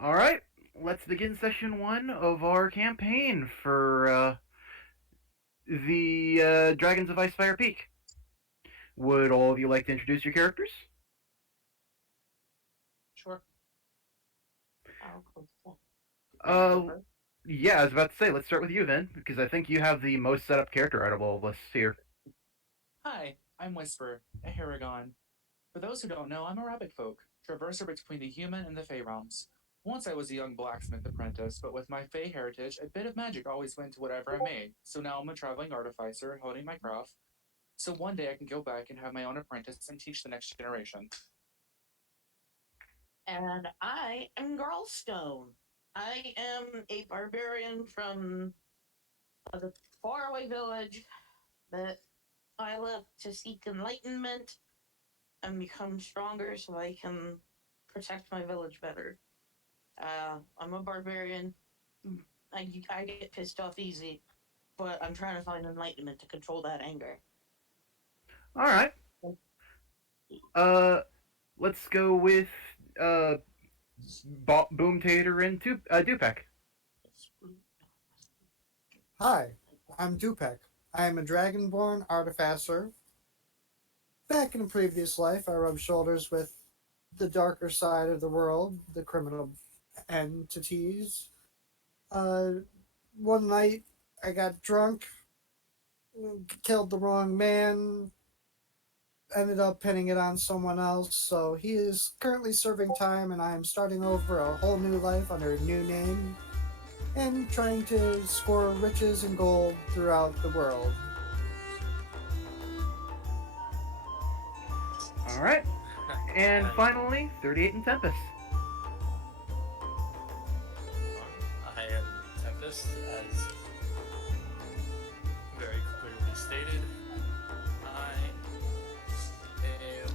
All right, let's begin session one of our campaign for the Dragons of Icespire Peak. Would all of you like to introduce your characters? Sure. I'll go. Am I Uh, go first? yeah, I was about to say, let's start with you then, because I think you have the most set up character out of all of us here. Hi, I'm Whisper, a Haragon. For those who don't know, I'm a rabbit folk, traverser between the human and the Fey realms. Once I was a young blacksmith apprentice, but with my Fey heritage, a bit of magic always went to whatever I made. So now I'm a traveling artificer, honing my craft. So one day I can go back and have my own apprentice and teach the next generation. And I am Girlstone. I am a barbarian from the faraway village that I left to seek enlightenment and become stronger so I can protect my village better. I'm a barbarian. I get pissed off easy, but I'm trying to find enlightenment to control that anger. All right. Uh, let's go with uh, Boom Tater and Dupek. Hi, I'm Dupek. I am a dragonborn artificer. Back in a previous life, I rubbed shoulders with the darker side of the world, the criminal entities. Uh, One night, I got drunk, killed the wrong man, ended up pinning it on someone else. So he is currently serving time, and I am starting over a whole new life under a new name and trying to score riches and gold throughout the world. All right. And Hi, finally, 38 and Tempest. I am Tempest, as very clearly stated. I am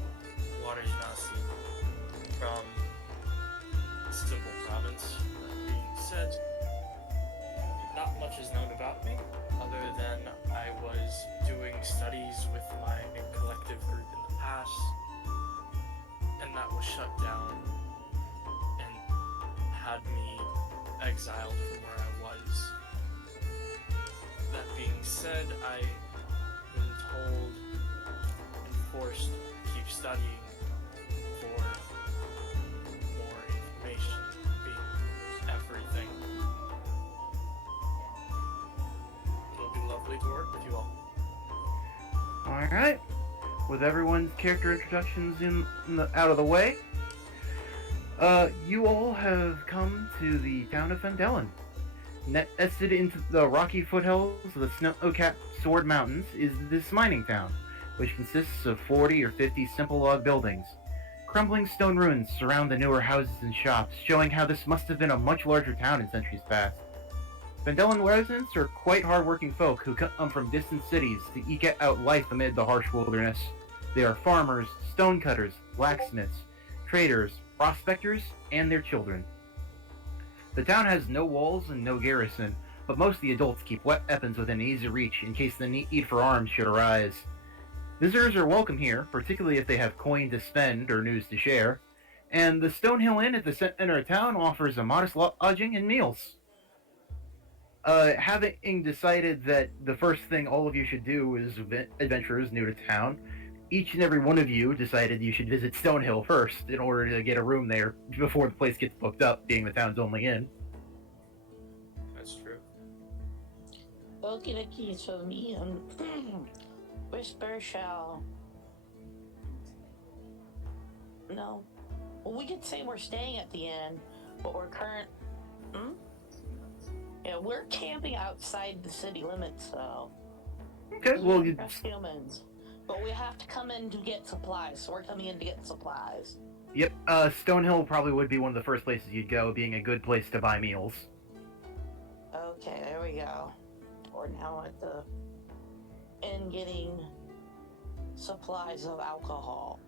Water Genasi from Simple Province. That being said, not much is known about me, other than I was doing studies with my collective group in the past, and that was shut down and had me exiled from where I was. That being said, I've been told and forced to keep studying for more information being everything. It'll be lovely to work with you all. All right. With everyone's character introductions out of the way, you all have come to the town of Fendelin. Nested into the rocky foothills of the snow-capped Sword Mountains is this mining town, which consists of 40 or 50 simple log buildings. Crumbling stone ruins surround the newer houses and shops, showing how this must have been a much larger town in centuries past. Fendelin residents are quite hardworking folk who come from distant cities to eke out life amid the harsh wilderness. They are farmers, stonecutters, blacksmiths, traders, prospectors, and their children. The town has no walls and no garrison, but most of the adults keep weapons within easy reach in case the need for arms should arise. Visitors are welcome here, particularly if they have coin to spend or news to share, and the Stonehill Inn at the center of town offers a modest lodging and meals. Having decided that the first thing all of you should do is adventurers new to town, each and every one of you decided you should visit Stonehill first in order to get a room there before the place gets booked up, being the town's only inn. That's true. Okie dokie, so me and Whisper shall. No. Well, we could say we're staying at the inn, but we're current. Hmm? Yeah, we're camping outside the city limits, so. Okay, We well, don't trust humans. But we have to come in to get supplies, so we're coming in to get supplies. yep, Stonehill probably would be one of the first places you'd go, being a good place to buy meals. Okay, there we go. We're now at the inn getting supplies of alcohol.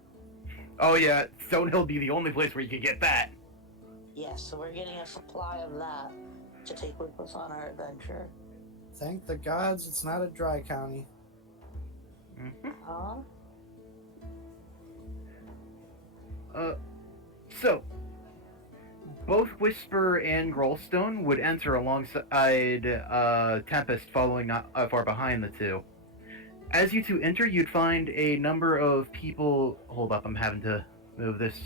Oh yeah, Stonehill would be the only place where you could get that. Yes, so we're getting a supply of that to take with us on our adventure. Thank the gods it's not a dry county. Mm-hmm. Huh? Uh, so Both Whisper and Grolstone would enter alongside Tempest, following not far behind the two. As you two enter, you'd find a number of people. Hold up, I'm having to move this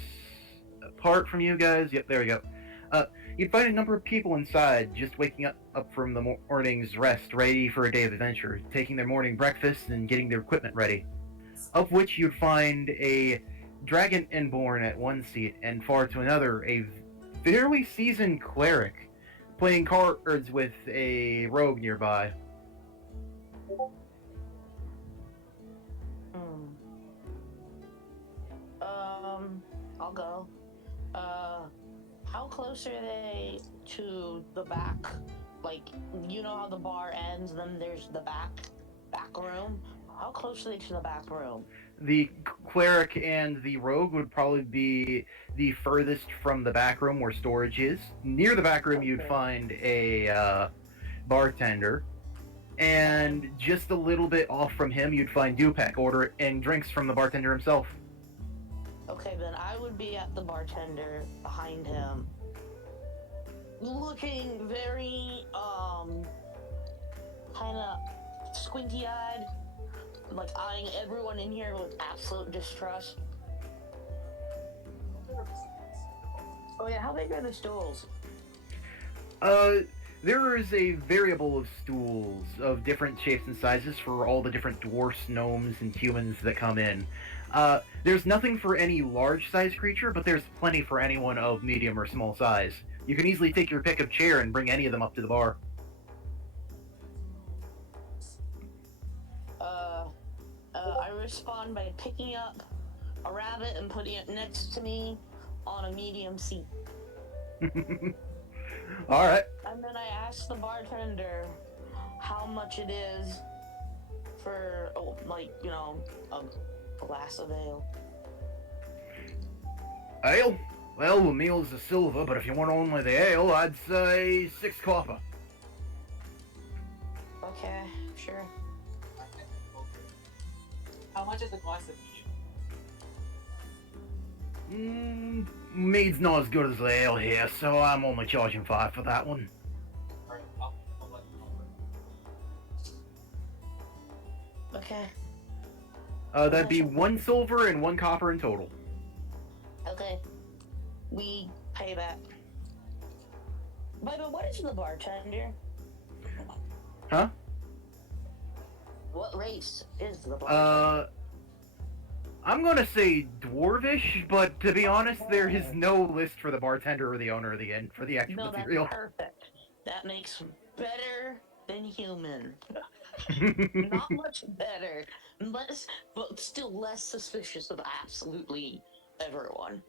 apart from you guys. Yep, there we go. Uh, you'd find a number of people inside, just waking up from the morning's rest, ready for a day of adventure, taking their morning breakfast and getting their equipment ready. Of which you'd find a dragon inborn at one seat, and far to another, a fairly seasoned cleric playing cards with a rogue nearby. I'll go. How close are they to the back? Like, you know how the bar ends, then there's the back room? How close are they to the back room? The cleric and the rogue would probably be the furthest from the back room where storage is. Near the back room, you'd find a bartender. And just a little bit off from him, you'd find Dupek ordering drinks from the bartender himself. Okay, then I would be at the bartender behind him, looking very, kind of squinty-eyed, like eyeing everyone in here with absolute distrust. Oh yeah, how big are the stools? There is a variable of stools of different shapes and sizes for all the different dwarfs, gnomes, and humans that come in. There's nothing for any large-sized creature, but there's plenty for anyone of medium or small size. You can easily take your pick of chair and bring any of them up to the bar. I respond by picking up a rabbit and putting it next to me on a medium seat. Alright. And then I ask the bartender how much it is for, a glass of ale. Ale? Well, the meal's a silver, but if you want only the ale, I'd say 6 copper. Okay, sure. How much is a glass of mead? Mead's not as good as the ale here, so I'm only charging 5 for that one. Alright, I'll let you know. Okay. That'd be 1 silver and 1 copper in total. Okay. We pay that. But what is the bartender? Huh? What race is the bartender? I'm gonna say dwarvish, but to be honest, there is no list for the bartender or the owner of the inn for the actual No, that's material. perfect. That makes better than human. Not much better. Less, but still less suspicious of absolutely everyone.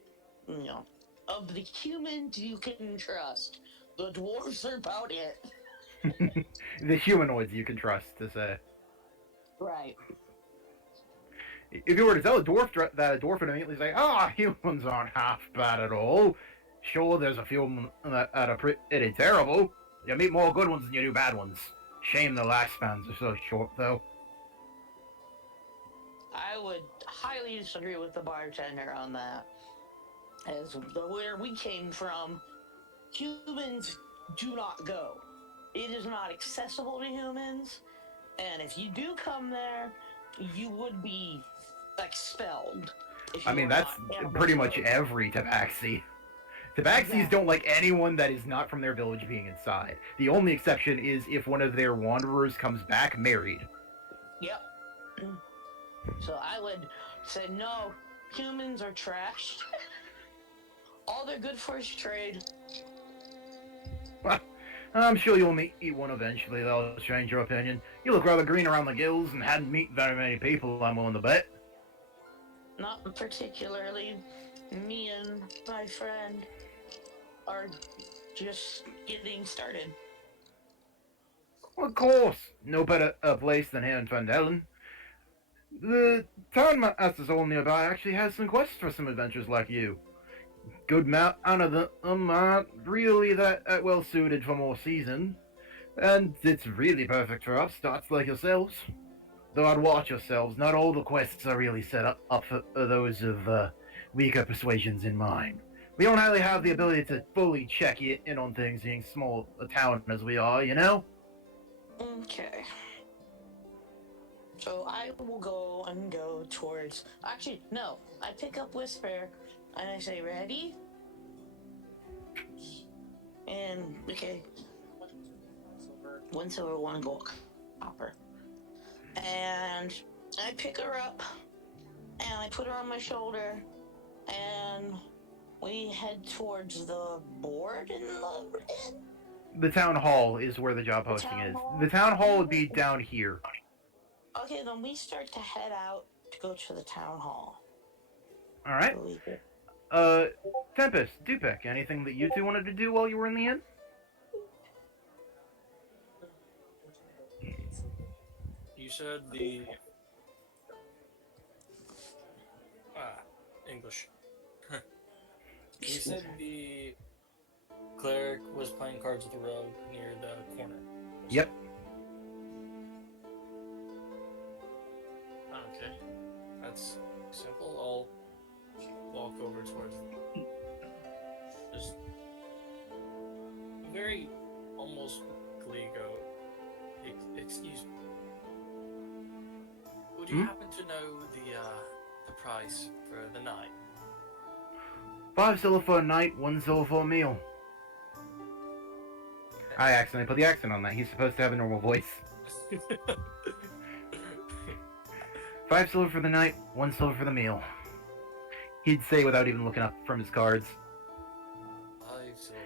You know, of the humans you can trust. The dwarves are about it. The humanoids you can trust to say. Right. If you were to tell a dwarf that, a dwarf would immediately say, humans aren't half bad at all. Sure, there's a few that are pretty terrible. You meet more good ones than you do bad ones. Shame the lifespans are so short, though. I would highly disagree with the bartender on that. As where we came from, humans do not go. It is not accessible to humans, and if you do come there, you would be expelled. I mean, that's pretty much every tabaxi. Tabaxis don't like anyone that is not from their village being inside. The only exception is if one of their wanderers comes back married. Yep. So I would say no, humans are trash. All they're good for is trade. Well, I'm sure you'll meet one eventually that'll change your opinion. You look rather green around the gills and hadn't met very many people, I'm willing to bet. Not particularly. Me and my friend are just getting started. Of course, no better place than here in Fandelen. The town master's all nearby actually has some quests for some adventurers like you. Good amount of them aren't really that well suited for more season, and it's really perfect for upstarts like yourselves. Though I'd watch yourselves, not all the quests are really set up for those of weaker persuasions in mind. We don't really have the ability to fully check in on things, being small a town as we are, you know? Okay. So I will go towards. Actually, no. I pick up Whisper and I say, "Ready?" And okay, 1 silver, 1 gold, copper. And I pick her up and I put her on my shoulder, and we head towards the board in the inn. The town hall is where the job The posting town is. hall? The town hall would be down here. Okay, then we start to head out to go to the town hall. Alright? Believe it. Tempest, Dupek, anything that you two wanted to do while you were in the inn? You said the English. You said the cleric was playing cards with the rogue near the corner. Yep. Okay, that's simple. I'll walk over towards just very almost quickly go. Excuse me. Would you happen to know the price for the night? 5 silver for a night, 1 silver for a meal. I accidentally put the accent on that. He's supposed to have a normal voice. 5 silver for the night, 1 silver for the meal. He'd say without even looking up from his cards. 5 silver.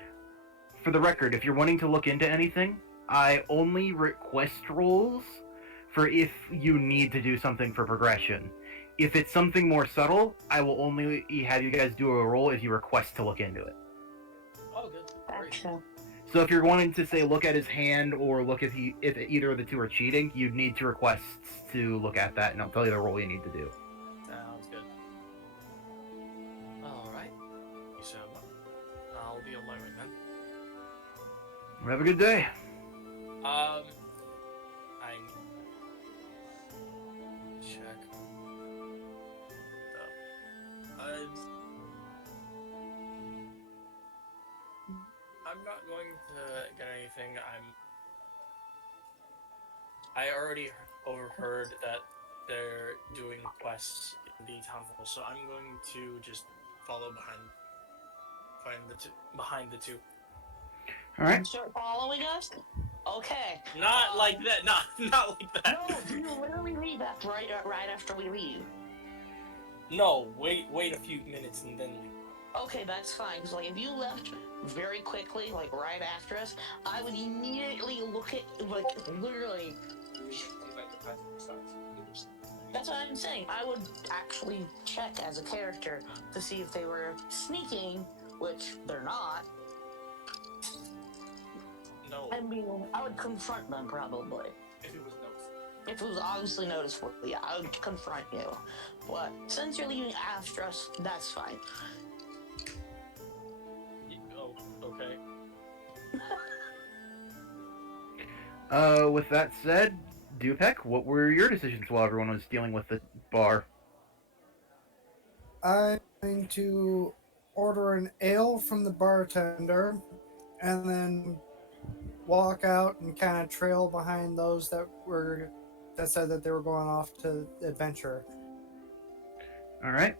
For the record, if you're wanting to look into anything, I only request rolls for if you need to do something for progression. If it's something more subtle, I will only have you guys do a roll if you request to look into it. Oh, good. Great. Gotcha. So if you're wanting to say look at his hand or look if either of the two are cheating, you'd need to request to look at that, and I'll tell you the roll you need to do. Sounds good. Alright. You said what? I'll be on my way then. Have a good day. I check. I'm not going to get anything. I already overheard that they're doing quests in the town hall, so I'm going to just follow behind the two. All right. You start following us? Okay. Not like that. Not like that. No, you literally leave after right after we leave. No, wait a few minutes and then leave. Okay, that's fine. Cause like if you left very quickly, like right after us, I would immediately look at literally. That's what I'm saying. I would actually check as a character to see if they were sneaking, which they're not. No. I mean, I would confront them probably. If it was noticed. If it was obviously noticeable, yeah, I would confront you. But since you're leaving after us, that's fine. Oh, okay. With that said, Dupek, what were your decisions while everyone was dealing with the bar? I'm going to order an ale from the bartender and then walk out and kind of trail behind those that said that they were going off to adventure. All right.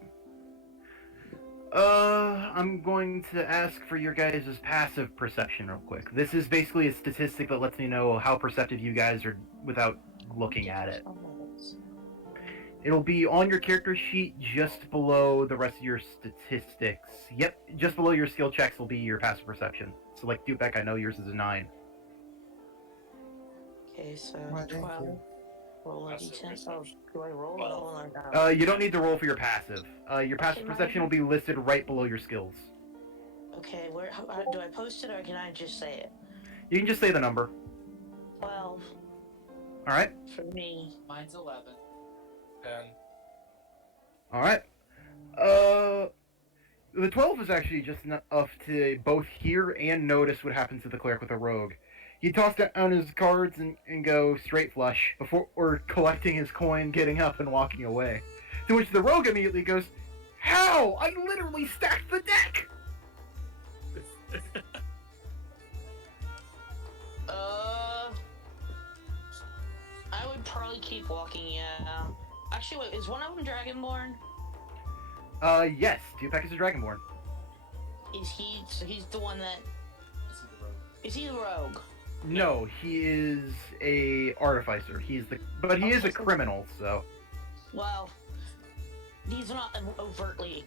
I'm going to ask for your guys' passive perception real quick. This is basically a statistic that lets me know how perceptive you guys are without looking at it. It'll be on your character sheet just below the rest of your statistics. Yep, just below your skill checks will be your passive perception. So like Dupek, I know yours is a 9. Okay, so Why, thank 12. you. Roll a Passive d10. Oh, perception. do I roll it Well, all or no? You don't need to roll for your passive. Your passive Okay, perception will be listed right below your skills. Okay, how do I post it or can I just say it? You can just say the number. 12 Alright? for me. Mine's 11. 10. Alright. The 12 is actually just enough to both hear and notice what happens to the cleric with a rogue. He tossed down his cards and go straight flush before collecting his coin, getting up and walking away. To which the rogue immediately goes, "How? I literally stacked the deck!" I would probably keep walking. Yeah. Actually, wait. Is one of them Dragonborn? Yes, Tupac is a Dragonborn. Is he? So he's the one that. Is he the rogue? No, he is a artificer. But he is a criminal, so. Well, these are not overtly,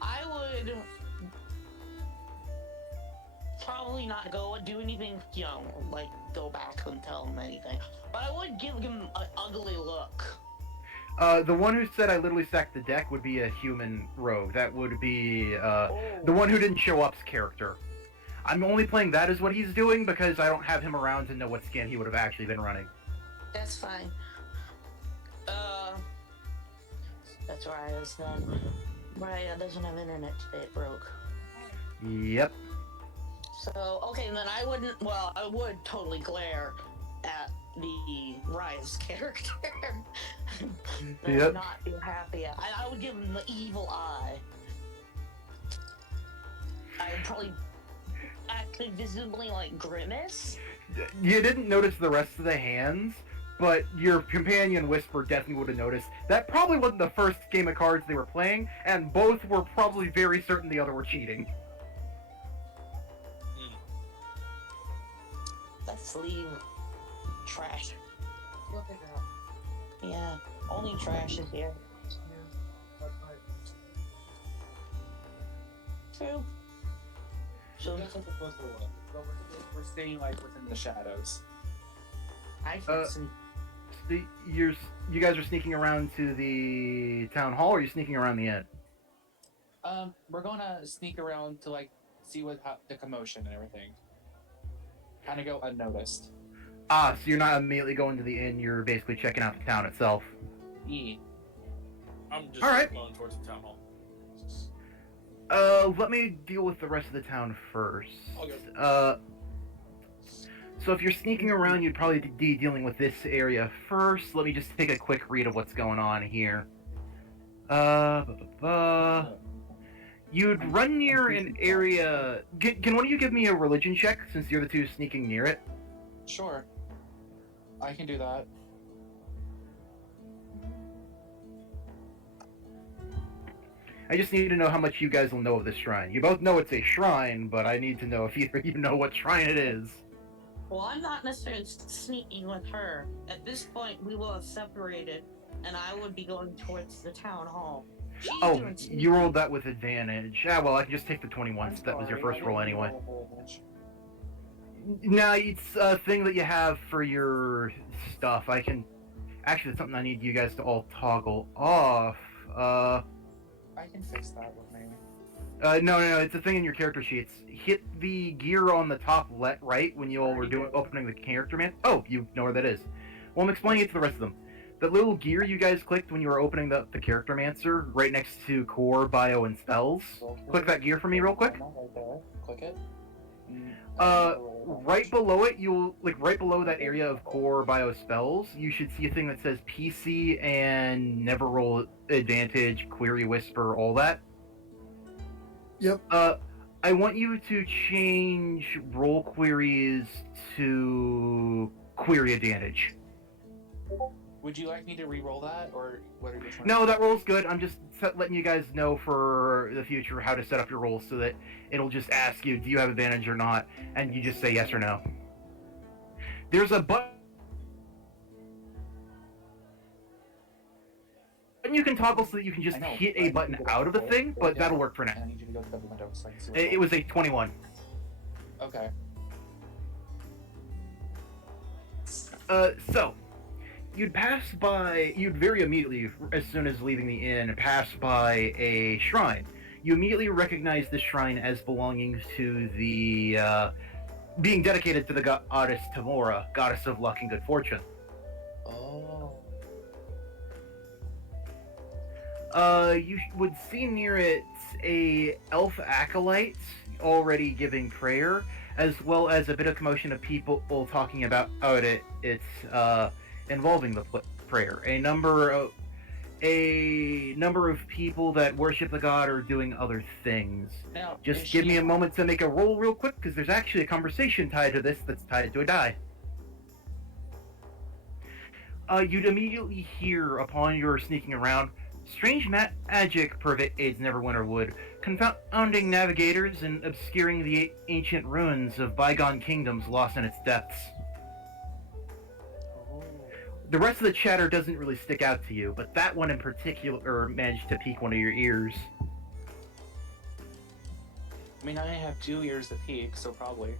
I would probably not go do anything, like go back and tell him anything. But I would give him an ugly look. The one who said I literally stacked the deck would be a human rogue. That would be, the one who didn't show up's character. I'm only playing that as what he's doing because I don't have him around to know what skin he would have actually been running. That's fine. That's where I was then. Mariah doesn't have internet today, it broke. Yep. So, okay, then I would totally glare at the Rise character. Yep. Not be happy. I would give him the evil eye. I would probably actually visibly, like, grimace. You didn't notice the rest of the hands, but your companion Whisper definitely would have noticed. That probably wasn't the first game of cards they were playing, and both were probably very certain the other were cheating. Let's leave trash. Yeah, only trash is here. True. So We're staying like within the shadows. I can see. You guys are sneaking around to the town hall, or are you sneaking around the inn? We're gonna sneak around to like see the commotion and everything. Kind of go unnoticed. Ah, so you're not immediately going to the inn, you're basically checking out the town itself. I'm just Alright. going towards the town hall. Let me deal with the rest of the town first. Okay. So if you're sneaking around, you'd probably be dealing with this area first. Let me just take a quick read of what's going on here. You'd run near an area... Can one of you give me a religion check, since you're the two sneaking near it? Sure. I can do that. I just need to know how much you guys will know of this shrine. You both know it's a shrine, but I need to know if either of you know what shrine it is. Well, I'm not necessarily sneaking with her. At this point, we will have separated, and I would be going towards the town hall. She's Oh, doing sneaking. you rolled that with advantage. Ah, well, I can just take the 21, so that was your first roll anyway. Nah, it's a thing that you have for your stuff. I can... Actually, it's something I need you guys to all toggle off. I can fix that with me. No, it's a thing in your character sheets. Hit the gear on the top right when you all were opening the character man. Oh, you know where that is. Well, I'm explaining it to the rest of them. The little gear you guys clicked when you were opening the character mancer, right next to core, bio, and spells. Click that gear for me real quick. Right there. Click it. Right below it, right below that area of core, bio, spells, you should see a thing that says PC and never roll advantage, query whisper, all that. Yep. I want you to change roll queries to query advantage. Would you like me to re-roll that, or what are you trying? No, that roll's good. I'm just letting you guys know for the future how to set up your rolls so that it'll just ask you, do you have advantage or not, and you just say yes or no. There's a button you can toggle so that you can just hit a button out of the thing, but that'll work for now. I need you to go to the window so I can see what's It was a 21. Okay. So, you'd very immediately, as soon as leaving the inn, pass by a shrine. You immediately recognize this shrine as belonging to the, being dedicated to the goddess Tamora, goddess of luck and good fortune. Oh. You would see near it a elf acolyte already giving prayer, as well as a bit of commotion of people involving the prayer. a number of people that worship the god are doing other things. Now, Just is give she- me a moment to make a roll real quick, because there's actually a conversation tied to this that's tied to a die. You'd immediately hear, upon your sneaking around, strange magic pervades Neverwinter Wood, confounding navigators and obscuring the ancient ruins of bygone kingdoms lost in its depths. Oh. The rest of the chatter doesn't really stick out to you, but that one in particular managed to pique one of your ears. I mean, I only have 2 ears to peek, so probably.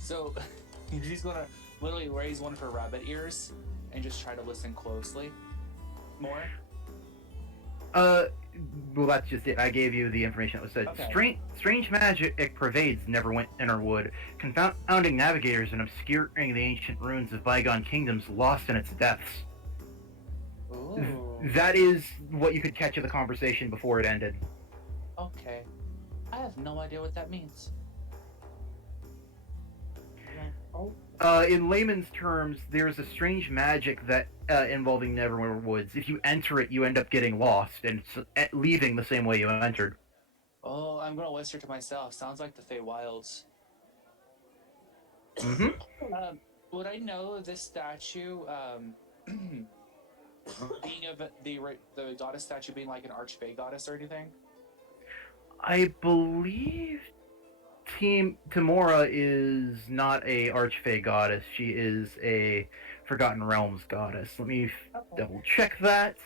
So, she's gonna literally raise one of her rabbit ears and just try to listen closely. More? Well, that's just it. I gave you the information that was said. Okay. Strange magic pervades Neverwinter Wood, confounding navigators and obscuring the ancient ruins of bygone kingdoms lost in its depths. Ooh. That is what you could catch of the conversation before it ended. Okay. I have no idea what that means. Oh, In layman's terms, there's a strange magic that involving Neverwinter Woods. If you enter it, you end up getting lost and leaving the same way you entered. Oh, I'm gonna whisper to myself. Sounds like the Feywilds. Mm-hmm. Would I know this statue, being of the goddess statue being like an archfey goddess or anything? I believe Team Tamora is not a archfey goddess. She is a Forgotten Realms goddess. Let me double check that.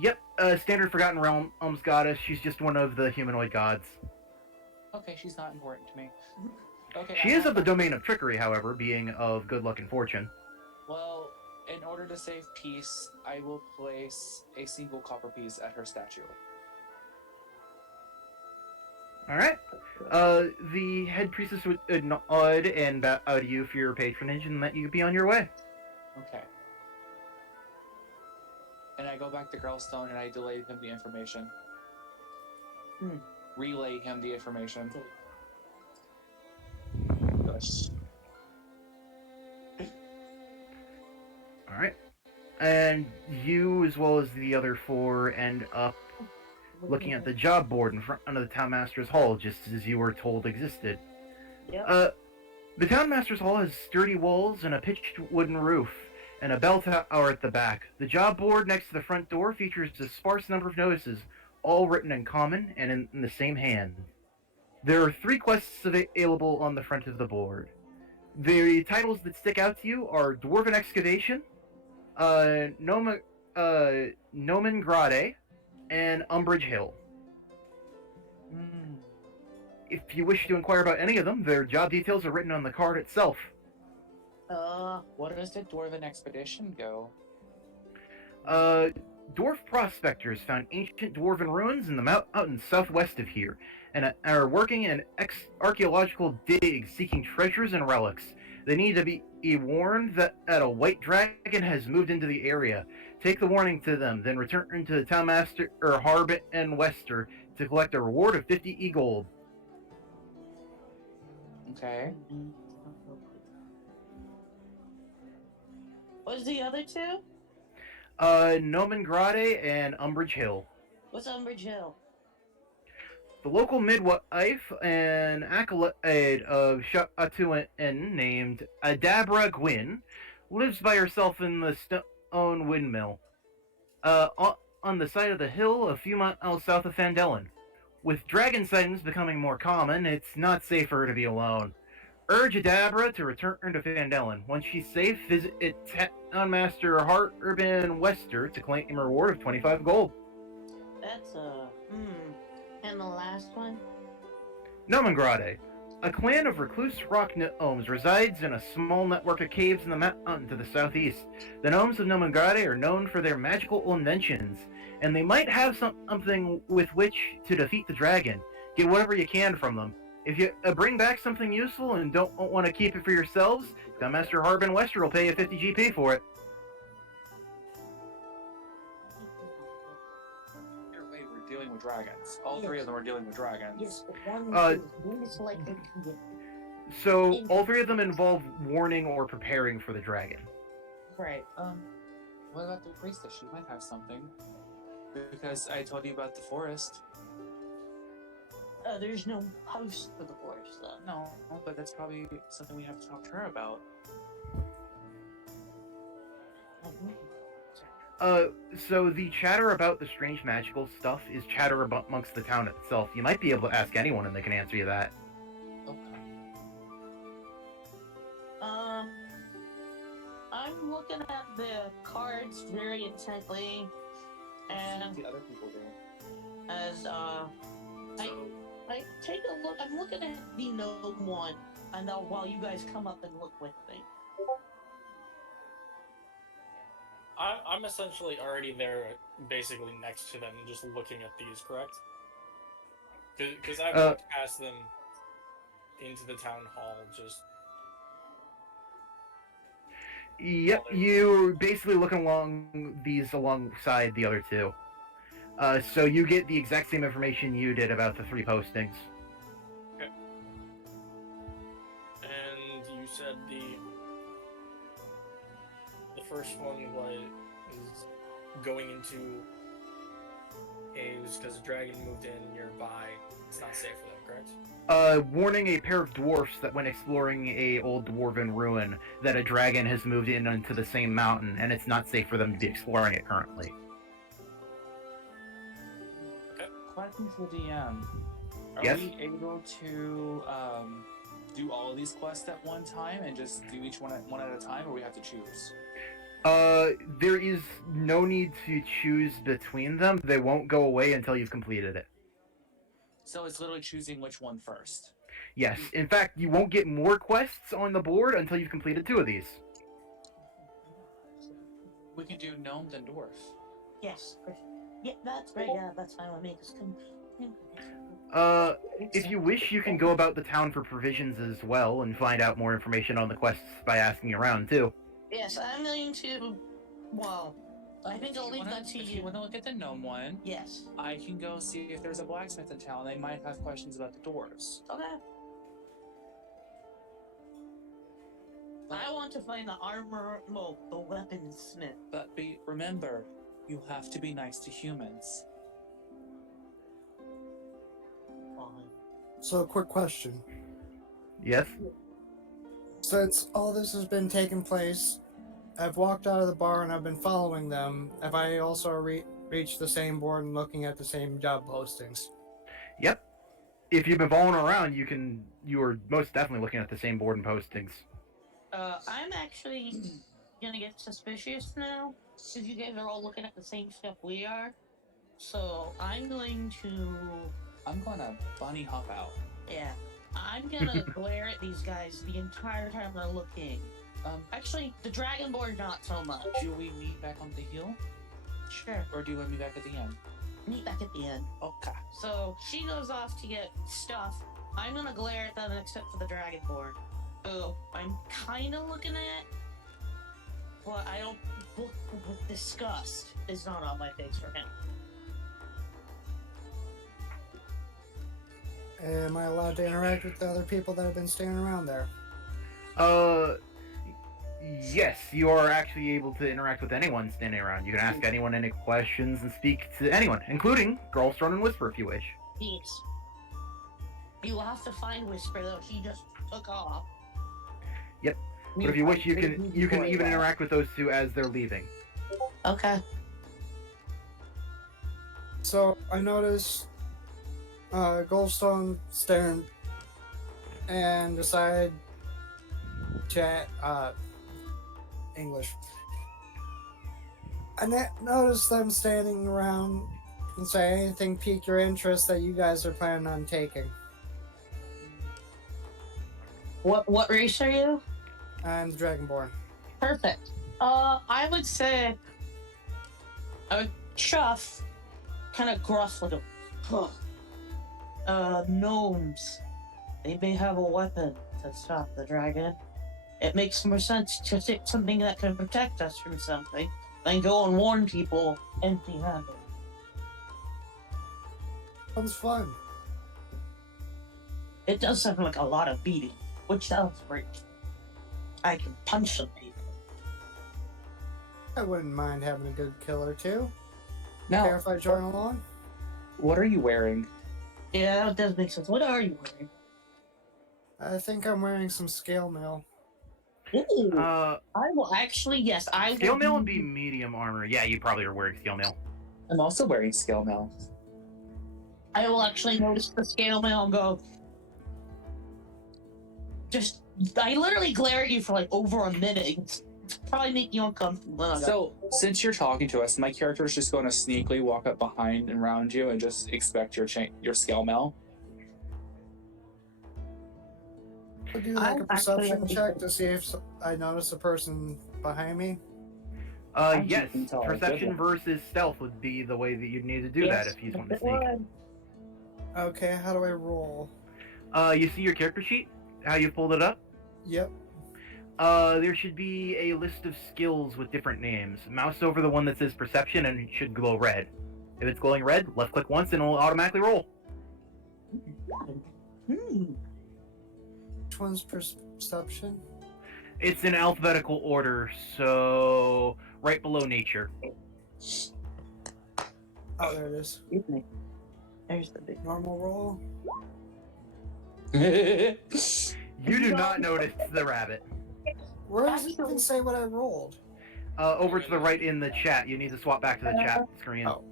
Yep, standard Forgotten Realms goddess. She's just one of the humanoid gods. Okay, she's not important to me. Okay. She is of the domain of trickery, however, being of good luck and fortune. Well, in order to save peace, I will place a single copper piece at her statue. Alright. The head priestess would nod and bow to you for your patronage and let you be on your way. Okay. And I go back to Grellstone and I delay him the information. Relay him the information. Gosh. Alright. And you, as well as the other 4, end up looking at the job board in front of the Townmaster's Hall, just as you were told existed. yep. The Townmaster's Hall has sturdy walls and a pitched wooden roof, and a bell tower at the back. The job board next to the front door features a sparse number of notices, all written in common and in the same hand. There are 3 quests available on the front of the board. The titles that stick out to you are Dwarven Excavation, Nomengrade, and Umbridge Hill. If you wish to inquire about any of them, their job details are written on the card itself. What does the Dwarven expedition go? Dwarf prospectors found ancient dwarven ruins in the mountains southwest of here, and are working in archaeological digs seeking treasures and relics. They need to be warned that a white dragon has moved into the area. Take the warning to them, then return to the Townmaster or Harbin and Wester to collect a reward of 50 e-gold. Okay. What's the other 2? Nomengrade and Umbridge Hill. What's Umbridge Hill? The local midwife and acolyte of Shatuan named Adabra Gwyn lives by herself in the stone windmill, on the side of the hill a few miles south of Phandalin. With dragon sightings becoming more common, it's not safe for her to be alone. Urge Adabra to return to Phandalin. Once she's safe, visit Townmaster Harbin Wester to claim a reward of 25 gold. That's And the last one? Nomengrade. A clan of recluse rock gnomes resides in a small network of caves in the mountain to the southeast. The gnomes of Nomengrade are known for their magical inventions, and they might have something with which to defeat the dragon. Get whatever you can from them. If you bring back something useful and don't want to keep it for yourselves, Master Harbin Wester will pay you 50 GP for it. Either way, we're dealing with dragons. All three of them are dealing with dragons. Yes, but one is likely to get. So all three of them involve warning or preparing for the dragon. Right. What about the priestess? She might have something. Because I told you about the forest. There's no post for the forest, though. No, but that's probably something we have to talk to her about. So the chatter about the strange magical stuff is chatter amongst the town itself. You might be able to ask anyone and they can answer you that. Okay. I'm looking at the cards very intently, and the other people do. as I take a look, I'm looking at the gnome one, and while you guys come up and look with me. I'm essentially already there, basically next to them, just looking at these, correct? Because I've walked past them into the town hall, just... Yep, you're basically looking along these alongside the other two. So you get the exact same information you did about the 3 postings. Okay. And you said the first one was going into caves because a dragon moved in nearby. It's not safe for them, correct? Warning a pair of dwarfs that went exploring a old dwarven ruin that a dragon has moved in onto the same mountain, and it's not safe for them to be exploring it currently. Question for DM. Are Yes? we able to do all of these quests at one time and just do each one at a time, or we have to choose? There is no need to choose between them. They won't go away until you've completed it. So it's literally choosing which one first. Yes. In fact, you won't get more quests on the board until you've completed 2 of these. We can do gnomes and dwarf. Yes. Yeah, that's right. Yeah, that's fine with me. Just come. If you wish, you can go about the town for provisions as well and find out more information on the quests by asking around, too. Yes, I'm going to. Well, I think I'll leave that to If you. you want to look at the gnome one, Yes. I can go see if there's a blacksmith in town. They might have questions about the dwarves. Okay. I want to find the armor, well, the weaponsmith. But remember, you have to be nice to humans. Fine. So, quick question. Yes? Since all this has been taking place, I've walked out of the bar and I've been following them. Have I also reached the same board and looking at the same job postings? Yep. If you've been following around, you are most definitely looking at the same board and postings. I'm actually gonna get suspicious now, because you guys are all looking at the same stuff we are. So I'm going to bunny hop out. Yeah. I'm gonna glare at these guys the entire time they're looking. Actually, the Dragonborn not so much. Do we meet back on the hill? Sure. Or do you want me back at the end? Meet back at the end. Okay. So she goes off to get stuff. I'm gonna glare at them except for the Dragonborn. So I'm kinda looking at, but I don't look with disgust. Is not on my face for him. Am I allowed to interact with the other people that have been standing around there? Yes, you are actually able to interact with anyone standing around. You can ask anyone any questions and speak to anyone, including Girlstone and Whisper if you wish. Yes. You will have to find Whisper though. He just took off. Yep. But if you wish, you can even interact with those 2 as they're leaving. Okay. So I noticed Goldstone staring and decide to English. I noticed them standing around and say anything pique your interest that you guys are planning on taking. What race are you? I'm the Dragonborn. Perfect. I would say a chuff, kind of gruff like a gnomes. They may have a weapon to stop the dragon. It makes more sense to take something that can protect us from something than go and warn people empty-handed. Sounds fun. It does sound like a lot of beating, which sounds great. I can punch some people. I wouldn't mind having a good kill or two. Now, Care if I join along? what are you wearing? Yeah, that does make sense. What are you wearing? I think I'm wearing some scale mail. Ooh, Uh, I will actually, yes, I scale will. mail would be medium armor. Yeah, you probably are wearing scale mail. I'm also wearing scale mail. I will actually notice the scale mail and go. Just, I literally glare at you for like over a minute. It's probably making you uncomfortable. So, since you're talking to us, my character is just going to sneakily walk up behind and around you and just expect your scale mail. I'll do like I'm a perception actually- check to see if I notice a person behind me. Yes, Intel, perception good versus stealth would be the way that you'd need to do Yes, that if you want to it sneak. would. Okay, how do I roll? You see your character sheet? How you pulled it up? Yep. There should be a list of skills with different names. Mouse over the one that says perception and it should glow red. If it's glowing red, left click once and it'll automatically roll. Hmm. Which one's perception? It's in alphabetical order, so right below nature. Oh, there it is. Excuse me. There's the big. Normal roll. You do not notice the rabbit. Where does it even say what I rolled? Over to the right in the chat. You need to swap back to the chat screen. Oh.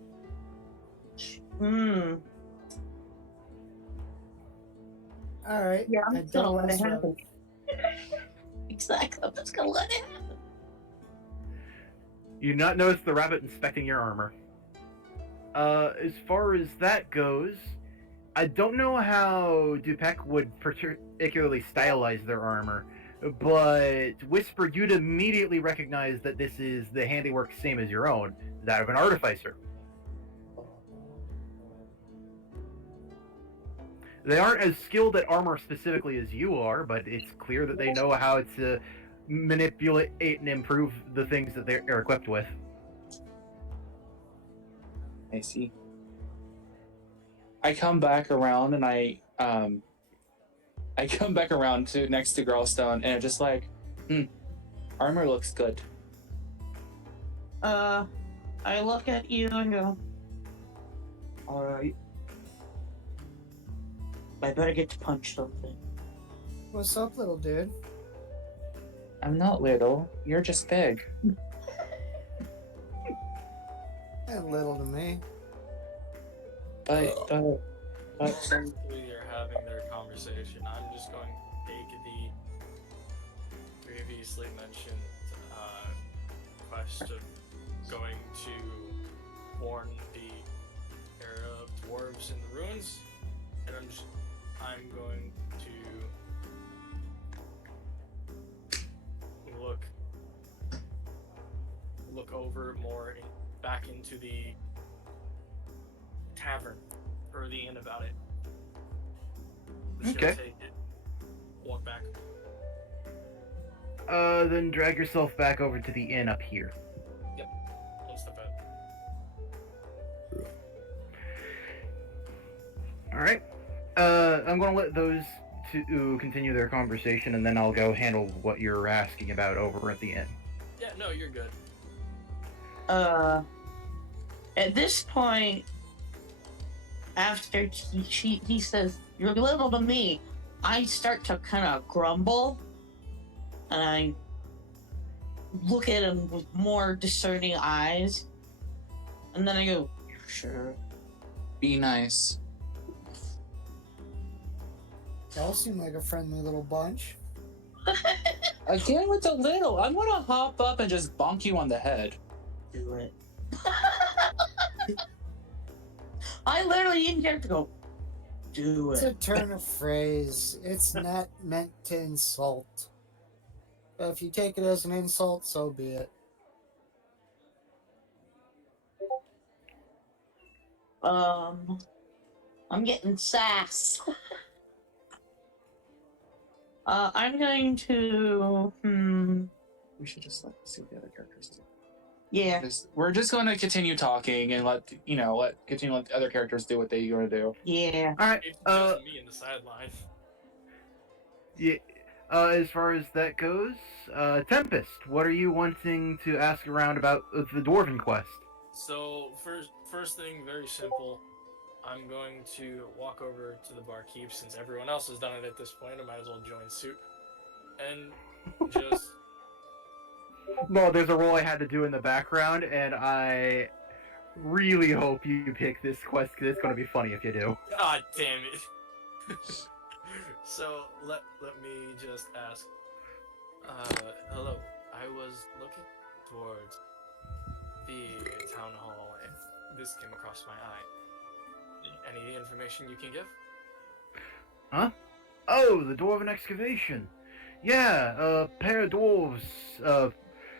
Hmm. All right. Yeah, I'm I just gonna don't let it mess with happen. Exactly. I'm just gonna let it happen. You do not notice the rabbit inspecting your armor. As far as that goes, I don't know how Dupek would particularly stylize their armor, but Whisper, you'd immediately recognize that this is the handiwork same as your own, that of an artificer. They aren't as skilled at armor specifically as you are, but it's clear that they know how to manipulate and improve the things that they're equipped with. I see. I come back around and I come back around to next to Girlstone and I'm just like, armor looks good. I look at you and go, alright. I better get to punch something. What's up, little dude? I'm not little. You're just big. And little to me. But Essentially, they're having their conversation. I'm just going to take the previously mentioned quest of going to warn the era of dwarves in the ruins, and I'm going to look over more back into the tavern or the inn about it. Just gonna Okay. take it, walk back. Then drag yourself back over to the inn up here. One step out. Alright. I'm gonna let those two continue their conversation, and then I'll go handle what you're asking about over at the inn. Yeah, no, you're good. At this point, after he says, you're little to me, I start to kind of grumble, and I look at him with more discerning eyes, and then I go, "You sure?" be nice. Y'all seem like a friendly little bunch. Again with the little. I'm gonna hop up and just bonk you on the head. Do it. I literally didn't care to go, do It's it. a turn of phrase. It's not meant to insult. But if you take it as an insult, so be it. I'm getting sass. I'm going to, We should just see what the other characters do. Yeah. We're just going to continue talking and let the other characters do what they want to do. Yeah. All right. It's just me in the sideline. Yeah. As far as that goes, Tempest, what are you wanting to ask around about the Dwarven quest? So first thing, very simple. I'm going to walk over to the barkeep since everyone else has done it at this point. I might as well join suit and just. Well, there's a role I had to do in the background, and I really hope you pick this quest because it's going to be funny if you do. God damn it. So let me just ask. Hello. I was looking towards the town hall, and this came across my eye. Any information you can give? Huh? Oh, the Dwarven excavation. Yeah, a pair of dwarves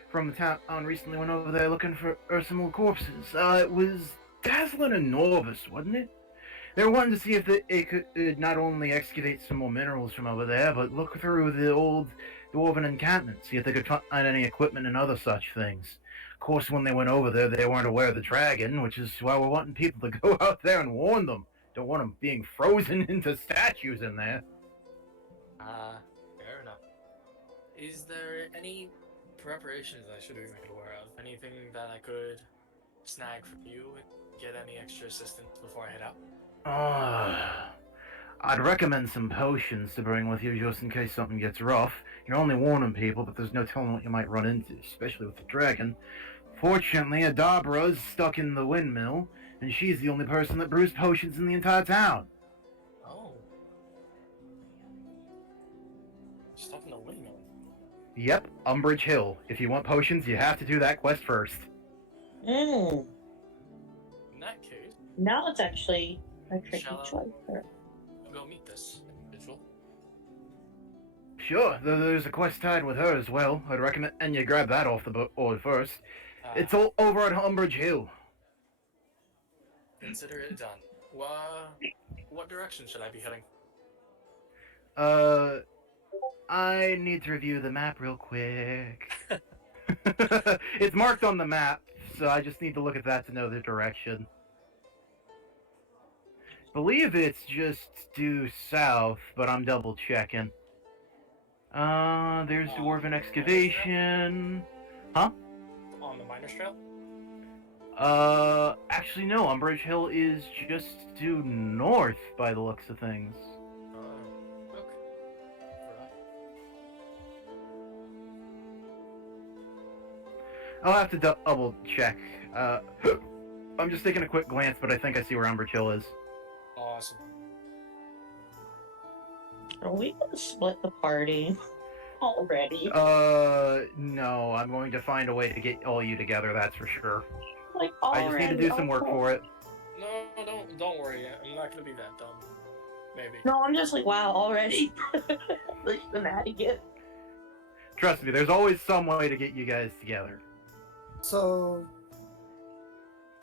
from the town recently went over there looking for some more corpses. It was Dazzlin and Norvis, wasn't it? They were wanting to see if it could not only excavate some more minerals from over there, but look through the old Dwarven encampment, see if they could find any equipment and other such things. Of course, when they went over there, they weren't aware of the dragon, which is why we're wanting people to go out there and warn them. Don't want them being frozen into statues in there. Fair enough. Is there any preparations I should be made aware of? Anything that I could snag from you and get any extra assistance before I head out? I'd recommend some potions to bring with you just in case something gets rough. You're only warning people, but there's no telling what you might run into, especially with the dragon. Fortunately, Adabra's stuck in the windmill, and she's the only person that brews potions in the entire town. Oh. Stuck in the windmill. Yep, Umbridge Hill. If you want potions, you have to do that quest first. Mm. In that case, Now it's actually a tricky Shall I- choice. go meet this individual. Sure, there's a quest tied with her as well. I'd recommend you grab that off the board first. It's all over at Umbridge Hill. Consider it done. What direction should I be heading? I need to review the map real quick. It's marked on the map, so I just need to look at that to know the direction. Believe it's just due south, but I'm double checking. There's Dwarven excavation. Huh? On the Miner's Trail? Actually no, Umbridge Hill is just due north by the looks of things. Okay. Right. I'll have to double check. I'm just taking a quick glance, but I think I see where Umbridge Hill is. Awesome. Are we gonna split the party already? No, I'm going to find a way to get all you together, that's for sure. Like I just need to do some work for it. No, don't worry. I'm not gonna be that dumb. Maybe. No, I'm just like, wow, already? Like, shenanigans. Trust me, there's always some way to get you guys together. So,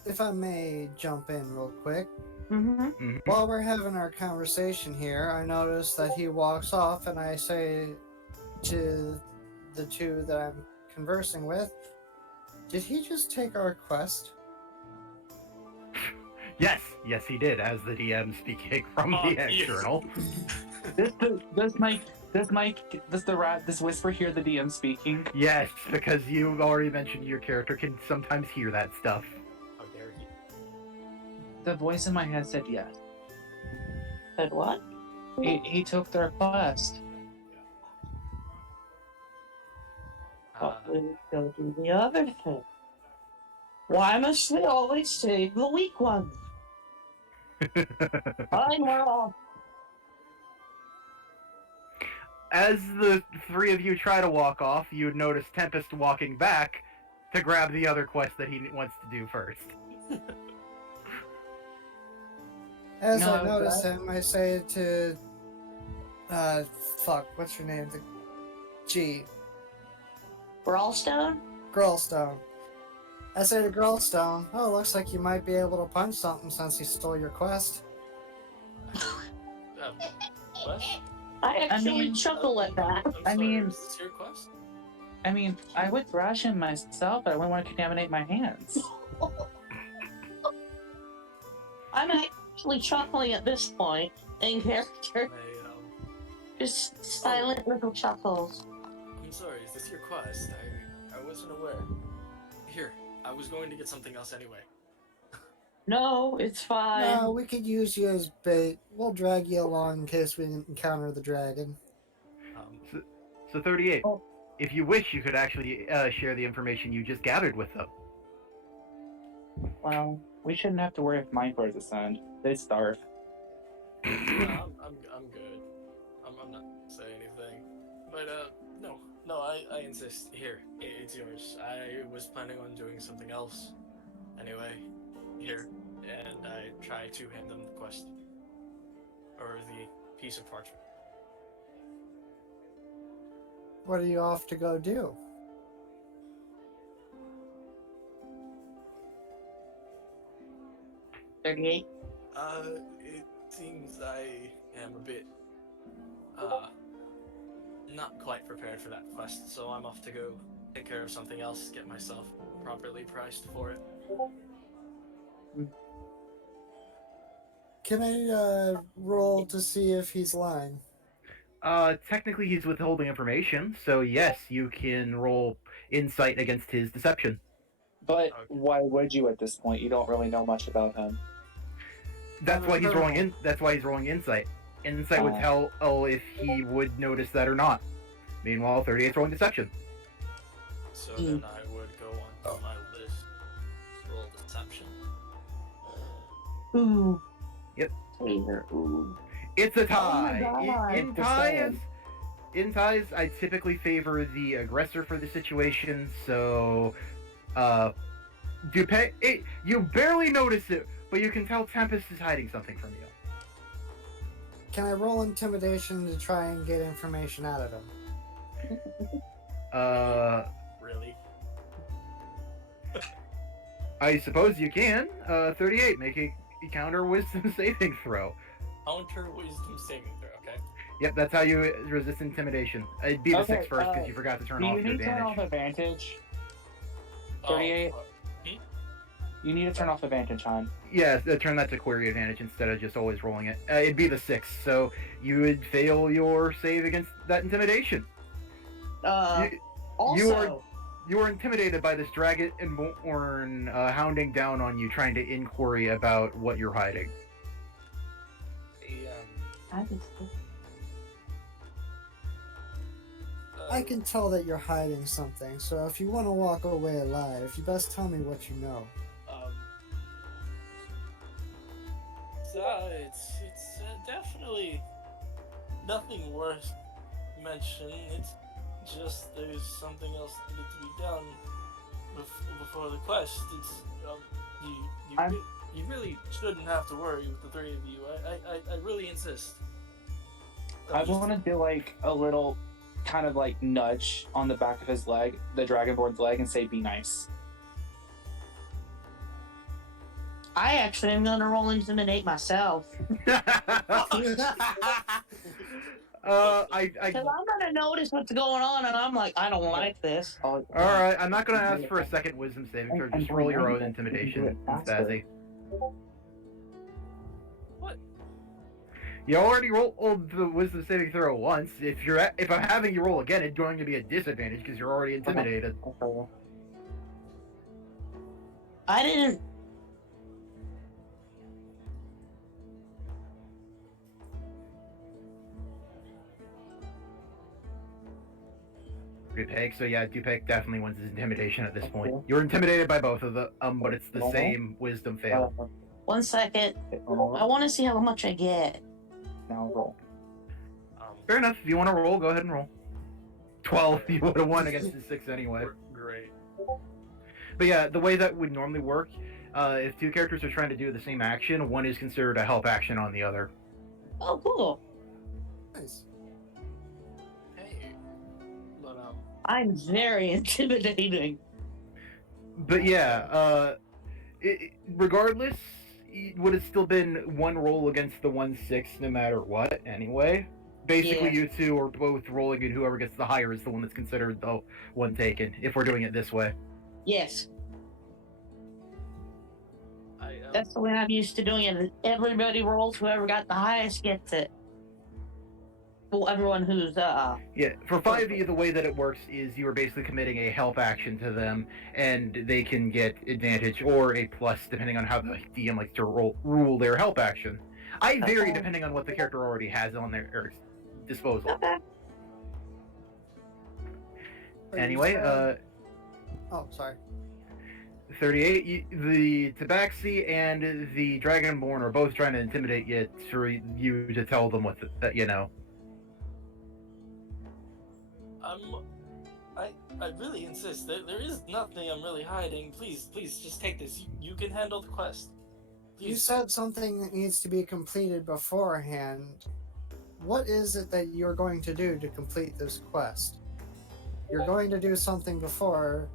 if I may jump in real quick, Mm-hmm. while we're having our conversation here, I notice that he walks off, and I say to the two that I'm conversing with, did he just take our quest? Yes, he did, as the DM speaking from the yes. journal. This whisper hear the DM speaking? Yes, because you already mentioned your character can sometimes hear that stuff. How dare he? The voice in my head said yes. Said what? He took their quest. But we go do the other thing. Why must we always save the weak ones? Fine, we're off. As the three of you try to walk off, you would notice Tempest walking back to grab the other quest that he wants to do first. As No, I notice him, I say to, what's your name? G. Brawlstone? Girlstone. I say to Girlstone, oh, looks like you might be able to punch something since he stole your quest. What? I actually mean, chuckle at that. I'm I sorry, mean- is this your quest? I mean, I would thrash him myself, but I wouldn't want to contaminate my hands. I'm actually chuckling at this point in character. Just silent little chuckles. I'm sorry, is this your quest? I wasn't aware. Here, I was going to get something else anyway. No, it's fine. No, we could use you as bait. We'll drag you along in case we encounter the dragon. So 38. Oh. If you wish, you could actually share the information you just gathered with them. Well, we shouldn't have to worry if mine birds ascend. They starve. No, I'm good. I'm not saying anything. But no, I insist. Here, it's yours. I was planning on doing something else. Anyway, here, and I try to hand them the quest or the piece of parchment. What are you off to go do? Okay. It seems I am a bit not quite prepared for that quest, so I'm off to go take care of something else, get myself properly priced for it. Can I roll to see if he's lying? Technically he's withholding information, so yes, you can roll insight against his deception. But Okay. why would you at this point? You don't really know much about him. That's why he's rolling in. That's why he's rolling insight. Insight would tell if he would notice that or not. Meanwhile, 38's rolling deception. So then I would go on to my list, roll deception. Ooh. Yep. Ooh. It's a Oh my tie. God, In ties, I typically favor the aggressor for the situation. So, Dupay, you barely notice it, but you can tell Tempest is hiding something from you. Can I roll intimidation to try and get information out of him? Really? I suppose you can. 38, make a counter wisdom saving throw. Counter wisdom saving throw, okay? Yep, that's how you resist intimidation. It'd be the Okay, 6 first because you forgot to turn Do off you your need to turn off advantage. advantage? 38. Oh, You need to turn off advantage, hon. Yeah, turn that to query advantage instead of just always rolling it. It'd be the 6, so you would fail your save against that intimidation. Also, You are intimidated by this dragon and Morn hounding down on you, trying to inquiry about what you're hiding. I can tell that you're hiding something, so if you want to walk away alive, you best tell me what you know. It's definitely nothing worth mentioning. It's just there's something else that needs to be done before the quest. It's you really shouldn't have to worry with the three of you. I really insist. I want to do like a little kind of like nudge on the back of his leg, the Dragonborn's leg, and say, "Be nice." I actually am gonna roll intimidate myself. I Because I'm gonna notice what's going on, and I'm like, I don't like this. all right. I'm not gonna ask for a second wisdom saving throw. Just roll your own intimidation, Spazzy. What? You already rolled the wisdom saving throw once. If I'm having you roll again, it's going to be a disadvantage because you're already intimidated. I didn't. Dupek, so yeah, Dupek definitely wins his intimidation at this point. You're intimidated by both of them, but it's the same wisdom fail. 1 second. I want to see how much I get. Now roll. Fair enough. If you want to roll, go ahead and roll. 12. You would have won against the 6 anyway. Great. But yeah, the way that would normally work, if two characters are trying to do the same action, one is considered a help action on the other. Oh, cool. Nice. Hey, but I'm very intimidating. But yeah, regardless, it would have still been one roll against the 1/6 no matter what, anyway. basically, Yeah. you two are both rolling, and whoever gets the higher is the one that's considered the one taken. If we're doing it this way. Yes. I That's the way I'm used to doing it. Everybody rolls. Whoever got the highest gets it. Well, everyone who's Yeah, for 5e, the way that it works is you are basically committing a help action to them, and they can get advantage or a plus depending on how the DM likes to rule their help action. I vary Okay. depending on what the character already has on their disposal. Okay. But you Anyway, said- oh, sorry. 38, the Tabaxi and the Dragonborn are both trying to intimidate you for you to tell them what that you know. I really insist. There is nothing I'm really hiding. Please, just take this. You can handle the quest. You Please. said something that needs to be completed beforehand. What is it that you're going to do to complete this quest? You're going to do something before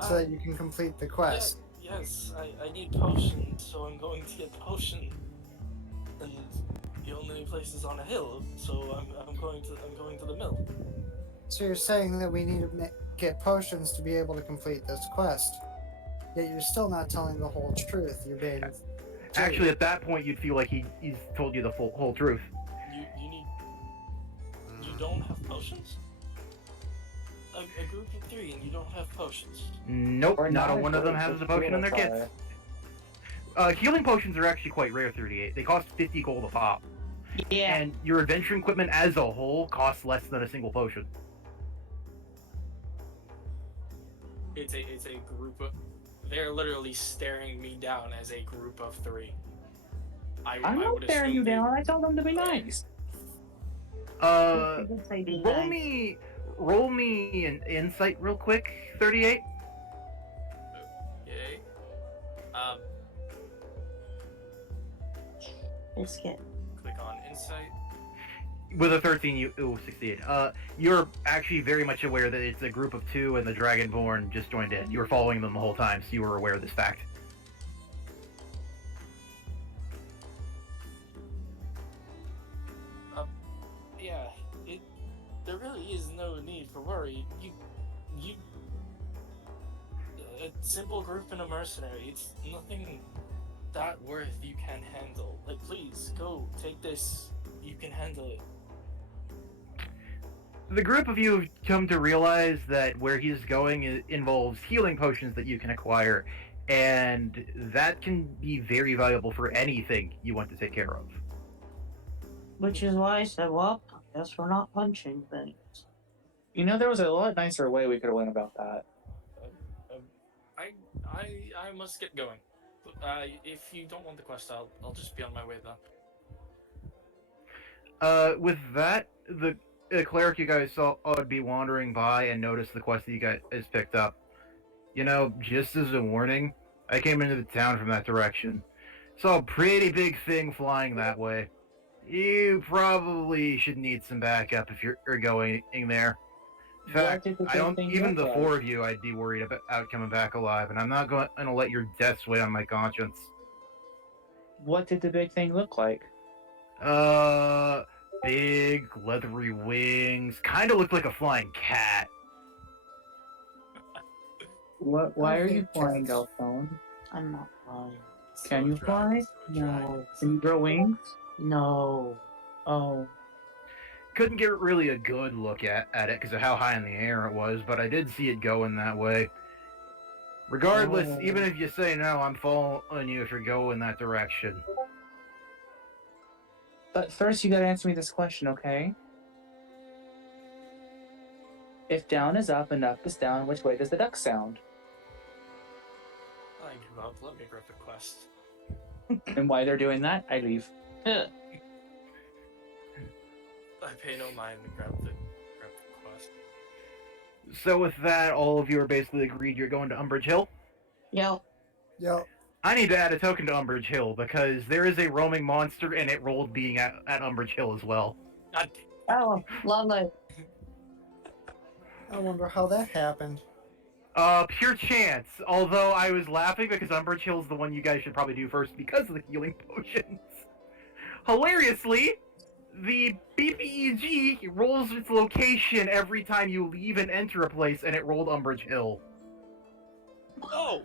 so that you can complete the quest. Yes, I need potions, so I'm going to get potion. And the only place is on a hill, so I'm going to the mill. So you're saying that we need to get potions to be able to complete this quest. Yet you're still not telling the whole truth. You're being... Actually, at that point, you'd feel like he's told you the whole truth. You need. You don't have potions? A group of 3 and you don't have potions. Nope, Or not a not one of them great, has just a potion in their purifier. kits. Healing potions are actually quite rare, 38. They cost 50 gold a pop. Yeah. And your adventuring equipment as a whole costs less than a single potion. It's a group of. They're literally staring me down as a group of 3. I'm I not would staring you assume they- down. I told them to be nice. I did say be Roll nice. roll me an insight real quick, 38. Yay. Biscuit. Click on insight. With a 13, you succeed. You're actually very much aware that it's a group of 2 and the Dragonborn just joined in. You were following them the whole time, so you were aware of this fact. Yeah, there really is no need for worry. You, a simple group and a mercenary. It's nothing that worth you can handle. Like, please go take this. You can handle it. The group of you have come to realize that where he's going involves healing potions that you can acquire, and that can be very valuable for anything you want to take care of. Which is why I said, well, I guess we're not punching things. You know, there was a lot nicer way we could have went about that. I must get going. If you don't want the quest, I'll just be on my way then. With that, the cleric you guys saw would be wandering by and notice the quest that you guys picked up. You know, just as a warning, I came into the town from that direction. Saw a pretty big thing flying that way. You probably should need some backup if you're going there. In What fact, did the I big don't thing even look the like? 4 of you I'd be worried about coming back alive, and I'm not going to let your deaths weigh on my conscience. What did the big thing look like? Big leathery wings, kind of looked like a flying cat. What? Why are Okay, you flying, cats. Galphone? I'm not flying. Can you fly? No. Can you grow wings? No. Oh. Couldn't get really a good look at it because of how high in the air it was, but I did see it going that way. Regardless, Oh. even if you say no, I'm following you if you're going that direction. But first, you gotta answer me this question, okay? If down is up and up is down, which way does the duck sound? I give up. Let me grab the quest. And while they're doing that, I leave. Huh. I pay no mind and grab the quest. So with that, all of you are basically agreed you're going to Umbridge Hill? Yo. Yo, I need to add a token to Umbridge Hill because there is a roaming monster and it rolled being at Umbridge Hill as well. God Oh, lovely. I wonder how that happened. Pure chance. Although I was laughing because Umbridge Hill's the one you guys should probably do first because of the healing potions. Hilariously, The BPEG rolls its location every time you leave and enter a place, and it rolled Umbrage Hill. Oh!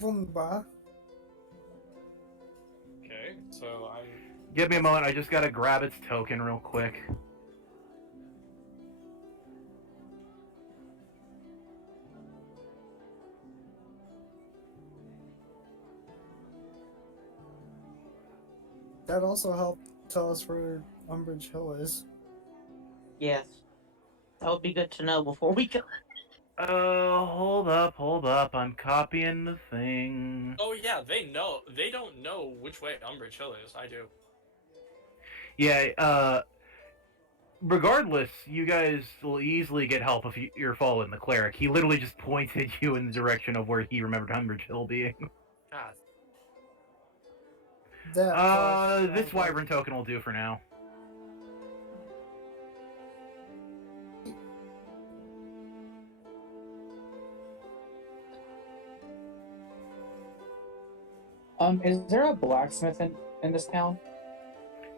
Vumba. Okay, so I'm. Give me a moment, I just gotta grab its token real quick. That also helped tell us where Umbridge Hill is. Yes. That would be good to know before we go. Hold up, I'm copying the thing. Oh yeah, they know. They don't know which way Umbridge Hill is. I do. Yeah, regardless, you guys will easily get help if you're following the cleric. He literally just pointed you in the direction of where he remembered Umbridge Hill being. God. This wyvern token will do for now. Is there a blacksmith in this town?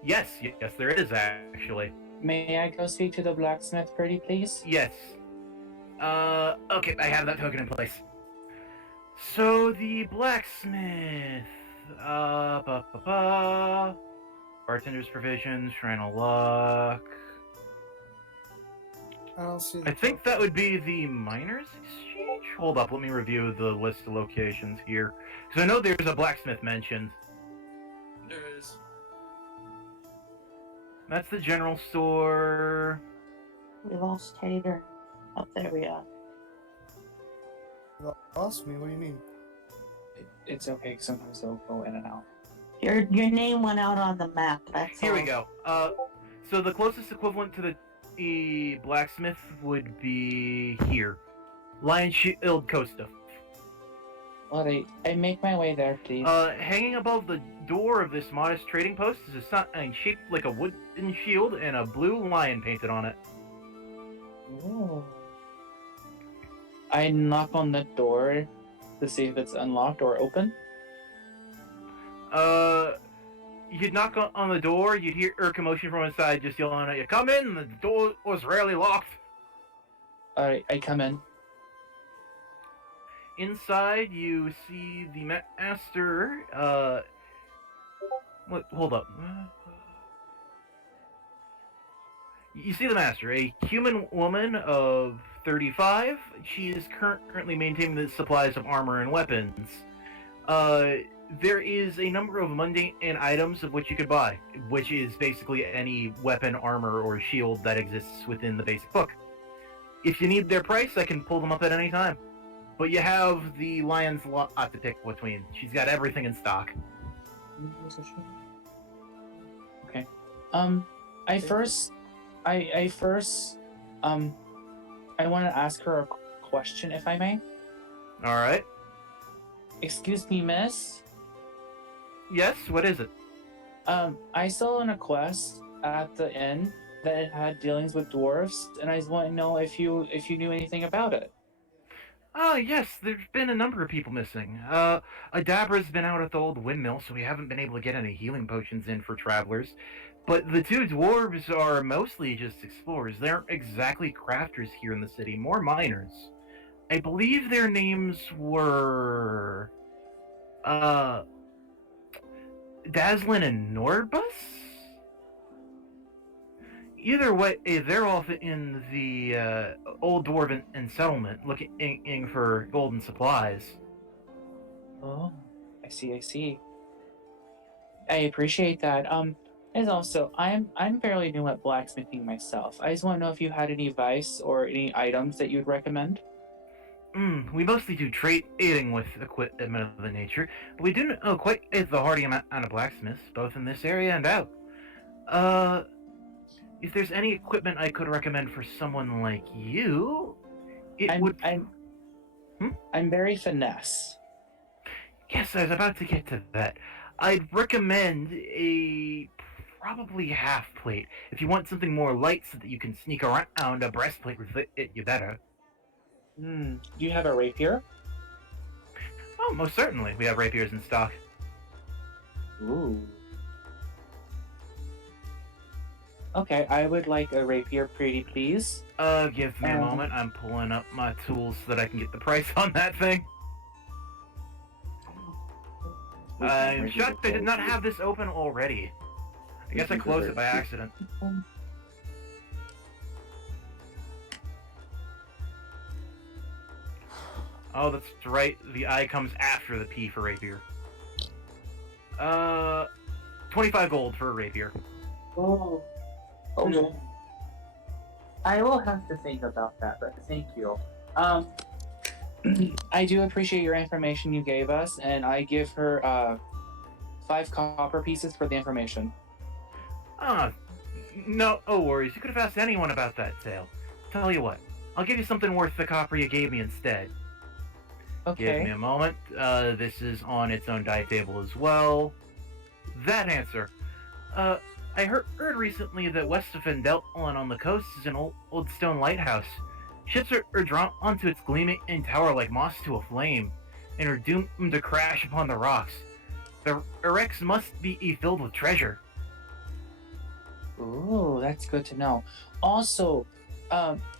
Yes, there is actually. May I go speak to the blacksmith, pretty please? Yes. Okay, I have that token in place. So the blacksmith, bartender's provisions, shrine of luck. I don't see. I think that would be the miners exchange. Hold up, let me review the list of locations here, because I know there's a blacksmith mentioned. There is. That's the general store. We lost Tater. Oh, there we are. You lost me. What do you mean? It's okay, sometimes they'll go in and out. Your name went out on the map. That's Here all. we go. So the closest equivalent to the blacksmith would be here. Lion Shield Costa. Alright, I make my way there, please. Hanging above the door of this modest trading post is a sign shaped like a wooden shield and a blue lion painted on it. Ooh. I knock on the door to see if it's unlocked or open. You'd knock on the door, you'd hear a commotion from inside just yelling at you, "Come in!" The door was rarely locked. Alright, I come in. Inside, you see the master, hold up. You see the master, a human woman of 35. She is currently maintaining the supplies of armor and weapons. There is a number of mundane items of which you could buy, which is basically any weapon, armor, or shield that exists within the basic book. If you need their price, I can pull them up at any time. But you have the lion's lot to pick between. She's got everything in stock. Okay. I want to ask her a question, if I may. All right. Excuse me, miss. Yes. What is it? I saw in a quest at the inn that it had dealings with dwarves, and I just want to know if you knew anything about it. Yes, there's been a number of people missing. Adabra's been out at the old windmill, so we haven't been able to get any healing potions in for travelers. But the two dwarves are mostly just explorers. They aren't exactly crafters here in the city, more miners. I believe their names were... Dazzlin and Norbus? Either way, they're off in the old dwarven settlement looking for golden supplies. Oh, I see. I appreciate that. And also, I'm fairly new at blacksmithing myself. I just want to know if you had any advice or any items that you'd recommend. We mostly do trading with equipment of the nature, but we do know quite the hardy amount of blacksmiths, both in this area and out. If there's any equipment I could recommend for someone like you, I'm very finesse. Yes, I was about to get to that. I'd recommend a probably half plate. If you want something more light so that you can sneak around, a breastplate would fit you better. Do you have a rapier? Oh, most certainly. We have rapiers in stock. Ooh. Okay, I would like a rapier, pretty please. Give me a moment. I'm pulling up my tools so that I can get the price on that thing. I'm shocked they did not have this open already. I guess I closed it by accident. Oh, that's right. The I comes after the P for rapier. 25 gold for a rapier. Oh. Okay. I will have to think about that, but thank you. I do appreciate your information you gave us, and I give her 5 copper pieces for the information. No worries. You could have asked anyone about that sale. Tell you what, I'll give you something worth the copper you gave me instead. Okay. Give me a moment. This is on its own die table as well. That answer. I heard recently that west of Fendel on the coast is an old stone lighthouse. Ships are drawn onto its gleaming tower like moss to a flame, and are doomed to crash upon the rocks. The wrecks must be filled with treasure. Ooh, that's good to know. Also,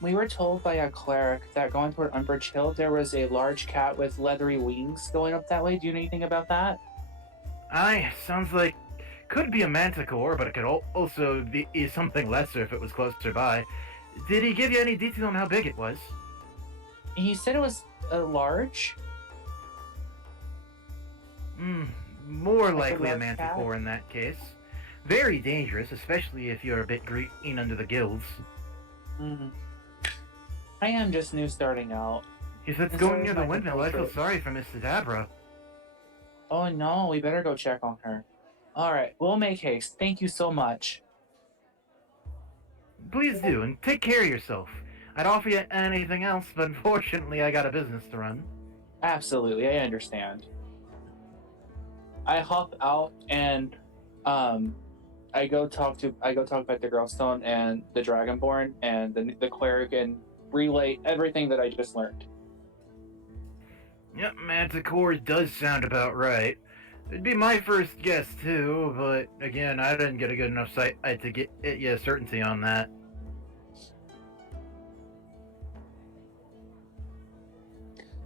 we were told by a cleric that going toward Umbridge Hill, there was a large cat with leathery wings going up that way. Do you know anything about that? Aye, sounds like could be a manticore, but it could also be something lesser if it was closer by. Did he give you any detail on how big it was? He said it was large. More Like a likely a large manticore cat? in that case. Very dangerous, especially if you're a bit green under the gills. I am just new starting out. If it's It's going always near the my windmill, I feel composure. sorry for Miss Dabra. Oh no, we better go check on her. Alright, we'll make haste. Thank you so much. Please do, and take care of yourself. I'd offer you anything else, but unfortunately I got a business to run. Absolutely, I understand. I hop out and I go talk about the Girlstone and the Dragonborn and the cleric and relay everything that I just learned. Yep, manticore does sound about right. It'd be my first guess too, but again, I didn't get a good enough sight to get you certainty on that.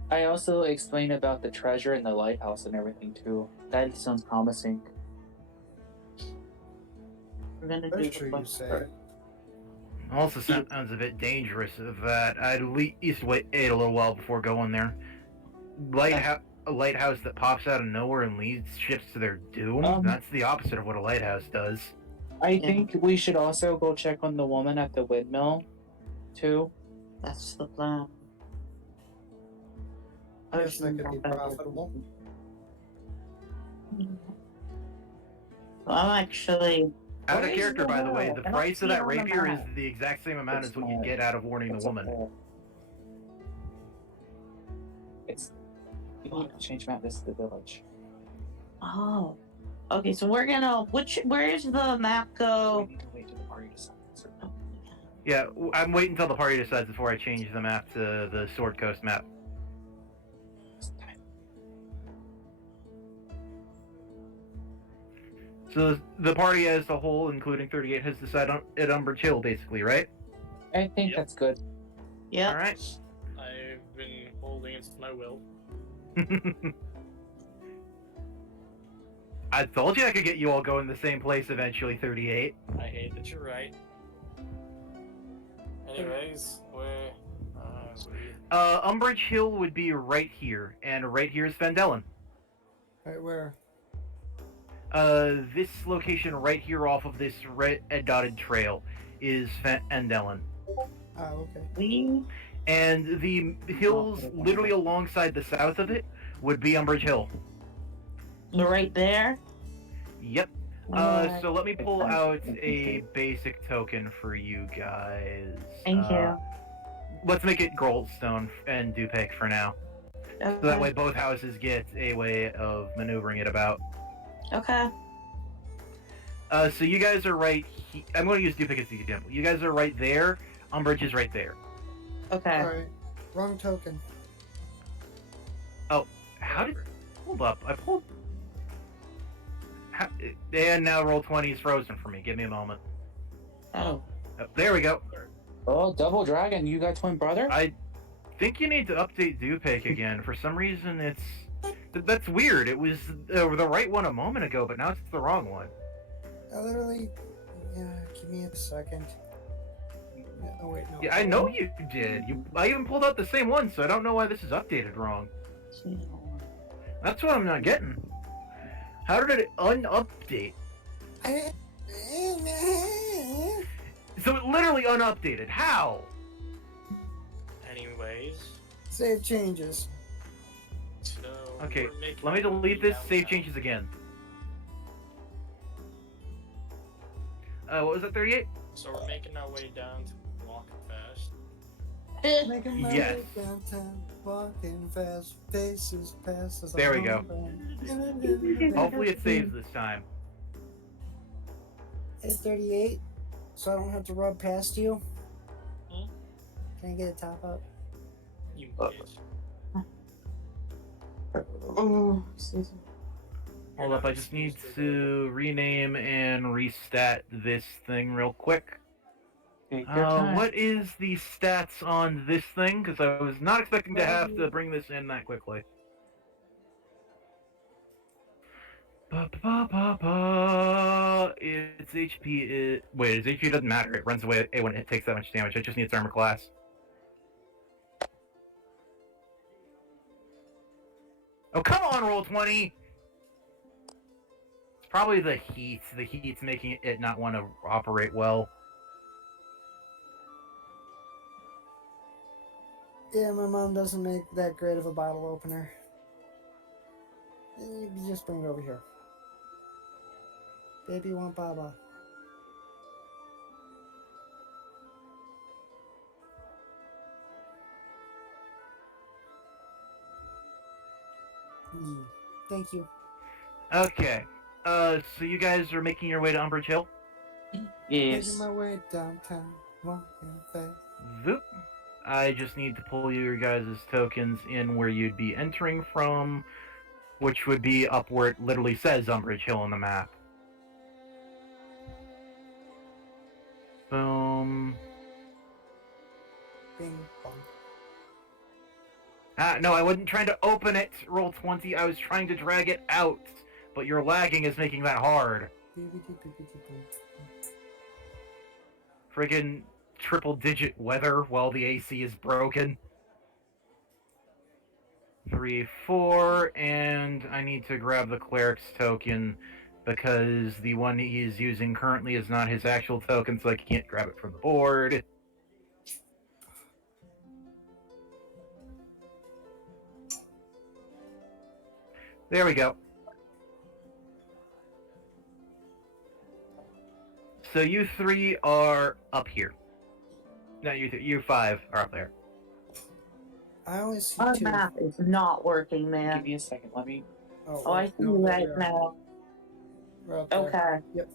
I also explained about the treasure and the lighthouse and everything too. That sounds promising. We're gonna do That's true, you say. Also sounds a bit dangerous of that. I'd at least wait a little while before going there. A lighthouse that pops out of nowhere and leads ships to their doom? That's the opposite of what a lighthouse does. I think we should also go check on the woman at the windmill too. That's the plan. Yes, that could be profitable. Well, I'm actually. Out of Where is character, the by the way, wall? the I don't price see of it that on the rapier is map. the exact same amount as what you get out of warning the woman. It's you need to change map. This is the village. Oh. Okay, so we're gonna. Where's the map go? We need to wait till the party decides. Yeah, I'm waiting until the party decides before I change the map to the Sword Coast map. So the party as a whole, including 38, has decided on at Umbridge Hill, basically, right? I think that's good. Yeah. All right. I've been holding against my will. I told you I could get you all going the same place eventually, 38. I hate that you're right. Anyways, where Umbridge Hill would be right here, and right here is Fendelin. Right where? This location right here off of this red dotted trail is Fendelin. Oh, okay. We. And the hills literally alongside the south of it would be Umbridge Hill. Right there. Yep. So let me pull out a basic token for you guys. Thank you. Let's make it Goldstone and Dupek for now. Okay. So that way both houses get a way of maneuvering it about. Okay. So you guys are right I'm going to use Dupek as the example. You guys are right there. Umbridge is right there. Okay. Alright. Wrong token. Oh, how did... Hold up. I pulled... And now roll 20 is frozen for me. Give me a moment. Oh. There we go. Oh, double dragon. You got twin brother? I think you need to update Dupake again. For some reason, that's weird. It was the right one a moment ago, but now it's the wrong one. Give me a second. Oh wait, no. Yeah, I know you did. I even pulled out the same one, so I don't know why this is updated wrong. That's what I'm not getting. How did it unupdate? So it literally unupdated. How? Anyways. Save changes. So Okay, we're making let me our way delete this. Save downtown. changes again. What was that? 38? So we're making our way down to Walking Fast. Making my Yes. way downtown, walking fast, faces past as There I we go. go. Hopefully it saves this time. It's 38, so I don't have to rub past you. Hmm? Can I get a top up? You bitch. Oh, excuse me. Hold up, I just need to rename and restat this thing real quick. Take your time. What is the stats on this thing? Because I was not expecting to have to bring this in that quickly. Its HP wait, its HP doesn't matter. It runs away when it takes that much damage. It just needs armor class. Oh, come on, roll 20! It's probably the heat. The heat's making it not want to operate well. Yeah, my mom doesn't make that great of a bottle opener. You just bring it over here. Baby want Baba. Thank you. Okay. So you guys are making your way to Umbridge Hill? Yes. Making my way downtown, walking fast. Zoop. I just need to pull your guys' tokens in where you'd be entering from, which would be up where it literally says Umbridge Hill on the map. Boom. Bing bong. No, I wasn't trying to open it, roll 20. I was trying to drag it out. But your lagging is making that hard. Friggin' triple-digit weather while the AC is broken. 3, 4, and I need to grab the cleric's token because the one he is using currently is not his actual token, so I can't grab it from the board. There we go. So you 3 are up here. No, you 5 are up there. I only see Our 2. map is not working, Give man. me a second. Let me. Oh, I see you right now. We're up there. Okay. Yep.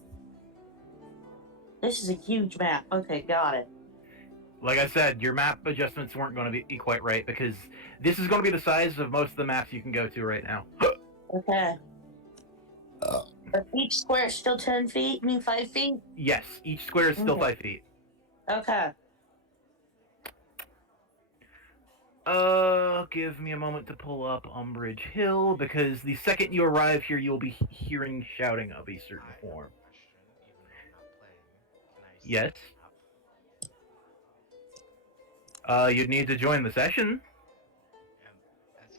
This is a huge map. Okay, got it. Like I said, your map adjustments weren't going to be quite right because this is going to be the size of most of the maps you can go to right now. Okay. But each square is still 10 feet? I mean 5 feet? Yes, each square is still Okay. 5 feet. Okay. Give me a moment to pull up Umbridge Hill, because the second you arrive here, you'll be hearing shouting of a certain form. Yes? You'd need to join the session. Can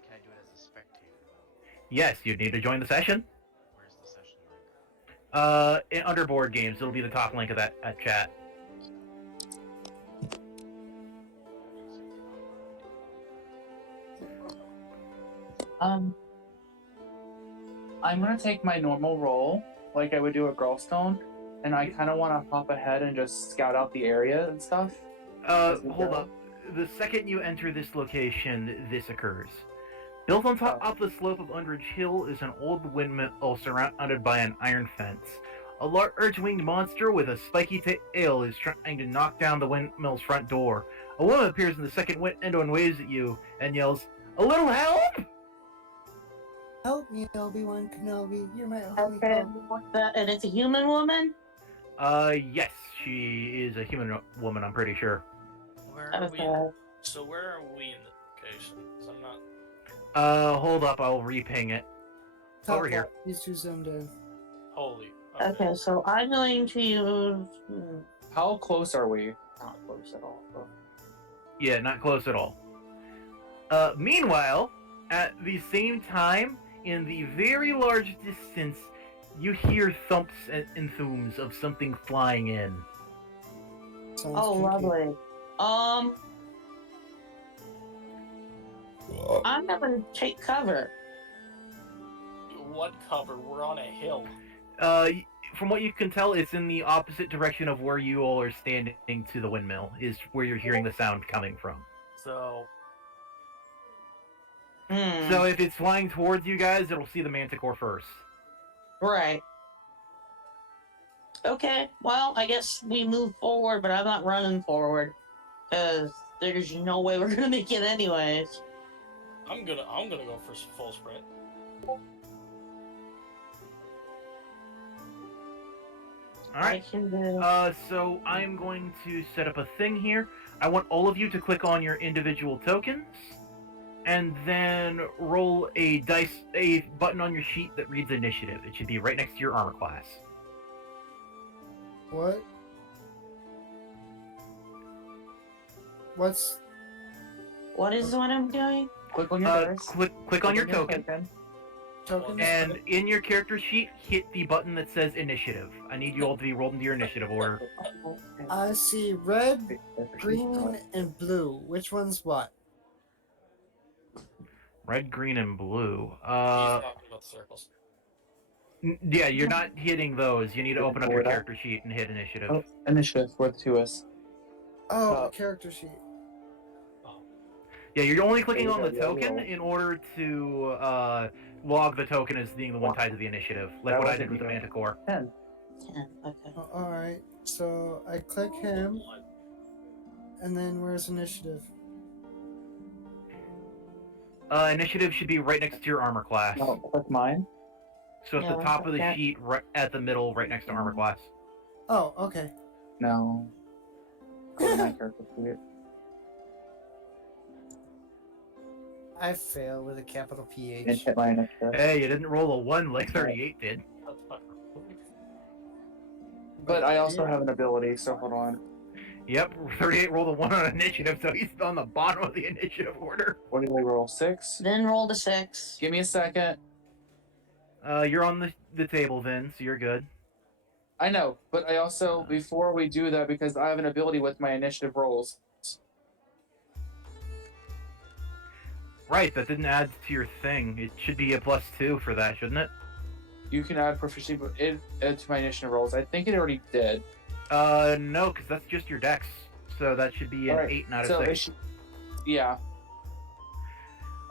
I do it as a spectator, though? Yes, you'd need to join the session. Where's the session link? Under board games, it'll be the top link of that chat. I'm gonna take my normal roll, like I would do a Girlstone, and I kind of want to hop ahead and just scout out the area and stuff. Hold up. The second you enter this location, this occurs. Built on top of the slope of Umbridge Hill is an old windmill surrounded by an iron fence. A large winged monster with a spiky tail is trying to knock down the windmill's front door. A woman appears in the second window and waves at you and yells, "A little help!" Help me, Obi-Wan Kenobi. You're my only Okay. hope. And it's a human woman? Yes, she is a human woman, I'm pretty sure. Where are we? Okay. So where are we in the location? 'Cause I'm not. Hold up, I'll reping it. Top Over here. left, these two zoomed in. Holy. Okay, so I'm going to use. How close are we? Not close at all. Yeah, not close at all. Meanwhile, at the same time, in the very large distance, you hear thumps and thooms of something flying in. Sounds Oh, kinky. lovely. I'm gonna take cover. What cover? We're on a hill. From what you can tell, it's in the opposite direction of where you all are standing to the windmill, is where you're hearing the sound coming from. So So if it's flying towards you guys, it'll see the manticore first. Right. Okay, well, I guess we move forward, but I'm not running forward. Because there's no way we're gonna make it anyways. I'm gonna go for full sprint. Alright. I can do. So I'm going to set up a thing here. I want all of you to click on your individual tokens, and then roll a button on your sheet that reads initiative. It should be right next to your armor class. What? What's What is what I'm doing? Click on your dice. Click on your token, tokens? and in your character sheet, hit the button that says initiative. I need you all to be rolled into your initiative order. I see red, green, and blue. Which one's what? Red, green, and blue. He's talking about the circles. Yeah, you're not hitting those. You need to open up your character sheet and hit initiative. Oh, initiative, where the 2 is. Oh, the character sheet. Yeah, you're only clicking on the token in order to log the token as being the one tied to the initiative, like what I did with the Manticore. 10. 10. Okay. Oh, alright, so I click him, and then where's initiative? Initiative should be right next to your armor class. No, click mine. So at No, the top of the that- sheet, right at the middle, right next to armor class. Oh, okay. No. Go to my character sheet. I fail with a capital And PH. hit my initiative. Hey, you didn't roll a 1 like 38 did. But I also have an ability, so hold on. Yep, 38 rolled a 1 on initiative, so he's on the bottom of the initiative order. What did I roll? 6? Then roll the 6. Give me a second. You're on the table then, so you're good. I know, but I also, before we do that, because I have an ability with my initiative rolls. Right, that didn't add to your thing. It should be a +2 for that, shouldn't it? You can add proficiency to my initiative rolls. I think it already did. No, because that's just your dex. So that should be an Alright, 8 out of so 6. it should, yeah.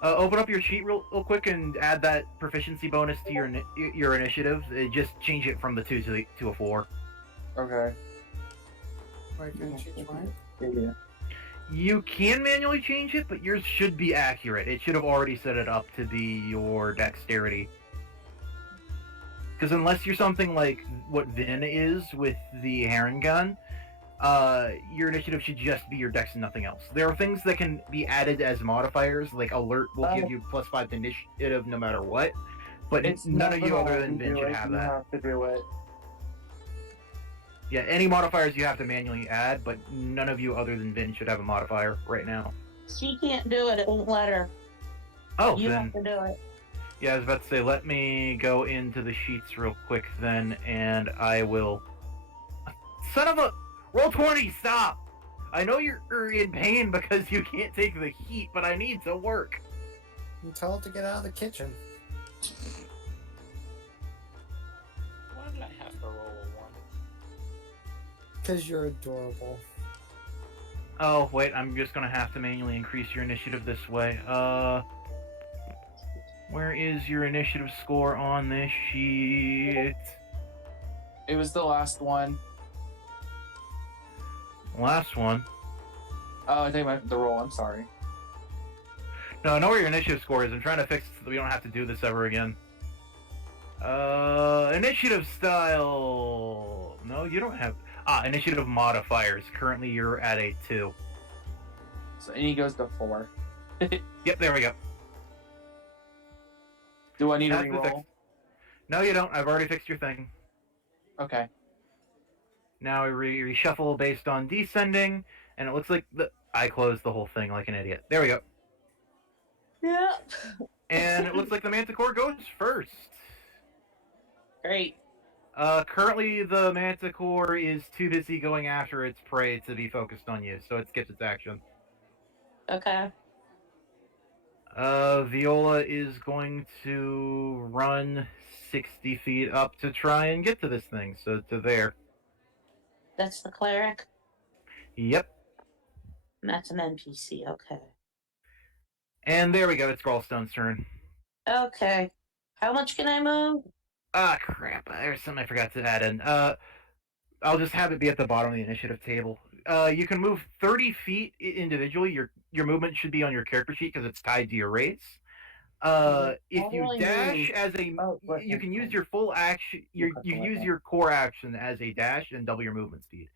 Open up your sheet real quick and add that proficiency bonus to your initiative. Just change it from the 2 to a 4. Okay. Wait, can I change mine? Yeah. You can manually change it, but yours should be accurate. It should have already set it up to be your dexterity. Because unless you're something like what Vin is with the Heron gun, your initiative should just be your dex and nothing else. There are things that can be added as modifiers, like alert will give you +5 to initiative no matter what, but none of you other than Vin should have that. You have to do it. Yeah, any modifiers you have to manually add, but none of you other than Vin should have a modifier right now. She can't do it. It won't let her. Oh, You then have to do it. yeah, I was about to say, let me go into the sheets real quick then, and I will. Son of a roll 20! Stop! I know you're in pain because you can't take the heat, but I need to work. And tell it to get out of the kitchen. Why did I have to roll a 1? Because you're adorable. Oh wait, I'm just gonna have to manually increase your initiative this way. Where is your initiative score on this sheet? It was the last one. Last one. Oh, I think the roll. I'm sorry. No, I know where your initiative score is. I'm trying to fix it so we don't have to do this ever again. Initiative style. No, you don't have. Initiative modifiers. Currently, you're at a 2. So any goes to 4. Yep, there we go. Do I need to That's been reroll? fixed. No, you don't. I've already fixed your thing. Okay. Now we reshuffle based on descending, and it looks like I closed the whole thing like an idiot. There we go. Yeah. And it looks like the Manticore goes first. Great. Currently, the Manticore is too busy going after its prey to be focused on you, so it skips its action. Okay. Viola is going to run 60 feet up to try and get to this thing, so to there. That's the cleric. Yep. And that's an NPC. Okay. And there we go, it's Grawlstone's turn. Okay. How much can I move? Ah, crap, there's something I forgot to add in. I'll just have it be at the bottom of the initiative table. You can move 30 feet individually. Your movement should be on your character sheet because it's tied to your race. If you dash as a, you can use your full action. You use your core action as a dash and double your movement speed.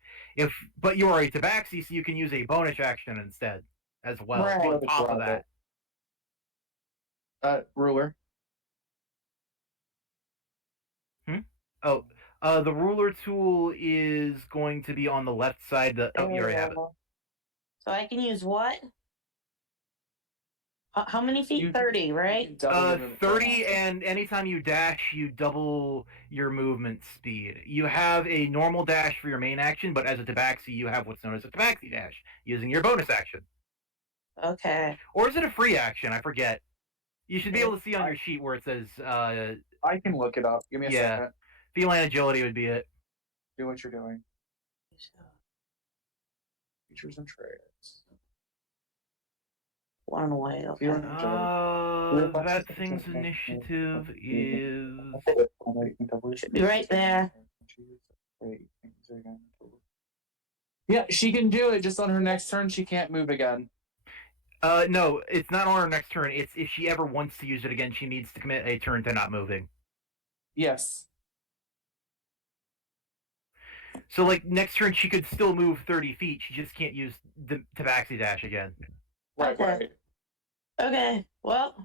But you are a tabaxi, so you can use a bonus action instead as well Right. on top of that. Ruler. Oh, the ruler tool is going to be on the left side. Oh, you already have it. So I can use what? How many feet? You- 30, right? Double your movement 30, speed. and anytime you dash, you double your movement speed. You have a normal dash for your main action, but as a tabaxi, you have what's known as a tabaxi dash, using your bonus action. Okay. Or is it a free action? I forget. You should be able to see on your sheet where it says, I can look it up. Give me a second. feline agility would be it. Do what you're doing. Features and traits. One way. Okay. Feeling agility. That thing's initiative is... Should be right there. Yeah, she can do it. Just on her next turn, she can't move again. No, it's not on her next turn. It's if she ever wants to use it again, she needs to commit a turn to not moving. Yes. So, like, next turn she could still move 30 feet. She just can't use the Tabaxi Dash again. Right, Okay. right. Okay. Well,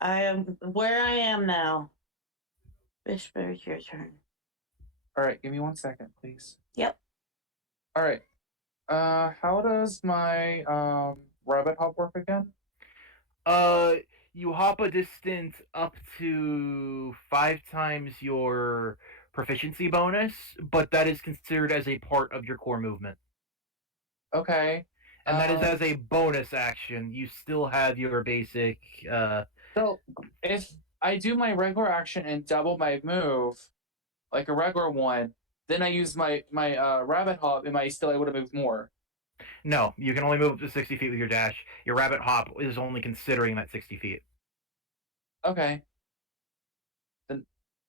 I am where I am now. Whisper, it's your turn. All right, give me 1 second, please. Yep. All right. How does my rabbit hop work again? You hop a distance up to 5 times your proficiency bonus, but that is considered as a part of your core movement. Okay. And that is as a bonus action. You still have your basic. So if I do my regular action and double my move, like a regular one, then I use my rabbit hop. Am I still able to move more? No, you can only move up to 60 feet with your dash. Your rabbit hop is only considering that 60 feet. Okay. Then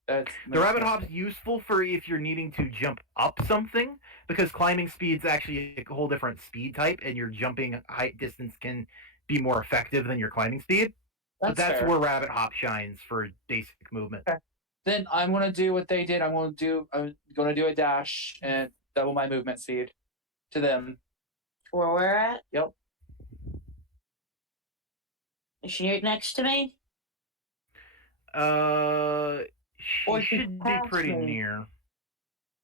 that's The rabbit hop's useful for if you're needing to jump up something, because climbing speed's actually a whole different speed type, and your jumping height distance can be more effective than your climbing speed. But that's fair. where rabbit hop shines for basic movement. Okay. Then I'm gonna do what they did. I'm gonna do a dash and double my movement speed to them. Where we're at? Yep. Is she right next to me? She should be pretty near.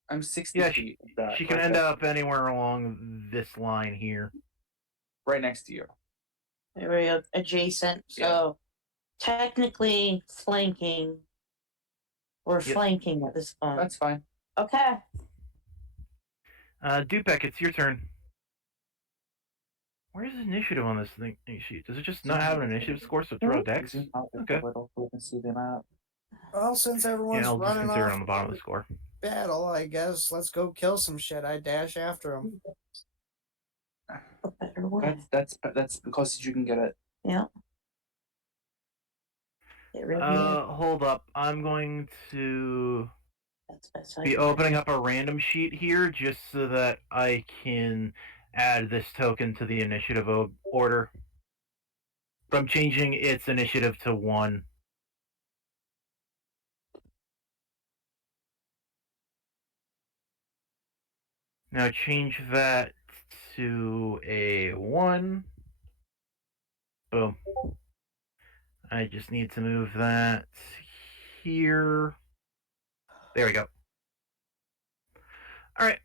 I'm 60 Yeah, feet. She can end up anywhere along this line here. right next to you. There we go. Adjacent. So technically flanking. We're flanking at this point. That's fine. Okay. Dupek, it's your turn. Where's the initiative on this thing sheet? Does it just not have an initiative score, so throw a dex? Okay. See the map. Well, since everyone's Yeah, I'll just running consider it off on the bottom of the score. battle, I guess let's go kill some shit. I dash after him. A better way. That's the closest you can get it. Yeah. Get rid of me. Hold up. I'm going to That's best I be can opening up a random sheet here just so that I can add this token to the initiative order. But I'm changing its initiative to 1. Now change that to a 1. Boom. I just need to move that here. There we go. Alright.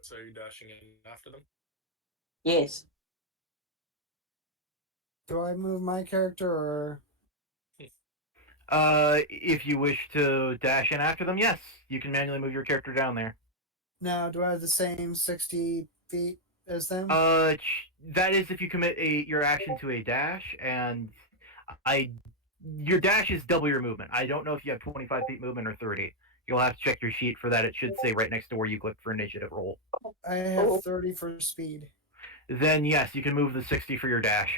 So you're dashing in after them? Yes. Do I move my character or? If you wish to dash in after them, yes. You can manually move your character down there. Now, do I have the same 60 feet as them? That is if you commit your action to a dash, and your dash is double your movement. I don't know if you have 25 feet movement or 30. You'll have to check your sheet for that. It should say right next to where you click for initiative roll. I have 30 for speed. Then yes, you can move the 60 for your dash.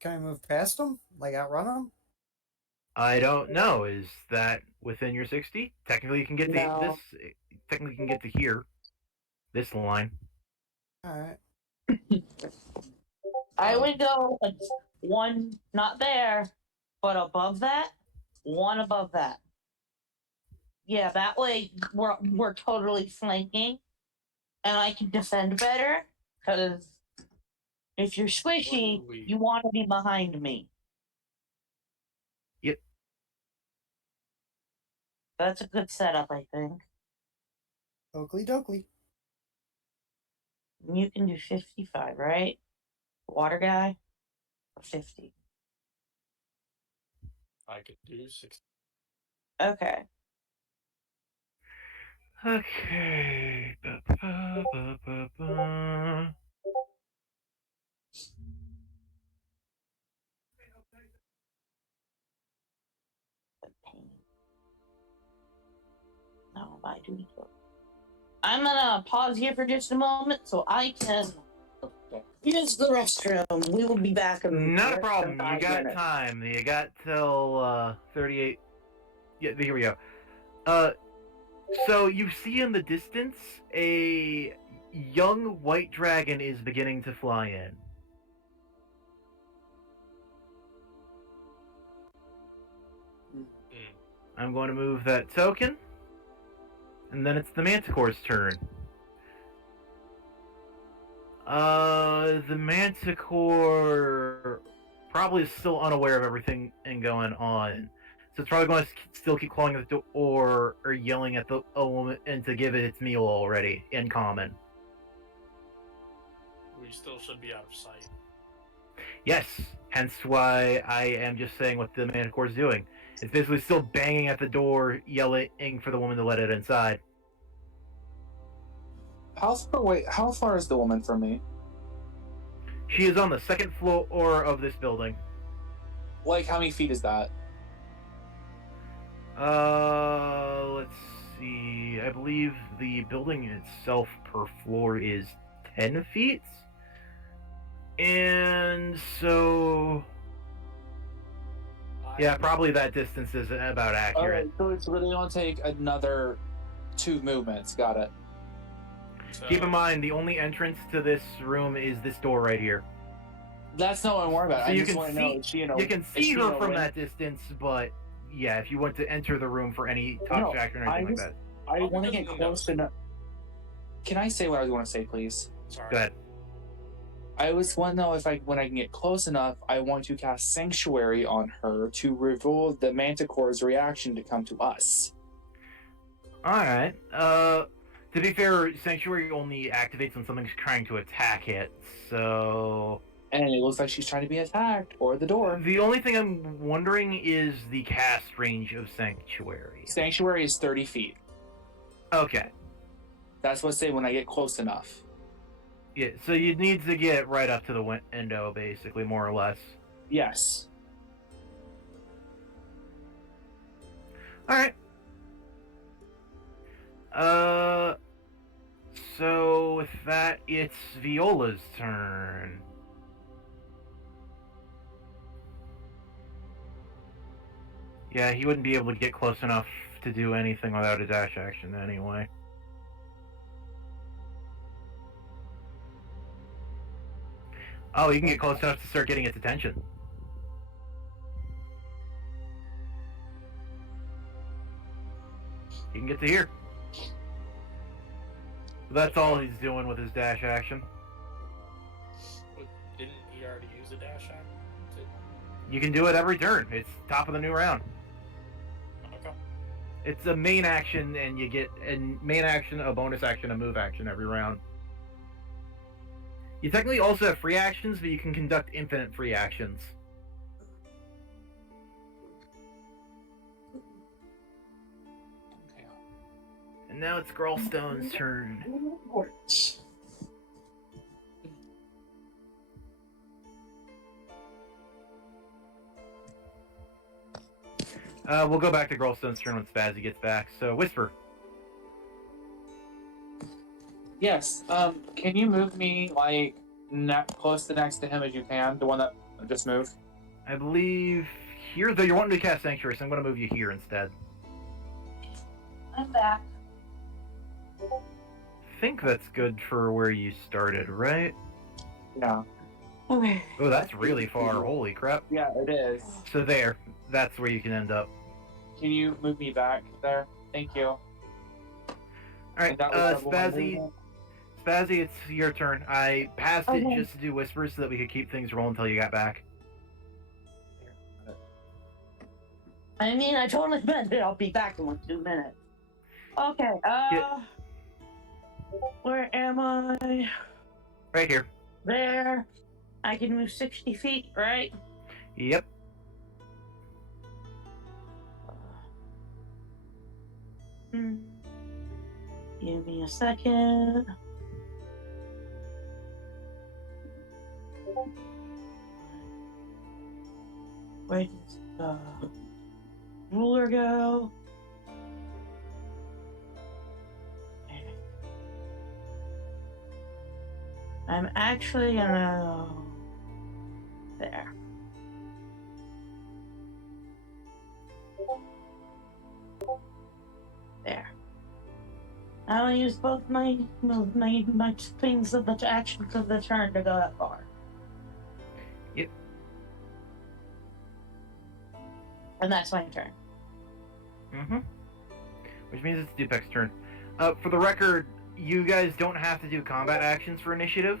Can I move past them? Like outrun them? I don't know. Is that within your 60? Technically, you can get to No. this. Technically, you can get to here. This line. Alright. I would go one, not there, but above that, one above that. Yeah, that way we're totally flanking, and I can defend better. Because if you're squishy, you want to be behind me. Yep. That's a good setup, I think. Oakley dokley. You can do 55, right? Water guy? Or 50. I could do 60. Okay. Okay. Ba-ba-ba-ba-ba. No, I do need to. I'm gonna pause here for just a moment so I can use the restroom. We will be back in Not a problem. You 5 got minutes. time. You got till 38. Yeah, here we go. So you see in the distance a young white dragon is beginning to fly in. I'm going to move that token, and then it's the Manticore's turn. The Manticore probably is still unaware of everything and going on. So it's probably going to still keep clawing at the door or yelling at the woman and to give it its meal already in common. We still should be out of sight. Yes, hence why I am just saying what the Manticore is doing. It's basically still banging at the door, yelling for the woman to let it inside. How far is the woman from me? She is on the second floor of this building. Like, how many feet is that? Let's see. I believe the building itself per floor is 10 feet. And so... yeah, probably that distance is about accurate. Alright, so it's really gonna take another 2 movements. Got it. So, Keep in mind, the only entrance to this room is this door right here. That's not what I'm worried about. So I you just can want to know, see- is she in a, You can is see she in her a from wind- that distance, but yeah, if you want to enter the room for any top No, factor or anything like that. I I'll want to be get good close enough. enough. Can I say what I want to say, please? Sorry. Go ahead. I was want to know if when I can get close enough, I want to cast Sanctuary on her to reveal the Manticore's reaction to come to us. Alright. To be fair, Sanctuary only activates when something's trying to attack it, so... And it looks like she's trying to be attacked, or the door. The only thing I'm wondering is the cast range of Sanctuary. Sanctuary is 30 feet. Okay. That's what I say when I get close enough. Yeah, so you'd need to get right up to the window, basically, more or less. Yes. Alright. So with that, it's Viola's turn. Yeah, he wouldn't be able to get close enough to do anything without a dash action anyway. Oh, you can get close enough to start getting its attention. He can get to here. That's all he's doing with his dash action. Didn't he already use a dash action? You can do it every turn. It's top of the new round. Okay. It's a main action, and you get a main action, a bonus action, a move action every round. You technically also have free actions, but you can conduct infinite free actions. Okay. And now it's Gralstone's turn. We'll go back to Gralstone's turn when Spazzy gets back. So, Whisper. Yes. Can you move me like close to next to him as you can? The one that just moved. I believe here, though you're wanting to cast Sanctuary, so I'm going to move you here instead. I'm back. I think that's good for where you started, right? Yeah. Okay. Oh, that's really far. Holy crap. Yeah, it is. So there. That's where you can end up. Can you move me back there? Thank you. Alright, Spazzy, it's your turn. I passed it just to do whispers so that we could keep things rolling until you got back. I mean, I totally meant it. I'll be back in like 2 minutes. Okay, where am I? Right here. There. I can move 60 feet, right? Yep. Give me a second. Where did the ruler go? I'm actually gonna there. There. I'll use both my things of the actions of the turn to go that far. Yep. And that's my turn. Mm-hmm. Which means it's Dupek's turn. For the record, you guys don't have to do combat actions for initiative.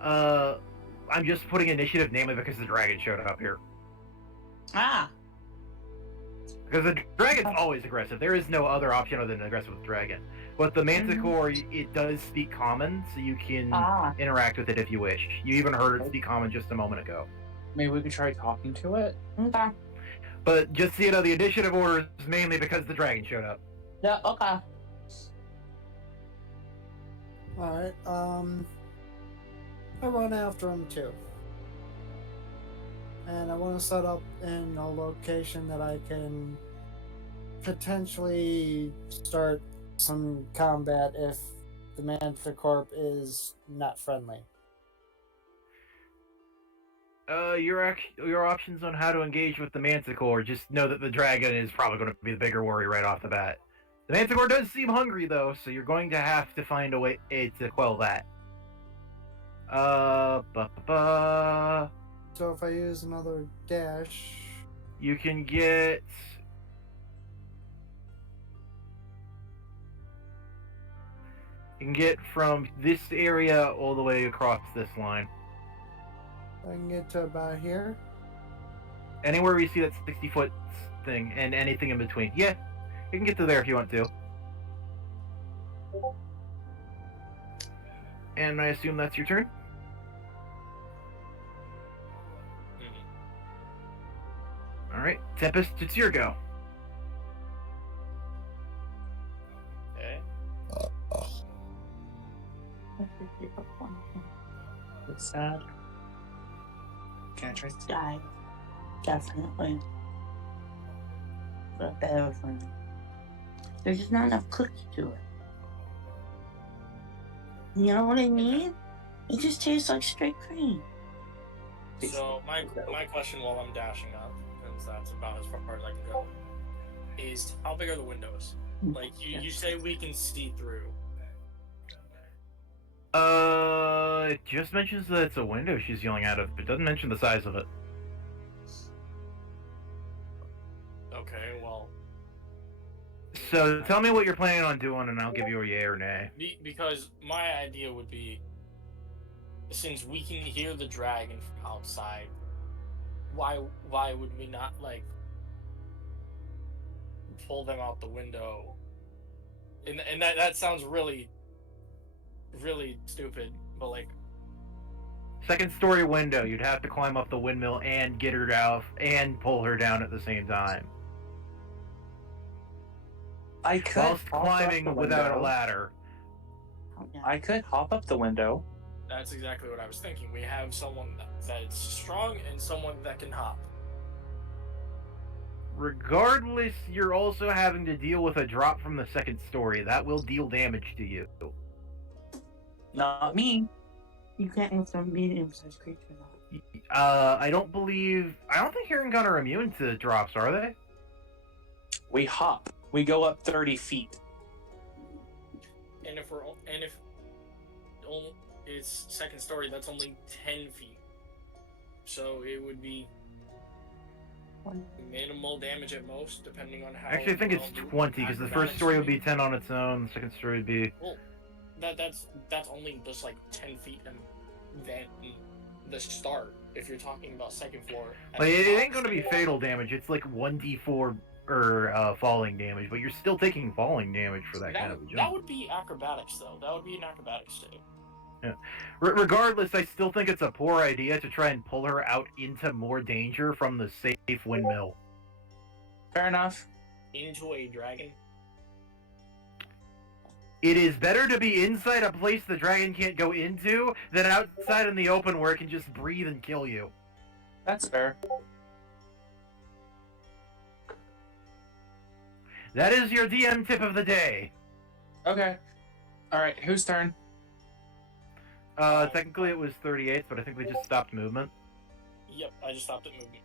I'm just putting initiative namely because the dragon showed up here. Ah. Because the dragon's always aggressive. There is no other option other than aggressive with dragon. But the Manticore, it does speak common, so you can interact with it if you wish. You even heard it speak common just a moment ago. Maybe we could try talking to it? Okay. But just so you know, the initiative order is mainly because the dragon showed up. Yeah, okay. Alright, I run after him too. And I want to set up in a location that I can potentially start some combat if the Manticore is not friendly. Your options on how to engage with the Manticore, just know that the dragon is probably going to be the bigger worry right off the bat. The Manticore does seem hungry, though, so you're going to have to find a way to quell that. So if I use another dash... You can get... You can get from this area all the way across this line. I can get to about here. Anywhere you see that 60-foot thing, and anything in between. Yeah, you can get to there if you want to. And I assume that's your turn? Alright, Tempest, it's your go. Okay. It's sad. Can I try to Die. Definitely. But better for me. There's just not enough cookie to it. You know what I mean? It just tastes like straight cream. So my question while I'm dashing up, because that's about as far as I can go, is how big are the windows? Like you say we can see through. It just mentions that it's a window she's yelling out of. It doesn't mention the size of it. Okay, well. So tell me what you're planning on doing, and I'll give you a yay or nay. Because my idea would be, since we can hear the dragon from outside, why would we not like pull them out the window? And that sounds really stupid, but like, Second story window, you'd have to climb up the windmill and get her out and pull her down at the same time. I could Whilst hop up climbing the without a window. ladder. I could hop up the window. that's exactly what I was thinking. We have someone that's strong and someone that can hop. Regardless, you're also having to deal with a drop from the second story. That will deal damage to you. Not me. You can't answer a medium-sized creature now. I don't think Gun are immune to drops, are they? We hop. We go up 30 feet. And if it's second story, that's only 10 feet. So it would be minimal damage at most, depending on how. Actually, I think it's 20, because the first story would be 10 on its own, the second story would be... Well, that's only just like 10 feet, and then the start. If you're talking about second floor, Like, it ain't going to be fatal damage, it's like 1d4 or falling damage, but you're still taking falling damage for that kind of a jump. That would be acrobatics, though. That would be an acrobatics save. Yeah. Regardless, I still think it's a poor idea to try and pull her out into more danger from the safe windmill. Fair enough. Into a dragon. It is better to be inside a place the dragon can't go into than outside in the open where it can just breathe and kill you. That's fair. That is your DM tip of the day. Okay. Alright, whose turn? Technically it was 38th, but I think we just stopped movement. Yep, I just stopped at movement.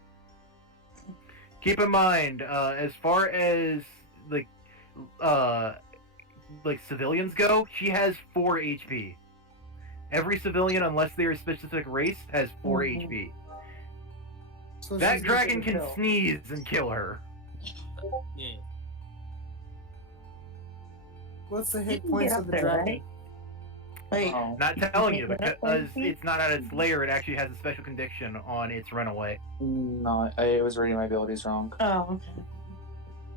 Keep in mind, as far as like civilians go, she has 4 HP. Every civilian, unless they are a specific race, has 4 HP. So That she's dragon easy to can kill. sneeze and kill her. Yeah. What's the You hit can points get of up the there, dragon? right? Wait, Oh. Not telling you, Is that because fancy? it's not at its layer, it actually has a special condition on its runaway. No, I was reading my abilities wrong. oh, okay.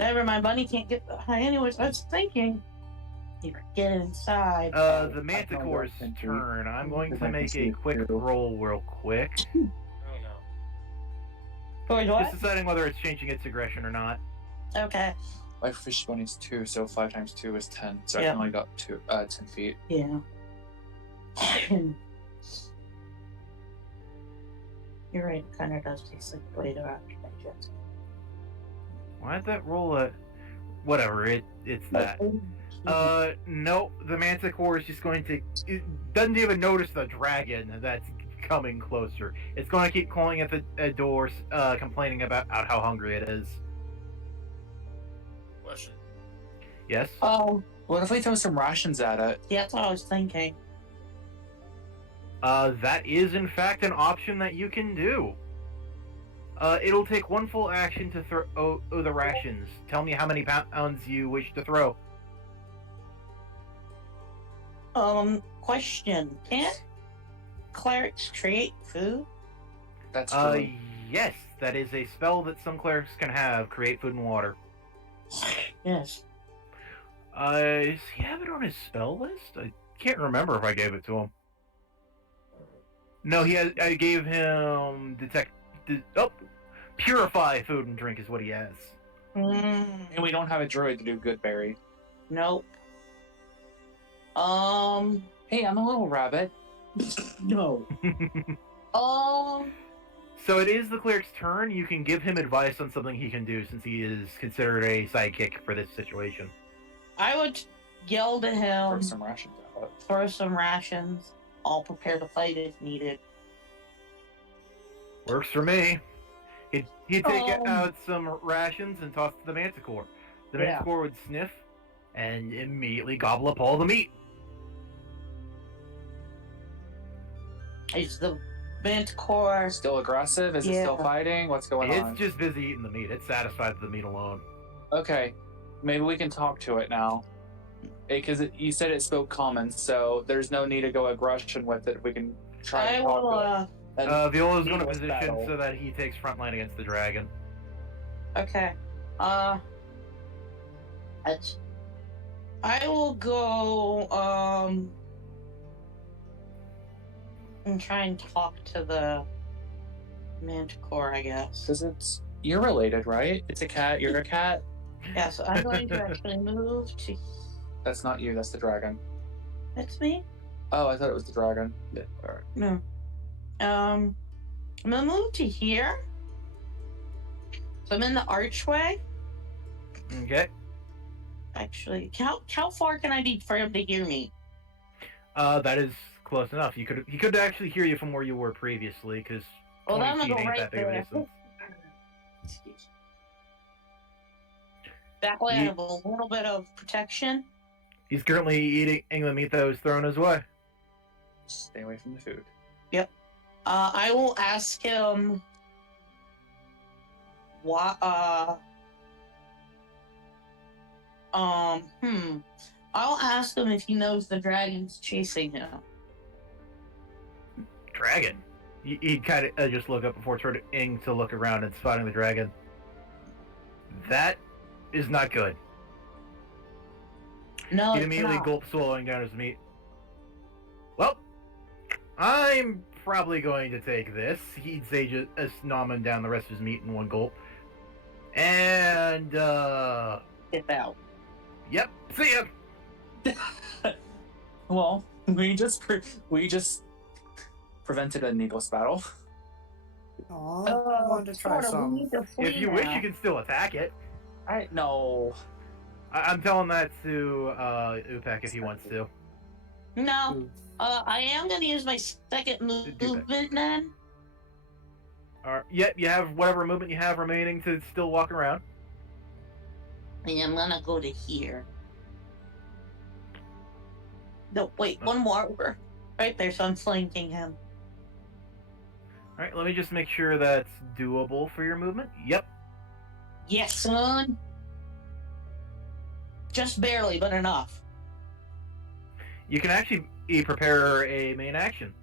Never mind, Bunny can't get behind. Anyways, I was thinking. You could get inside. The Manticore's I don't know. turn. I'm going If to I can make see a it quick too. roll real quick. Oh no. Towards what? Just deciding whether it's changing its aggression or not. Okay. My fish bunny is 2, so 5 times 2 is 10. So Yeah. I only got 10 feet. Yeah. You're right, it kind of does taste like Play-Doh after digesting. Why'd that roll at... Whatever, it's that. No, the Manticore is just going to... It doesn't even notice the dragon that's coming closer. It's going to keep calling at the doors, complaining about how hungry it is. Question. Yes? What if we throw some rations at it? Yeah, that's what I was thinking. That is in fact an option that you can do. It'll take 1 full action to throw the rations. Tell me how many pounds you wish to throw. Question. Can't clerics create food? That's true. Yes, that is a spell that some clerics can have, create food and water. Yes. Does he have it on his spell list? I can't remember if I gave it to him. No, I gave him purify food and drink is what he has. And we don't have a druid to do Goodberry. Nope. Hey, I'm a little rabbit. No. So it is the cleric's turn. You can give him advice on something he can do since he is considered a sidekick for this situation. I would yell to him, Throw some rations out. throw some rations. I'll prepare the plate if needed. Works for me. He'd take Oh. out some rations and toss to the Manticore. The Yeah. Manticore would sniff and immediately gobble up all the meat. Is the Manticore Still aggressive? Is it still Yeah. fighting? What's going It's on? just busy eating the meat. It's satisfied with the meat alone. Okay. maybe we can talk to it now. Because you said it spoke common, so there's no need to go aggression with it. We can try I to talk will, to it. And Viola's going to meaningless position battle. so that he takes front line against the dragon. okay. I will go, and try and talk to the manticore, I guess. Because you're related, right? It's a cat. You're a cat. Yeah, so I'm going to actually move to. That's not you. That's the dragon. That's me? Oh, I thought it was the dragon. Yeah, all right. No. I'm gonna move to here. So I'm in the archway. Okay. Actually, how far can I be for him to hear me? That is close enough. He could actually hear you from where you were previously, because Well, 20 I'm gonna feet go ain't right that big of a there. distance. Excuse me. That way I have a little bit of protection. He's currently eating the meat that was thrown his way. Stay away from the food. I will ask him what I'll ask him if he knows the dragon's chasing him. Dragon? He'd kind of just look up before turning to look around and spotting the dragon. That is not good. No, He'd it's immediately not. gulp, swallowing down his meat. Well, I'm probably going to take this. He'd say just nomming down the rest of his meat in one gulp. And, Get out. yep, see ya! Well, we just prevented a needless battle. Aw, I wanted to try Florida, we some. need to flee If you wish, now. you can still attack it. No. I'm telling that to Upek if he wants to. No. I am gonna use my second movement then. Yep, you have whatever movement you have remaining to still walk around. And I'm gonna go to here. No, wait, one more. We're right there, so I'm flanking him. Alright, let me just make sure that's doable for your movement. Yep. Yes, son. Just barely, but enough. You can actually prepare a main action.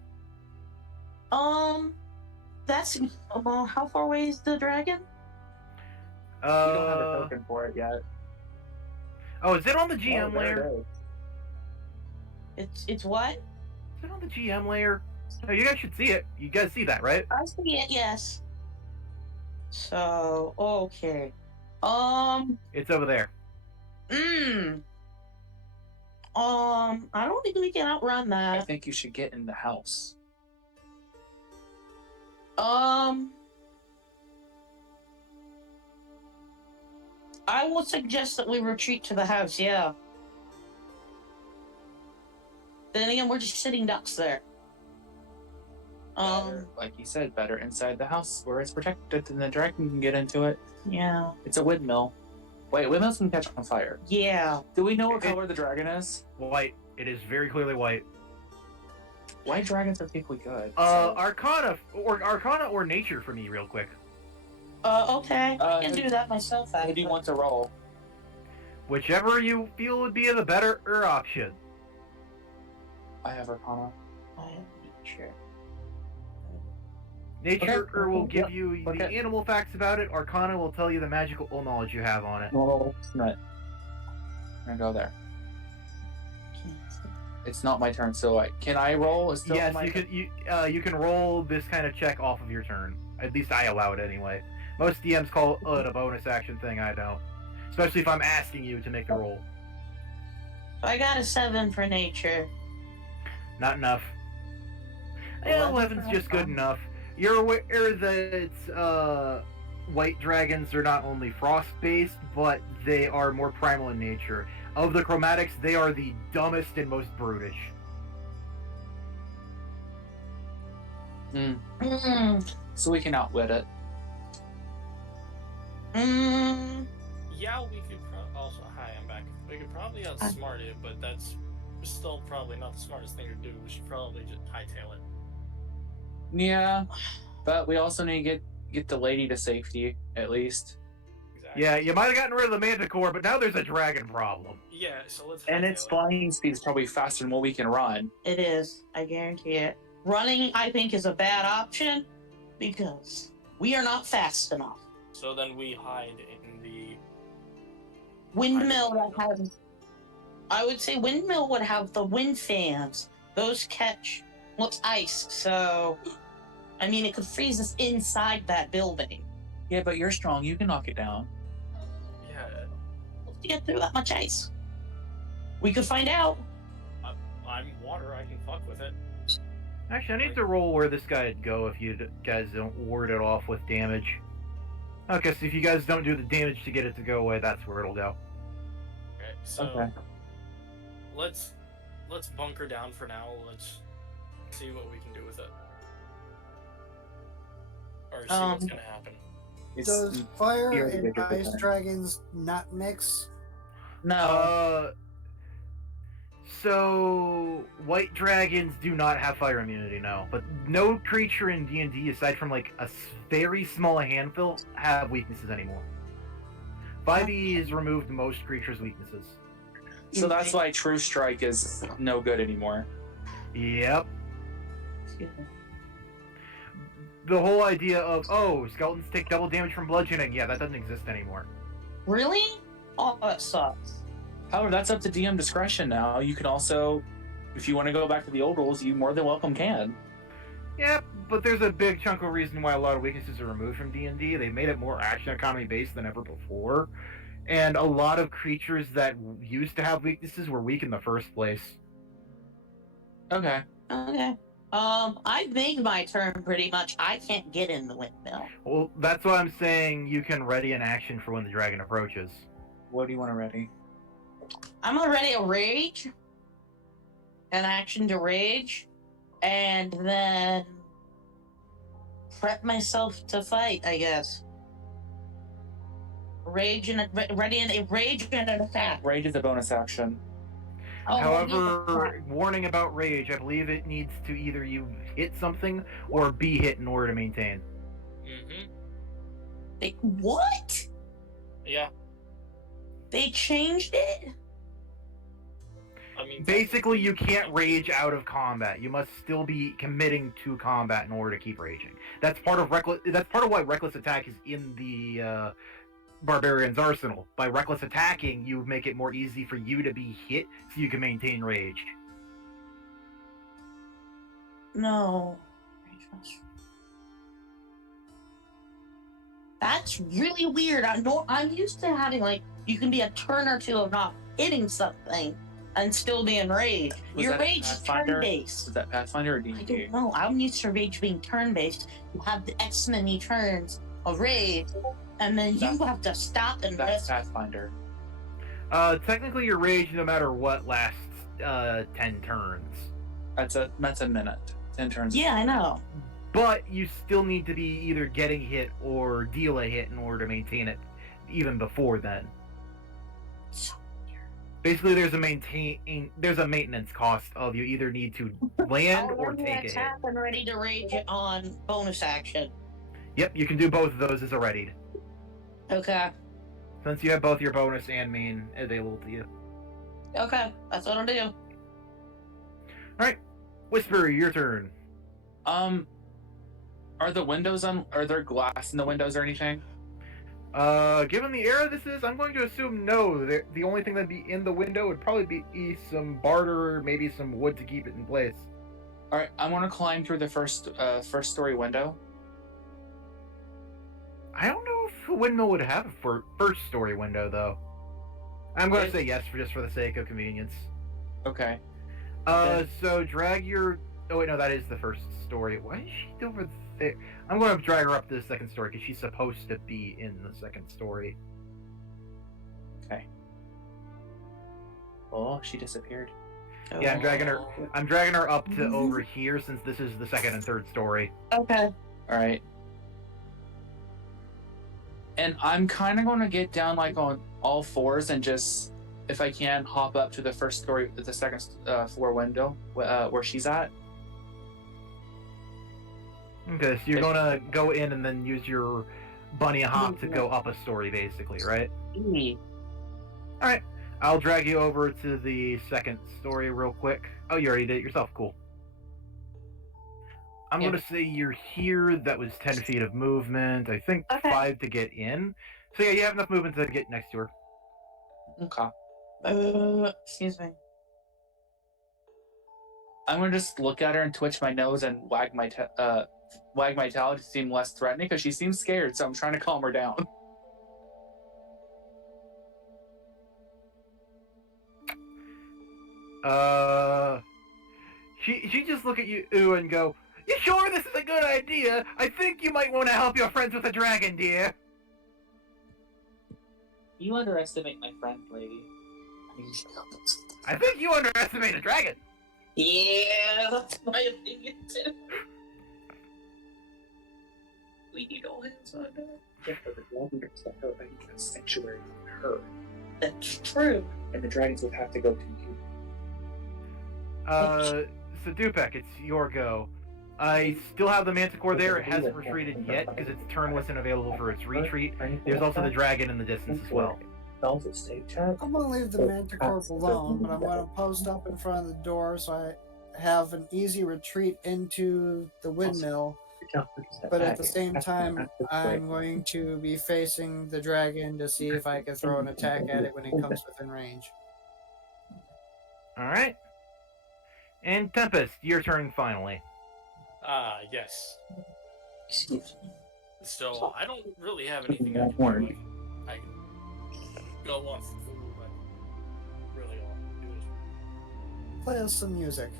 That's how far away is the dragon? You don't have a token for it yet. Oh, is it on the GM Oh, there layer? it is. It's what? Is it on the GM layer? No, you guys should see it. You guys see that, right? I see it. Yes. So okay. It's over there. I don't think we can outrun I that. think you should get in the house. I will suggest that we retreat to the house, yeah. Then again, we're just sitting ducks there. Better, like you said, better inside the house where it's protected and the dragon can get into it. Yeah. It's a windmill. Wait, windmills can catch on fire. Yeah. Do we know what color the dragon is? White. It is very clearly white. White dragons are typically good. Arcana or nature for me, real quick. Okay. I can do that myself, Who actually. do you want to roll? Whichever you feel would be the better option. I have Arcana. I have nature. Nature Okay. will give Yep. you the Okay. animal facts about it. Arcana will tell you the magical knowledge you have on it. Roll Smith. I'm gonna go there. It's not my turn, so can I roll? It's still Yes, my you can. You can roll this kind of check off of your turn. At least I allow it anyway. Most DMs call it a bonus action thing. I don't, especially if I'm asking you to make the roll. So I got a 7 for nature. Not enough. 11's just good enough. You're aware that white dragons are not only frost-based, but they are more primal in nature. Of the chromatics, they are the dumbest and most brutish. So we can outwit it. Yeah, we could also. Hi, I'm back. We could probably outsmart it, but that's still probably not the smartest thing to do. We should probably just hightail it. Yeah, but we also need to get the lady to safety at least. Exactly. Yeah, you might have gotten rid of the Manticore, but now there's a dragon problem. Yeah, so let's. And its flying speed is probably faster than what we can run. It is. I guarantee it. Running, I think, is a bad option because we are not fast enough. So then we hide in the Windmill that has. I would say windmill would have the wind fans. Those catch. Well, it's ice, so. I mean, it could freeze us inside that building. Yeah, but you're strong. You can knock it down. Yeah. To get through that much ice. We could find out. I'm water. I can fuck with it. Actually, I need to roll where this guy would go if you guys don't ward it off with damage. Okay, so if you guys don't do the damage to get it to go away, that's where it'll go. Okay. So Okay. let's bunker down for now. Let's see what we can do with it, or see what's gonna happen. Does fire you're and bigger than ice that. dragons not mix? No. So white dragons do not have fire immunity, no. But no creature in D&D, aside from like a very small handful, have weaknesses anymore. 5e has removed most creatures' weaknesses. So that's why True Strike is no good anymore. Yep. The whole idea of, oh, skeletons take double damage from bludgeoning, yeah, that doesn't exist anymore. Really? Oh, that sucks. However, that's up to DM discretion now. You can also, if you want to go back to the old rules, you more than welcome can. Yep, but there's a big chunk of reason why a lot of weaknesses are removed from D&D. They made it more action economy based than ever before. And a lot of creatures that used to have weaknesses were weak in the first place. Okay. Okay. I've made my turn pretty much. I can't get in the windmill. Well, that's why I'm saying you can ready an action for when the dragon approaches. What do you want to ready? I'm already a rage. An action to rage. And then prep myself to fight, I guess. Rage and ready and a rage and an attack. Rage is a bonus action. Oh, However, warning about rage, I believe it needs to either you hit something or be hit in order to maintain. Mm-hmm. What? Yeah. They changed it? I mean, Basically, you can't rage out of combat. You must still be committing to combat in order to keep raging. That's part of That's part of why reckless attack is in the barbarian's arsenal. By reckless attacking, you make it more easy for you to be hit, so you can maintain rage. No. That's really weird. I'm used to having, like, you can be a turn or two of not hitting something and still be enraged. Was Your that rage is Pathfinder? turn-based. Is that Pathfinder or I D&D? don't know. I'm used to rage being turn-based. You have the X many turns of rage, and then you have to stop and That's rest. Pathfinder. Technically, your rage, no matter what, lasts 10 turns. That's a minute. 10 turns. Yeah, I know. But you still need to be either getting hit or deal a hit in order to maintain it, even before then. So Basically, there's a maintenance cost of you either need to land or take a hit. attack and ready to rage it on bonus action. Yep, you can do both of those as a readied. Okay. Since you have both your bonus and main available to you. Okay, that's what I'll do. Alright, Whisper, your turn. Are the windows on? Are there glass in the windows or anything? Given the era this is, I'm going to assume no. The only thing that'd be in the window would probably be some barter, maybe some wood to keep it in place. All right, I want to climb through the first story window. I don't know if a windmill would have a first story window, though. I'm going to say yes, just for the sake of convenience. Okay. So drag your... Oh, wait, no, that is the first story. Why is she over there? I'm going to drag her up to the second story, because she's supposed to be in the second story. Okay. Oh, she disappeared. Yeah, I'm dragging her up to over here, since this is the second and third story. Okay. All right. And I'm kind of going to get down like on all fours and just, if I can, hop up to the first story, the second floor window where she's at. Okay, so you're going to go in and then use your bunny hop to go up a story, basically, right? Eee. All right. I'll drag you over to the second story real quick. Oh, you already did it yourself. Cool. I'm Yeah. going to say you're here. That was 10 feet of movement. I think Okay. 5 to get in. So yeah, you have enough movement to get next to her. Okay. Excuse me. I'm gonna just look at her and twitch my nose and wag my tail to seem less threatening because she seems scared. So I'm trying to calm her down. She just look at you and go, "You sure this is a good idea? I think you might want to help your friends with a dragon, dear." You underestimate my friend, lady. I think you underestimate a dragon. Yeah, that's my opinion too. We need all hands on deck. Yeah, but the dragons that her I need a sanctuary from her. That's true. And the dragons would have to go to you. So Dupek, it's your go. I still have the Manticore there. It hasn't retreated yet because its turn wasn't available for its retreat. There's also the dragon in the distance as well. I'm gonna leave the Manticore alone, but I'm gonna post up in front of the door so I have an easy retreat into the windmill. But at the same time, I'm going to be facing the dragon to see if I can throw an attack at it when it comes within range. Alright. And Tempest, your turn finally. Yes. Excuse me. So I don't really have anything I can Horn. do. I can go on food, but really all I can do is. Play us some music.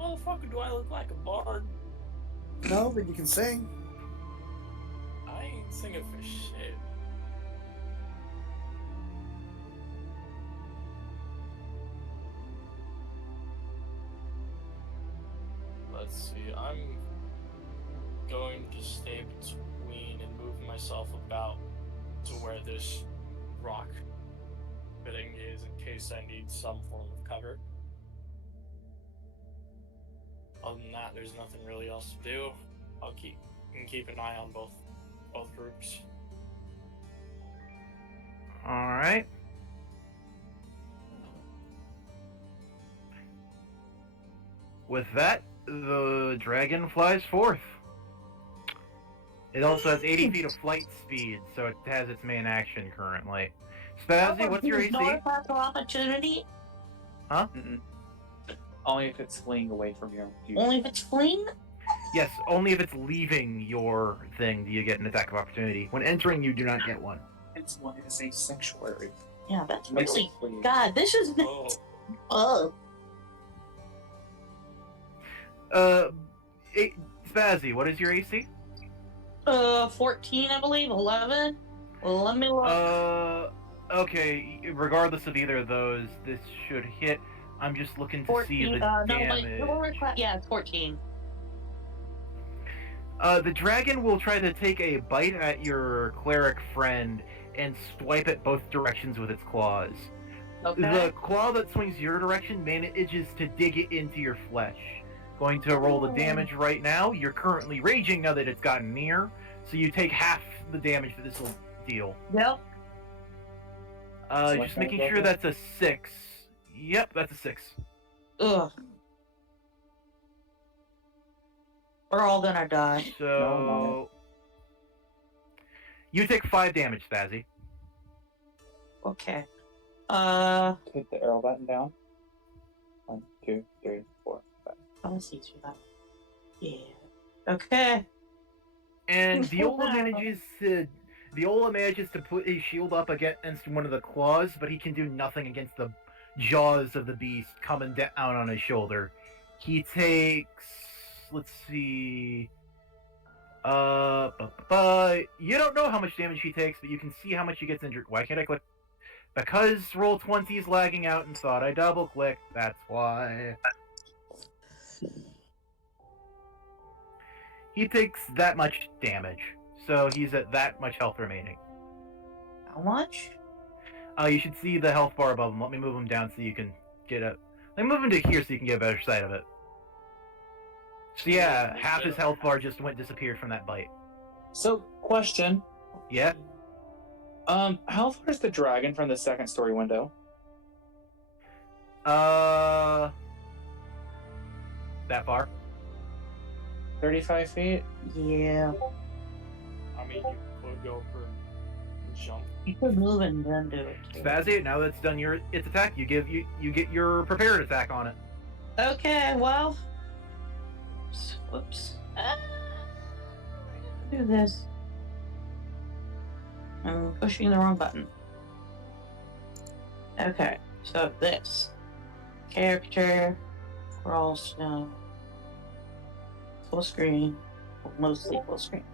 Motherfucker, do I look like a bard? No, but you can sing. I ain't singing for shit. Let's see, I'm going to stay between and move myself about to where this rock fitting is in case I need some form of cover. Other than that, there's nothing really else to do. I'll keep an eye on both groups. Alright. With that, the dragon flies forth. It also has 80 feet of flight speed, so it has its main action currently. Spazzy, what's your AC? Door path of opportunity? Huh? Only if it's fleeing away from you. Only if it's fleeing? Yes, only if it's leaving your thing do you get an attack of opportunity. When entering, you do not get one. It's one is a sanctuary. Yeah, that's Makes really. it flee. God, this is. Oh, Oh. Spazzy, what is your AC? 14, I believe. 11. Let me look. Okay. Regardless of either of those, this should hit. I'm just looking to 14. see the No, damage. wait. Yeah, it's 14. The dragon will try to take a bite at your cleric friend and swipe it both directions with its claws. Okay. The claw that swings your direction manages to dig it into your flesh. Going to roll the damage right now. You're currently raging now that it's gotten near, so you take half the damage that this will deal. Yep. Just making sure that's a 6. Yep, that's a 6. Ugh. We're all gonna die. So No. you take 5 damage, Spazzy. Okay. Hit the arrow button down. 1, 2, 3, 4, 5. Let's see through that. Yeah. Okay. And Viola manages to put his shield up against one of the claws, but he can do nothing against the jaws of the beast coming down on his shoulder. He takes, let's see, you don't know how much damage he takes, but you can see how much he gets injured. Why can't I click? Because Roll20 is lagging out and thought I double clicked. That's why. He takes that much damage, so he's at that much health remaining. How much? You should see the health bar above him. Let me move him down so you can get a. Let me move him to here so you can get a better sight of it. So yeah, half his health bar just disappeared from that bite. So, question. Yeah. How far is the dragon from the second story window? That far? 35 feet? Yeah. I mean, you could go for a jump. You could move and then do it. Too. Spazzy, now that's done its attack, you get your prepared attack on it. Okay, well. Whoops. Do this. I'm pushing the wrong button. Okay, so this. Character. Crawl snow. Full screen. Mostly full screen.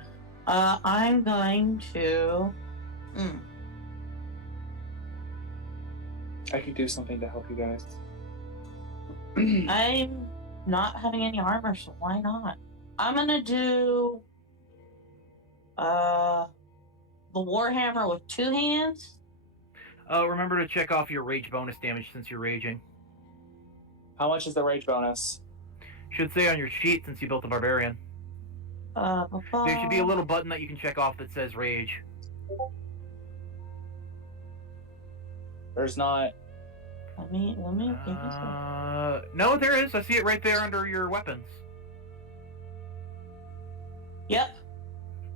I'm going to. I could do something to help you guys. I'm not having any armor, so why not? I'm gonna do the Warhammer with 2 hands. Remember to check off your rage bonus damage since you're raging. How much is the rage bonus? Should say on your sheet since you built the barbarian. There should be a little button that you can check off that says rage. There's not. Let me give this one. No, there is. I see it right there under your weapons. Yep.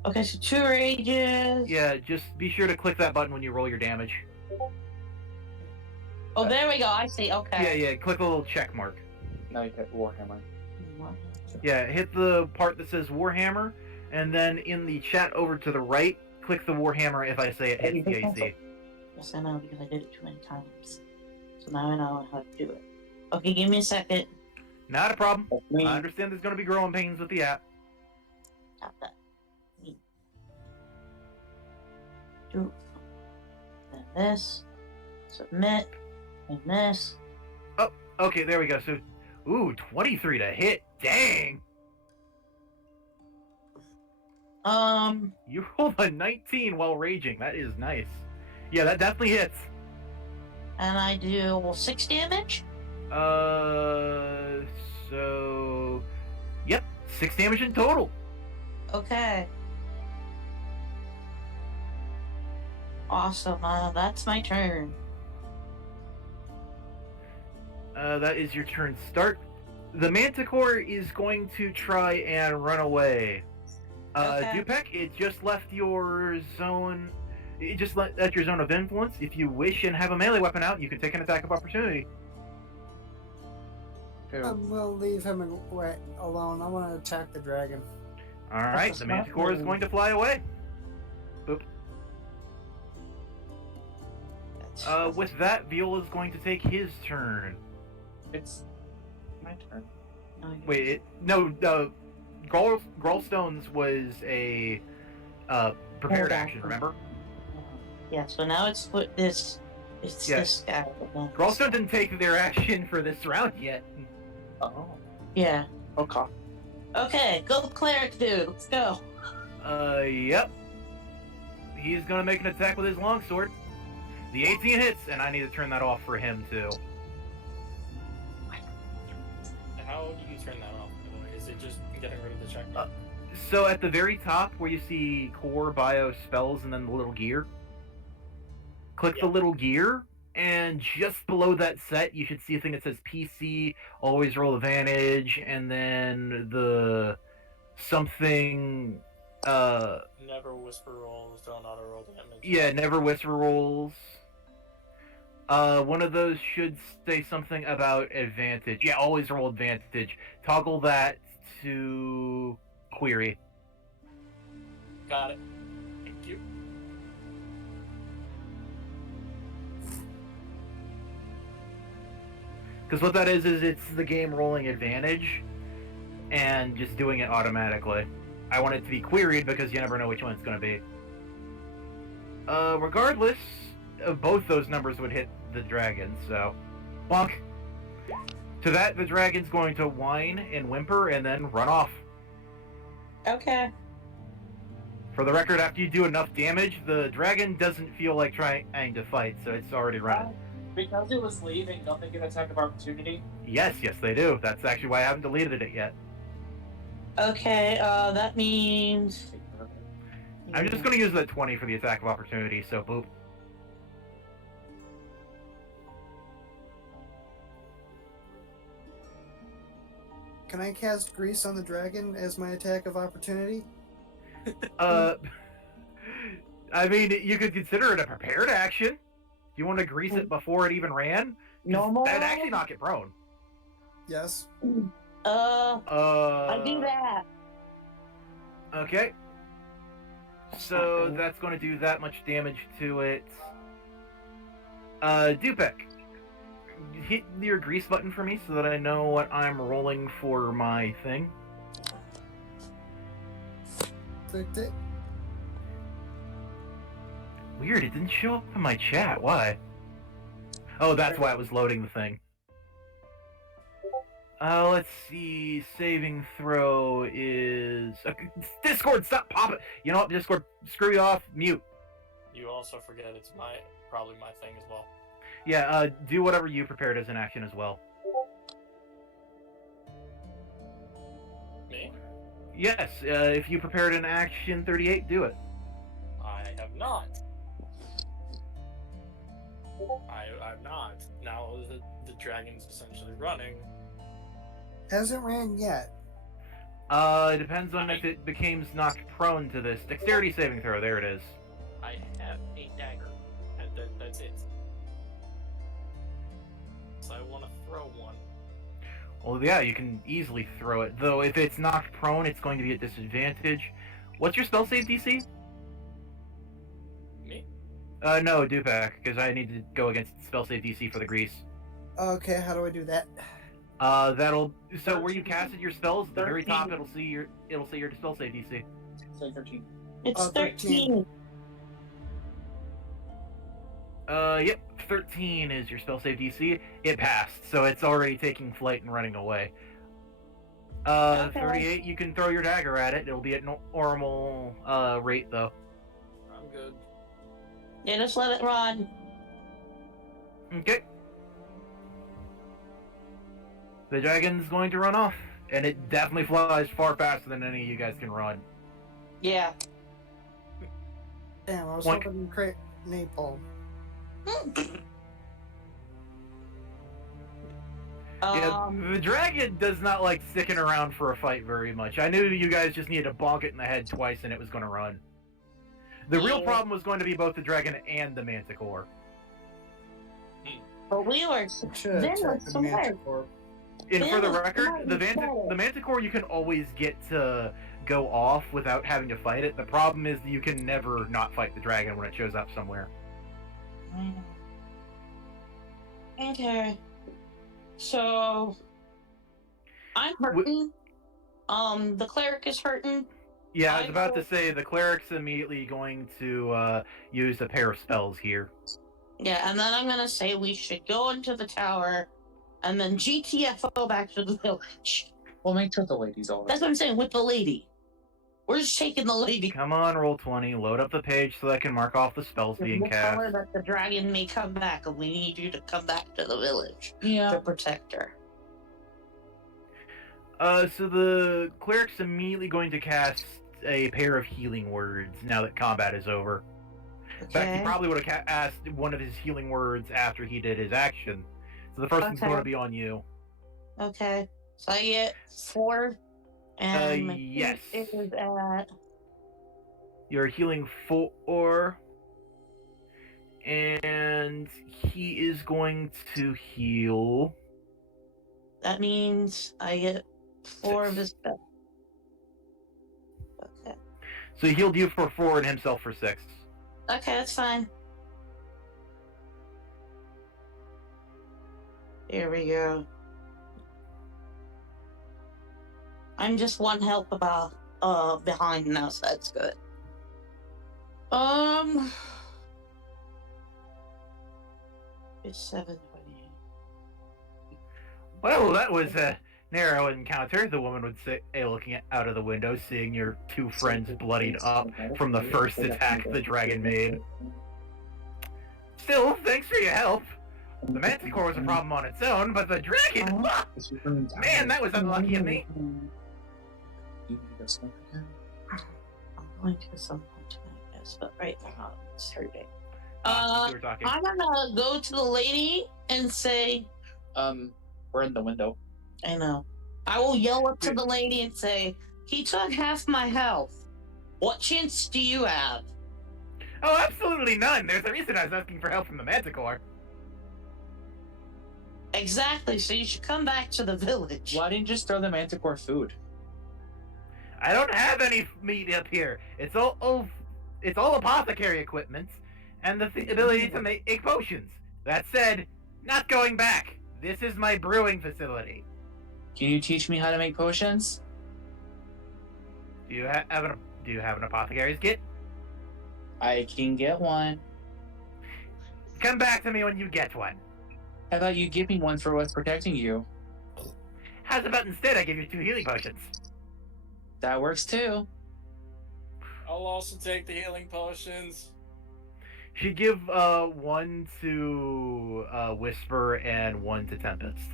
Okay, so 2 rages. Yeah, just be sure to click that button when you roll your damage. Oh, there we go. I see. Okay. Yeah, click the little check mark. No, you hit Warhammer. Yeah, hit the part that says Warhammer, and then in the chat over to the right, click the Warhammer if I say it hits the AC. Yes, I know, because I did it too many times. So now I know how to do it. Okay, give me a second. Not a problem. I understand there's going to be growing pains with the app. Stop that. Do. Then this. Submit. And this. Oh, okay, there we go. So, ooh, 23 to hit. Dang! You rolled a 19 while raging. That is nice. Yeah, that definitely hits. And I do 6 damage? So... Yep, 6 damage in total. Okay. Awesome. That's my turn. That is your turn start. The Manticore is going to try and run away. Okay. Dupek, it just left your zone... It just left your zone of influence. If you wish and have a melee weapon out, you can take an attack of opportunity. I'm gonna leave him alone. I want to attack the dragon. Alright, the Manticore is going to fly away. Boop. With that, Viola is going to take his turn. It's my turn. Wait, Grallstone's was a prepared action, remember? Yeah, so now it's this guy. Grallstone didn't take their action for this round yet. Oh. Yeah. Okay. Okay, go cleric dude. Let's go. Yep. He's gonna make an attack with his longsword. The 18 hits, and I need to turn that off for him too. How do you turn that off, by the way? Is it just getting rid of the check? So at the very top where you see core, bio, spells, and then the little gear, click the little gear, and just below that set you should see a thing that says PC, always roll advantage, and then the something, Never whisper rolls, don't auto roll damage. yeah, never whisper rolls. One of those should say something about advantage. Yeah, always roll advantage. Toggle that to query. Got it. Thank you. Because what that is it's the game rolling advantage and just doing it automatically. I want it to be queried because you never know which one it's going to be. Regardless, both those numbers would hit the dragon, so... Bonk! To that, the dragon's going to whine and whimper and then run off. Okay. For the record, after you do enough damage, the dragon doesn't feel like trying to fight, so it's already running. Because it was leaving, don't they get an attack of opportunity? Yes, they do. That's actually why I haven't deleted it yet. Okay, that means... I'm just gonna use that 20 for the attack of opportunity, so boop. Can I cast Grease on the dragon as my attack of opportunity? I mean, you could consider it a prepared action. Do you want to grease it before it even ran? 'Cause Normal. that'd actually knock it prone. Yes. I do that. Okay. So that's going to do that much damage to it. Dupek, hit your grease button for me so that I know what I'm rolling for my thing. Clicked it. Weird, it didn't show up in my chat. Why? Oh, that's why it was loading the thing. Let's see. Saving throw is... Discord, stop popping! You know what, Discord? Screw you off. Mute. You also forget it's probably my thing as well. Yeah, do whatever you prepared as an action as well. Me? Yes, if you prepared an action 38, do it. I have not. I'm not. Now the dragon's essentially running. Hasn't ran yet. It depends on if it becomes knocked prone to this. Dexterity saving throw, there it is. I have a dagger. That's it. So I want to throw one. Well, yeah, you can easily throw it. Though, if it's knocked prone, it's going to be at disadvantage. What's your spell save DC? Me? No, Dupak, because I need to go against spell save DC for the grease. Okay, how do I do that? That'll... So where you casted your spells, at the very top, it'll say your spell save DC. Say 13. It's 13. 13. Yep, 13 is your spell save DC. It passed, so it's already taking flight and running away. Okay. 38, you can throw your dagger at it. It'll be at normal rate, though. I'm good. Yeah, just let it run. Okay. The dragon's going to run off, and it definitely flies far faster than any of you guys can run. Yeah. Damn, I was Like- hoping to create napalm. Yeah, the dragon does not like sticking around for a fight very much. I knew you guys just needed to bonk it in the head twice and it was going to run. The real Yeah. problem was going to be both the dragon and the manticore. But we were. Should Then attack what's the the word? manticore. And for the Yeah, record, right, the, you said it. the manticore you can always get to go off without having to fight it. The problem is you can never not fight the dragon when it shows up somewhere. Okay. So I'm hurting. The cleric is hurting. Yeah, I was I about will- to say the cleric's immediately going to use a pair of spells here. Yeah, and then I'm gonna say we should go into the tower and then GTFO back to the village. Well, make took the ladies already. That's what I'm saying with the lady. We're just taking the lady. Come on, roll 20, load up the page so I can mark off the spells being We'll tell her cast. that the dragon may come back, and we need you to come back to the village Yeah. to protect her. So the cleric's immediately going to cast a pair of healing words now that combat is over. In fact, he Okay. probably would have asked one of his healing words after he did his action. So the first one's Okay. going to be on you. Okay. So I get 4, and my yes. feet is at. You're healing 4, and he is going to heal. That means I get 4 of 6. his spell. Okay. So he healed you for 4 and himself for 6. Okay, that's fine. Here we go. I'm just 1 health behind now, so that's good. It's 7:20. Well, that was a narrow encounter, the woman would say, looking out of the window, seeing your 2 friends bloodied up from the first attack the dragon made. Still, thanks for your help. The manticore was a problem on its own, but the dragon... Man, that was unlucky of me. You need a smoke again? I'm going to some point tonight. this, but right now it's hurting. Since you were talking. I'm gonna go to the lady and say, We're in the window. I know. I will yell up to the lady and say, he took half my health. What chance do you have? Oh, absolutely none. There's a reason I was asking for help from the Manticore. Exactly, so you should come back to the village. Why didn't you just throw the Manticore food? I don't have any meat up here. It's all apothecary equipment, and the ability to make potions. That said, not going back. This is my brewing facility. Can you teach me how to make potions? Do you have an apothecary's kit? I can get one. Come back to me when you get one. How about you give me one for what's protecting you? How's about instead I give you 2 healing potions? That works too. I'll also take the healing potions. She give one to Whisper and one to Tempest.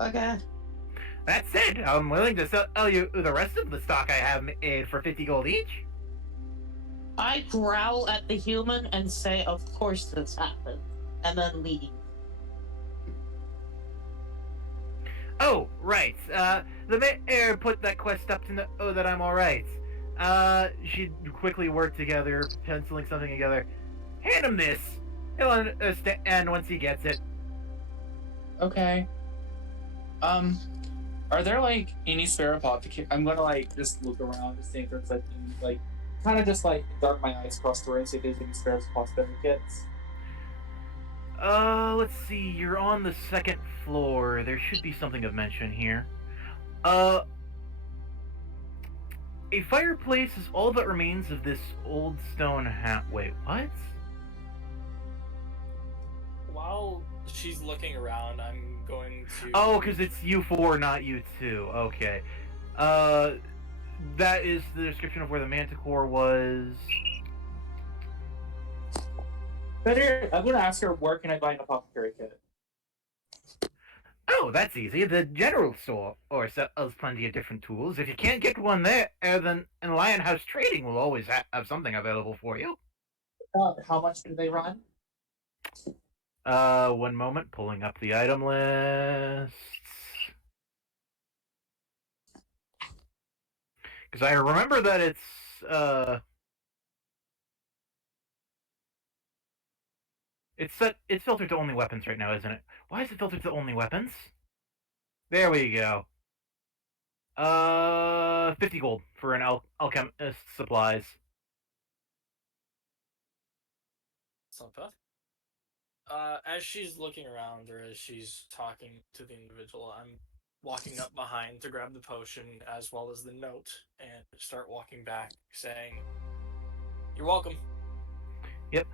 Okay. That said, I'm willing to sell you the rest of the stock I have made for 50 gold each. I growl at the human and say, of course this happened, and then leave. Oh, right. The mayor put that quest up to know that I'm alright. She quickly worked together, penciling something together. Hand him this. He'll understand once he gets it. Okay. Are there like any spare apothecary? I'm gonna like just look around to see if there's like any, like kind of just like dart my eyes across the room and see if there's any spare apothecary kits. Let's see. You're on the 2nd floor. There should be something of mention here. A fireplace is all that remains of this old stone hat. Wait, what? While she's looking around, I'm going to... Oh, because it's U4, not U2. Okay. That is the description of where the Manticore was. Better, I'm gonna ask her where can I buy an apothecary kit. Oh, that's easy. The general store sells plenty of different tools. If you can't get one there, then Lion House Trading will always have something available for you. How much do they run? One moment, pulling up the item list. Because I remember that it's filtered to only weapons right now, isn't it? Why is it filtered to only weapons? There we go. 50 gold for an alchemist supplies. Something. As she's looking around, or as she's talking to the individual, I'm walking up behind to grab the potion as well as the note and start walking back, saying, "You're welcome." Yep.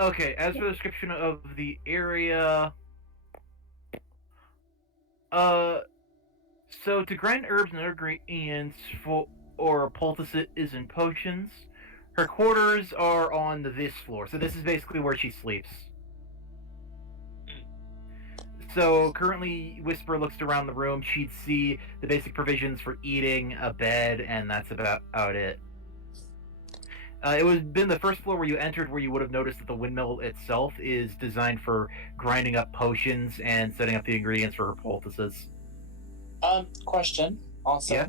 Okay, as for the description of the area... So to grind herbs and other ingredients or poultices and potions, her quarters are on this floor. So this is basically where she sleeps. So currently, Whisper looks around the room. She'd see the basic provisions for eating, a bed, and that's about it. It would have been the first floor where you entered, where you would have noticed that the windmill itself is designed for grinding up potions and setting up the ingredients for her poultices. Question. Also, Yeah?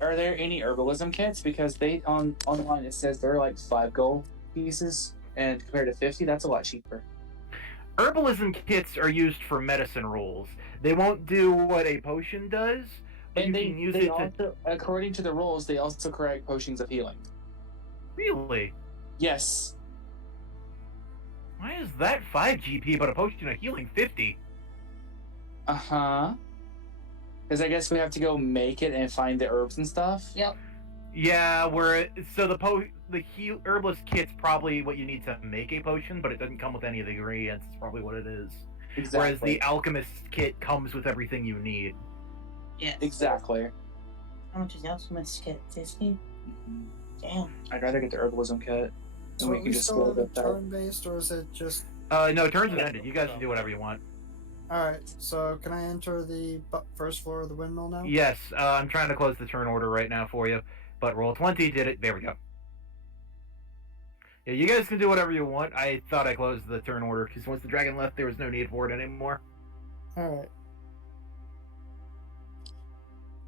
Are there any herbalism kits? Because they online it says they're like 5 gold pieces, and compared to 50, that's a lot cheaper. Herbalism kits are used for medicine rules. They won't do what a potion does, but And you can use it also, according to the rules, they also correct potions of healing. Really? Yes. Why is that 5 GP but a potion of healing 50? Because I guess we have to go make it and find the herbs and stuff. Yep. Yeah, so the herbalist kit's probably what you need to make a potion, but it doesn't come with any of the ingredients. It's probably what it is. Exactly. Whereas the alchemist kit comes with everything you need. Yeah. Exactly. How much is the alchemist kit? 50? Damn. I'd rather get the herbalism kit. So And we are can we just still split on it that. turn-based, or is it just... No, turns have ended. You guys can do whatever you want. Alright, so can I enter the first floor of the windmill now? Yes, I'm trying to close the turn order right now for you. But roll 20 did it. There we go. Yeah, you guys can do whatever you want. I thought I closed the turn order because once the dragon left, there was no need for it anymore. Alright.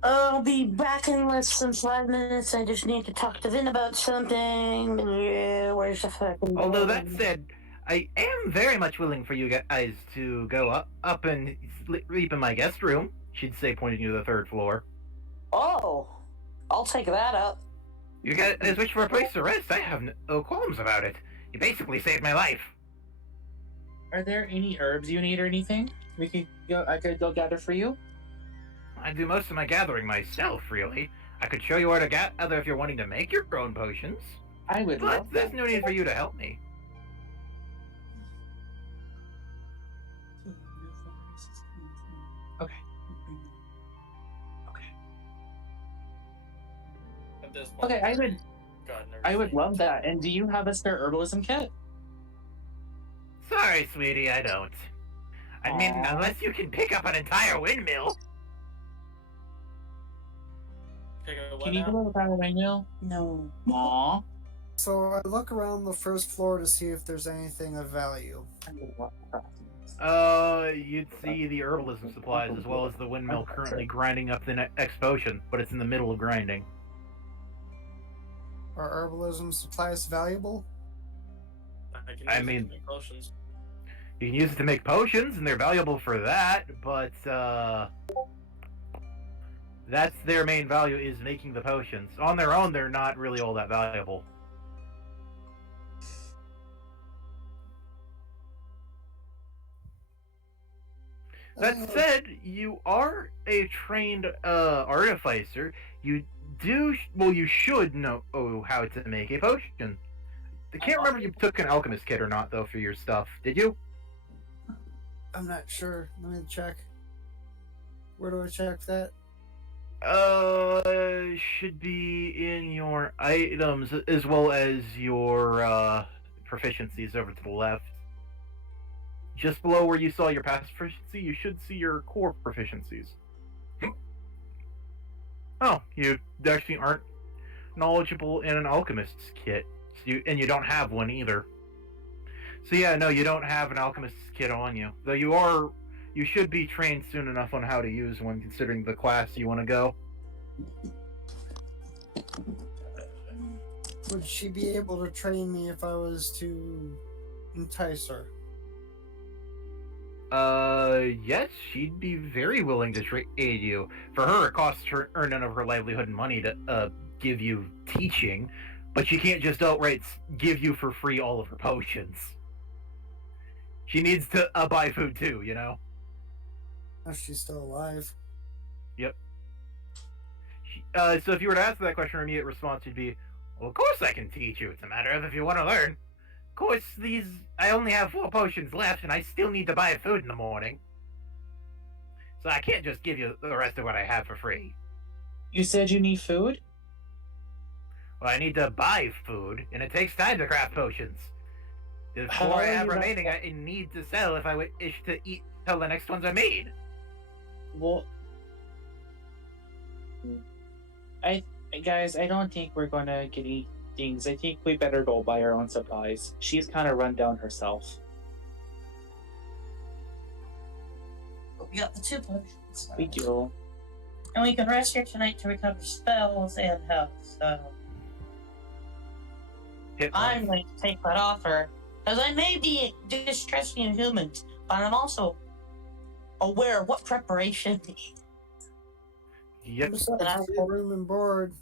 I'll be back in less than 5 minutes. I just need to talk to Vin about something. Yeah, where's the fucking... Although that said, I am very much willing for you guys to go up and sleep in my guest room. She'd say, pointing you to the 3rd floor. Oh, I'll take that up. You guys wish for a place to rest? I have no qualms about it. You basically saved my life. Are there any herbs you need or anything? I could go gather for you. I do most of my gathering myself, really. I could show you where to gather if you're wanting to make your own potions. I would But love there's that. no need for you to help me. Okay. At this point, Okay, gardener I would thing. love that. And do you have a spare herbalism kit? Sorry, sweetie, I don't. I mean, Aw. unless you can pick up an entire windmill. Pick up what Can you now? go to the power windmill? No. Aw. So I look around the first floor to see if there's anything of value. You'd see the herbalism supplies as well as the windmill currently grinding up the next potion, but it's in the middle of grinding. Are herbalism supplies valuable? can I use it to mean- make potions. You can use it to make potions, and they're valuable for that, but, that's their main value, is making the potions. On their own, they're not really all that valuable. That said, you are a trained artificer. You should know how to make a potion. I can't remember if you took an alchemist kit or not, though, for your stuff. Did you? I'm not sure. Let me check. Where do I check that? Should be in your items as well as your proficiencies over to the left. Just below where you saw your past proficiency, you should see your core proficiencies. Oh, you actually aren't knowledgeable in an alchemist's kit, and you don't have one either. So yeah, no, you don't have an alchemist's kit on you. Though you should be trained soon enough on how to use one, considering the class you want to go. Would she be able to train me if I was to entice her? Yes, she'd be very willing to aid you. For her, it costs her none of her livelihood and money to give you teaching, but she can't just outright give you for free all of her potions. She needs to buy food too, you know? If she's still alive. Yep. So if you were to ask that question, her immediate response would be, well, of course I can teach you. It's a matter of if you want to learn. Of course, I only have 4 potions left, and I still need to buy food in the morning. So I can't just give you the rest of what I have for free. You said you need food? Well, I need to buy food, and it takes time to craft potions. The How 4 I are have you not- remaining, I need to sell if I wish to eat till the next ones are made. Well, guys, I don't think we're gonna get any things. I think we better go buy our own supplies. She's kind of run down herself. But we got the 2 potions. We do. And we can rest here tonight to recover spells and health, so Hit I'm points. going to take that offer. Because I may be distrusting of humans, but I'm also aware of what preparation Yep. Besides, we have room and board.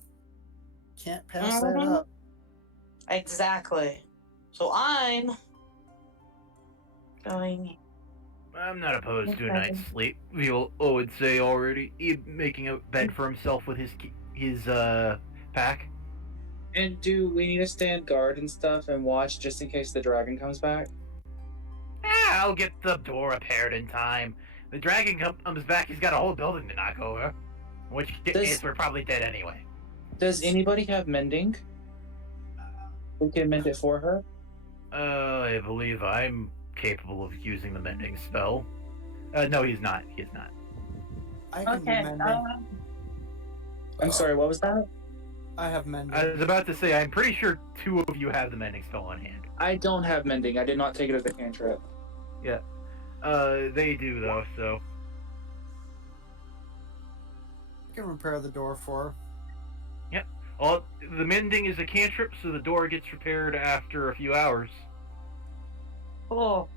Can't pass that Mhm. up. exactly. So I'm going. I'm not opposed to a night's sleep. Veal would say already, making a bed for himself with his pack. And do we need to stand guard and stuff and watch just in case the dragon comes back? I'll get the door repaired in time. The dragon comes back, he's got a whole building to knock over. In which case, we're probably dead anyway. Does anybody have mending? We can mend it for her. I believe I'm capable of using the mending spell. No, he's not. He's not. I can Okay. do mending. I'm sorry, what was that? I have mending. I was about to say, I'm pretty sure 2 of you have the mending spell on hand. I don't have mending. I did not take it as a cantrip. Yeah. They do though, so. I can repair the door for her. Yep. Well, the mending is a cantrip, so the door gets repaired after a few hours. Cool.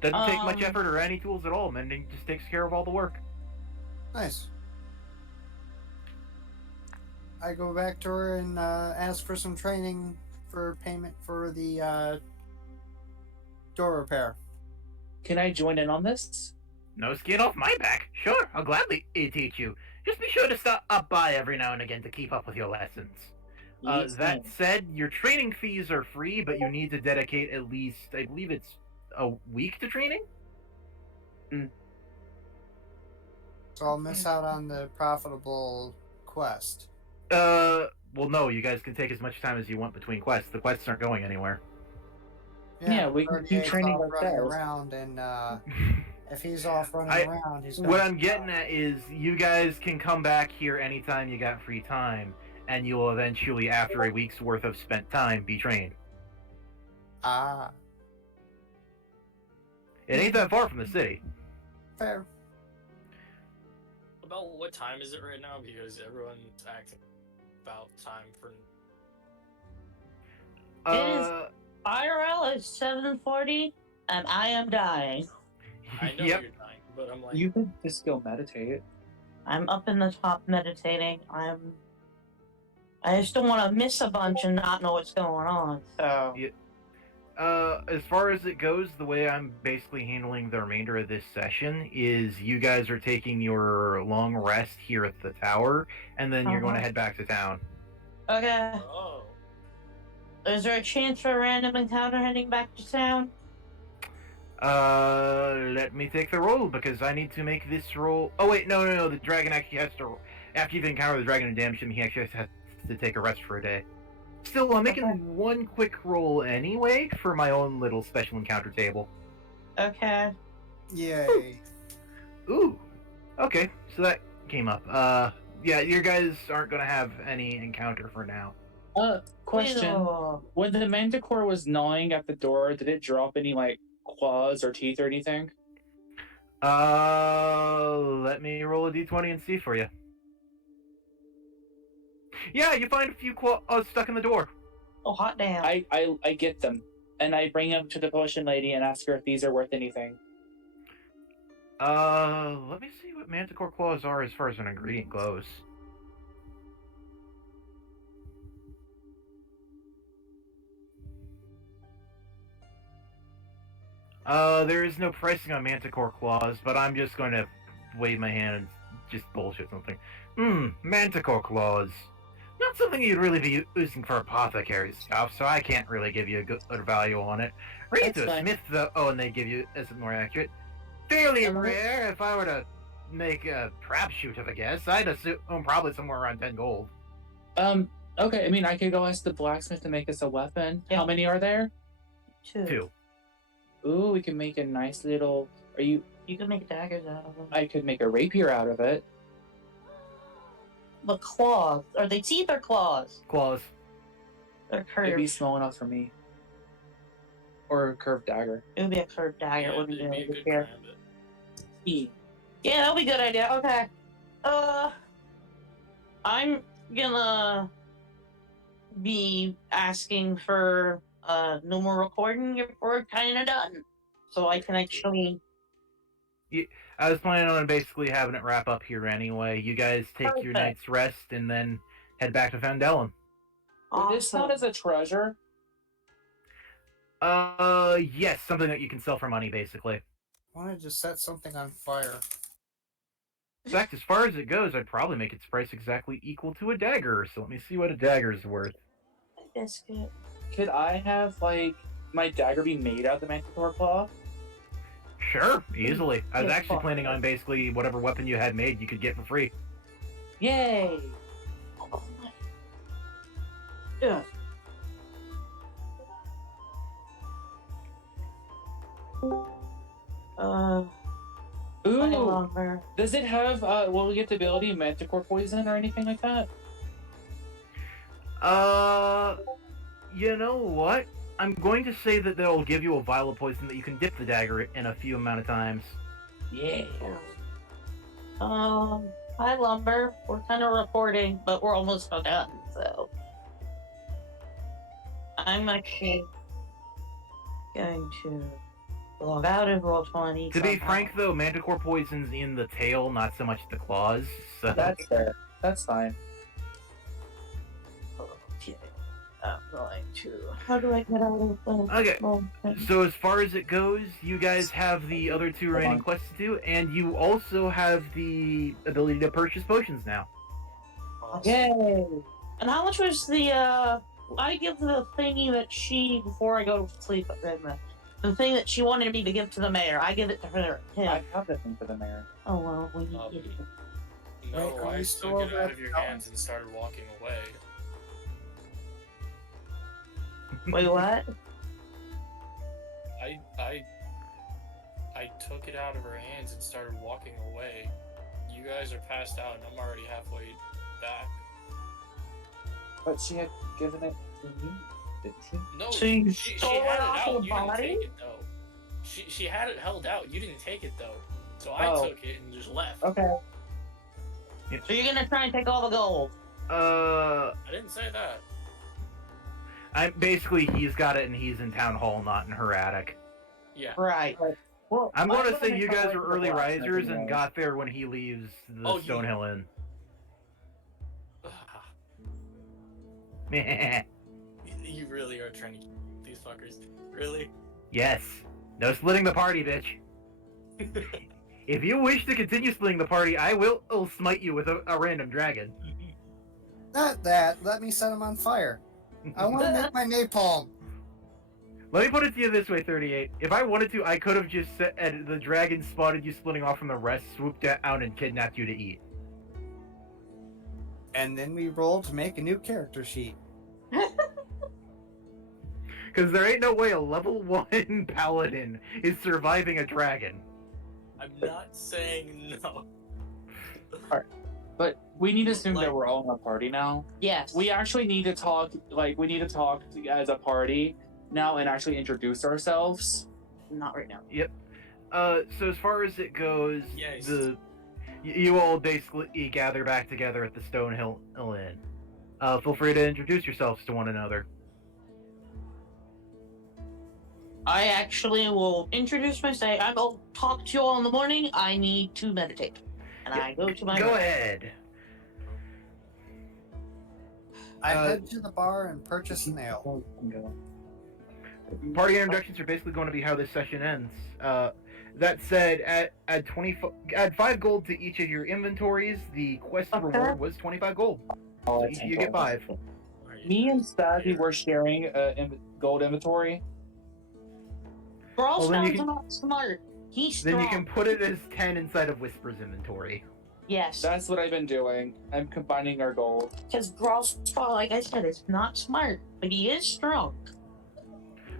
Doesn't take much effort or any tools at all. Mending just takes care of all the work. Nice. I go back to her and ask for some training for payment for the door repair. Can I join in on this? No skin off my back. Sure, I'll gladly teach you. Just be sure to stop by every now and again to keep up with your lessons. Yes, That ma'am. said, your training fees are free, but you need to dedicate at least, I believe it's a week to training? So I'll miss out on the profitable quest. Well, no, you guys can take as much time as you want between quests. The quests aren't going anywhere. Yeah, we can keep Sergey's training off running ourselves. around, and if he's off running around, he's What I'm getting at is you guys can come back here anytime you got free time, and you'll eventually, after a week's worth of spent time, be trained. Ah, It ain't that far from the city. fair. About what time is it right now? Because everyone's acting about time for. IRL is 7:40, and I am dying. I know Yep. you're dying, but I'm like. You could just go meditate. I'm up in the top meditating. I just don't want to miss a bunch and not know what's going on. So Yeah. As far as it goes, the way I'm basically handling the remainder of this session is you guys are taking your long rest here at the tower, and then you're going to head back to town. okay. Oh. Is there a chance for a random encounter heading back to town? Let me take the roll, because I need to make this roll. Oh, wait, no. The dragon actually has to. After you've encountered the dragon and damaged him, he actually has to take a rest for a day. Still, I'm making one quick roll anyway for my own little special encounter table. Okay. Yay. Ooh. Okay, so that came up. Yeah, your guys aren't gonna have any encounter for now. Question. Ew. When the manticore was gnawing at the door, did it drop any, like, claws or teeth or anything? Let me roll a d20 and see for you. Yeah, you find a few claws stuck in the door. Oh, hot damn. I get them, and I bring them to the potion lady and ask her if these are worth anything. Let me see what manticore claws are as far as an ingredient goes. There is no pricing on manticore claws, but I'm just going to wave my hand and just bullshit something. Manticore claws. Not something you'd really be using for apothecary stuff, so I can't really give you a good value on it. Read That's to a fine. smith, though. Oh, and they give you, as more accurate. Fairly Um, rare. If I were to make a crapshoot of a guess, I'd assume probably somewhere around 10 gold. Okay, I mean, I could go ask the blacksmith to make us a weapon. Yeah. How many are there? 2. Ooh, we can make a nice little... You can make daggers out of them. I could make a rapier out of it. The claws. Are they teeth or claws? Claws. They're It'd be curved. small enough for me. Or a curved dagger. It would be a curved dagger. Yeah, It wouldn't it'd be a be good here. grab it. Speed. Yeah, that'll be a good idea. Okay. I'm gonna be asking for no more recording if we're kind of done, so I can actually. I was planning on basically having it wrap up here anyway. You guys take your Perfect. night's rest and then head back to Vandellan. Would this count as a treasure? Yes, something that you can sell for money, basically. I wanted to set something on fire. In fact, as far as it goes, I'd probably make its price exactly equal to a dagger, so let me see what a dagger is worth. Biscuit. Could I have, like, my dagger be made out of the manticore claw? Sure, easily. I was Yeah, actually fuck. planning on basically whatever weapon you had made you could get for free. Yay! Oh my. Yeah. Plenty Ooh! longer. Does it have, will we get the ability manticore poison or anything like that? You know what? I'm going to say that they'll give you a vial of poison that you can dip the dagger in a few amount of times. Yeah. Hi Lumber. We're kind of reporting, but we're almost done, so I'm actually going to log out of Roll20. To be frank, though, Manticore poison's in the tail, not so much the claws. So. That's fair. That's fine. Okay. I'm going to. How do I get out of the? Okay. So as far as it goes, you guys have the other two remaining on. quests to do, and you also have the ability to purchase potions now. Yay! And how much was the I give the thingy that she before I go to sleep. The thing that she wanted me to give to the mayor. I give it to her. Him. I have that thing for the mayor. Oh well, we need it. No, Wait, are I we took still it over out at of your the hands and started walking away. Wait, what? I took it out of her hands and started walking away. You guys are passed out, and I'm already halfway back. But she had given it to me, didn't she? No, So you she stole had it it off out. her You didn't body? take it though. She had it held out. You didn't take it though. So I Oh. took it and just left. Okay. So you're gonna try and take all the gold? I didn't say that. Basically, he's got it, and he's in town hall, not in her attic. Yeah. Right. Well, I'm going to say make you my guys way were to the early blacksmith risers and anyway. got there when he leaves the Oh, Stonehill Inn. You really are trying to keep these fuckers. Really? Yes. No splitting the party, bitch. If you wish to continue splitting the party, I will smite you with a random dragon. Not that. Let me set him on fire. I want to make my napalm. Let me put it to you this way, 38. If I wanted to, I could have just said the dragon spotted you splitting off from the rest, swooped down, and kidnapped you to eat. And then we roll to make a new character sheet. Because there ain't no way a level 1 paladin is surviving a dragon. I'm not saying no. But we need to assume that we're all in a party now. Yes. We actually need to talk. We need to talk as a party now and actually introduce ourselves. Not right now. So as far as it goes, Yes. you all basically gather back together at the Stonehill Inn. Feel free to introduce yourselves to one another. I actually will introduce myself. I will talk to you all in the morning. I need to meditate. And I go to my Go room. ahead. I head to the bar and purchase an ale. Party introductions are basically going to be how this session ends. That said, add 5 gold to each of your inventories. The quest Okay. reward was 25 gold. So you get 5. Me and Stazzy were sharing a gold inventory. Brawl Well, then you Stone's can- not smart. He's strong. Then you can put it as 10 inside of Whisper's inventory. Yes. That's what I've been doing. I'm combining our gold. Because Brawl Stone, like I said, is not smart, but he is strong.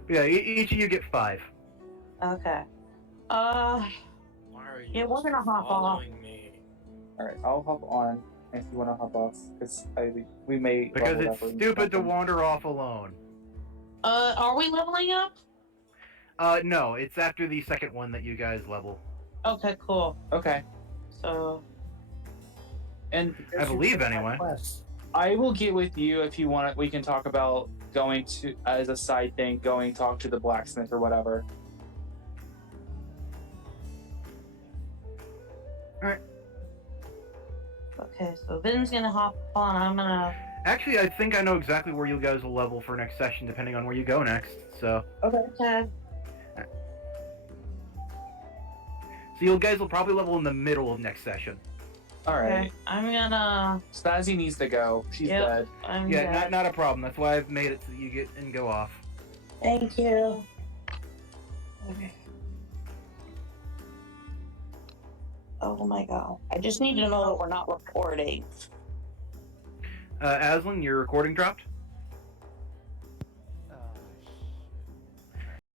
Yeah, each of you get 5. Okay. Why are you Yeah, we're gonna hop off. following me? All right, I'll hop on if you want to hop off, because we may. Because level it's up or stupid to something. wander off alone. Are we leveling up? No, it's after the second one that you guys level. Okay, cool. Okay, So, and I believe, anyway. Quest. I will get with you if you want. We can talk about going to as a side thing, going talk to the blacksmith or whatever. okay, so Vin's gonna hop on. I'm gonna. Actually, I think I know exactly where you guys will level for next session, depending on where you go next. So Okay. you guys will probably level in the middle of next session. All right, Okay. I'm gonna. Stazzy needs to go. She's Yep. dead. I'm Yeah, gonna. not a problem. That's why I've made it so that you get and go off. Thank you. Okay. Oh my god. I just need to know that we're not recording. Aslan, your recording dropped?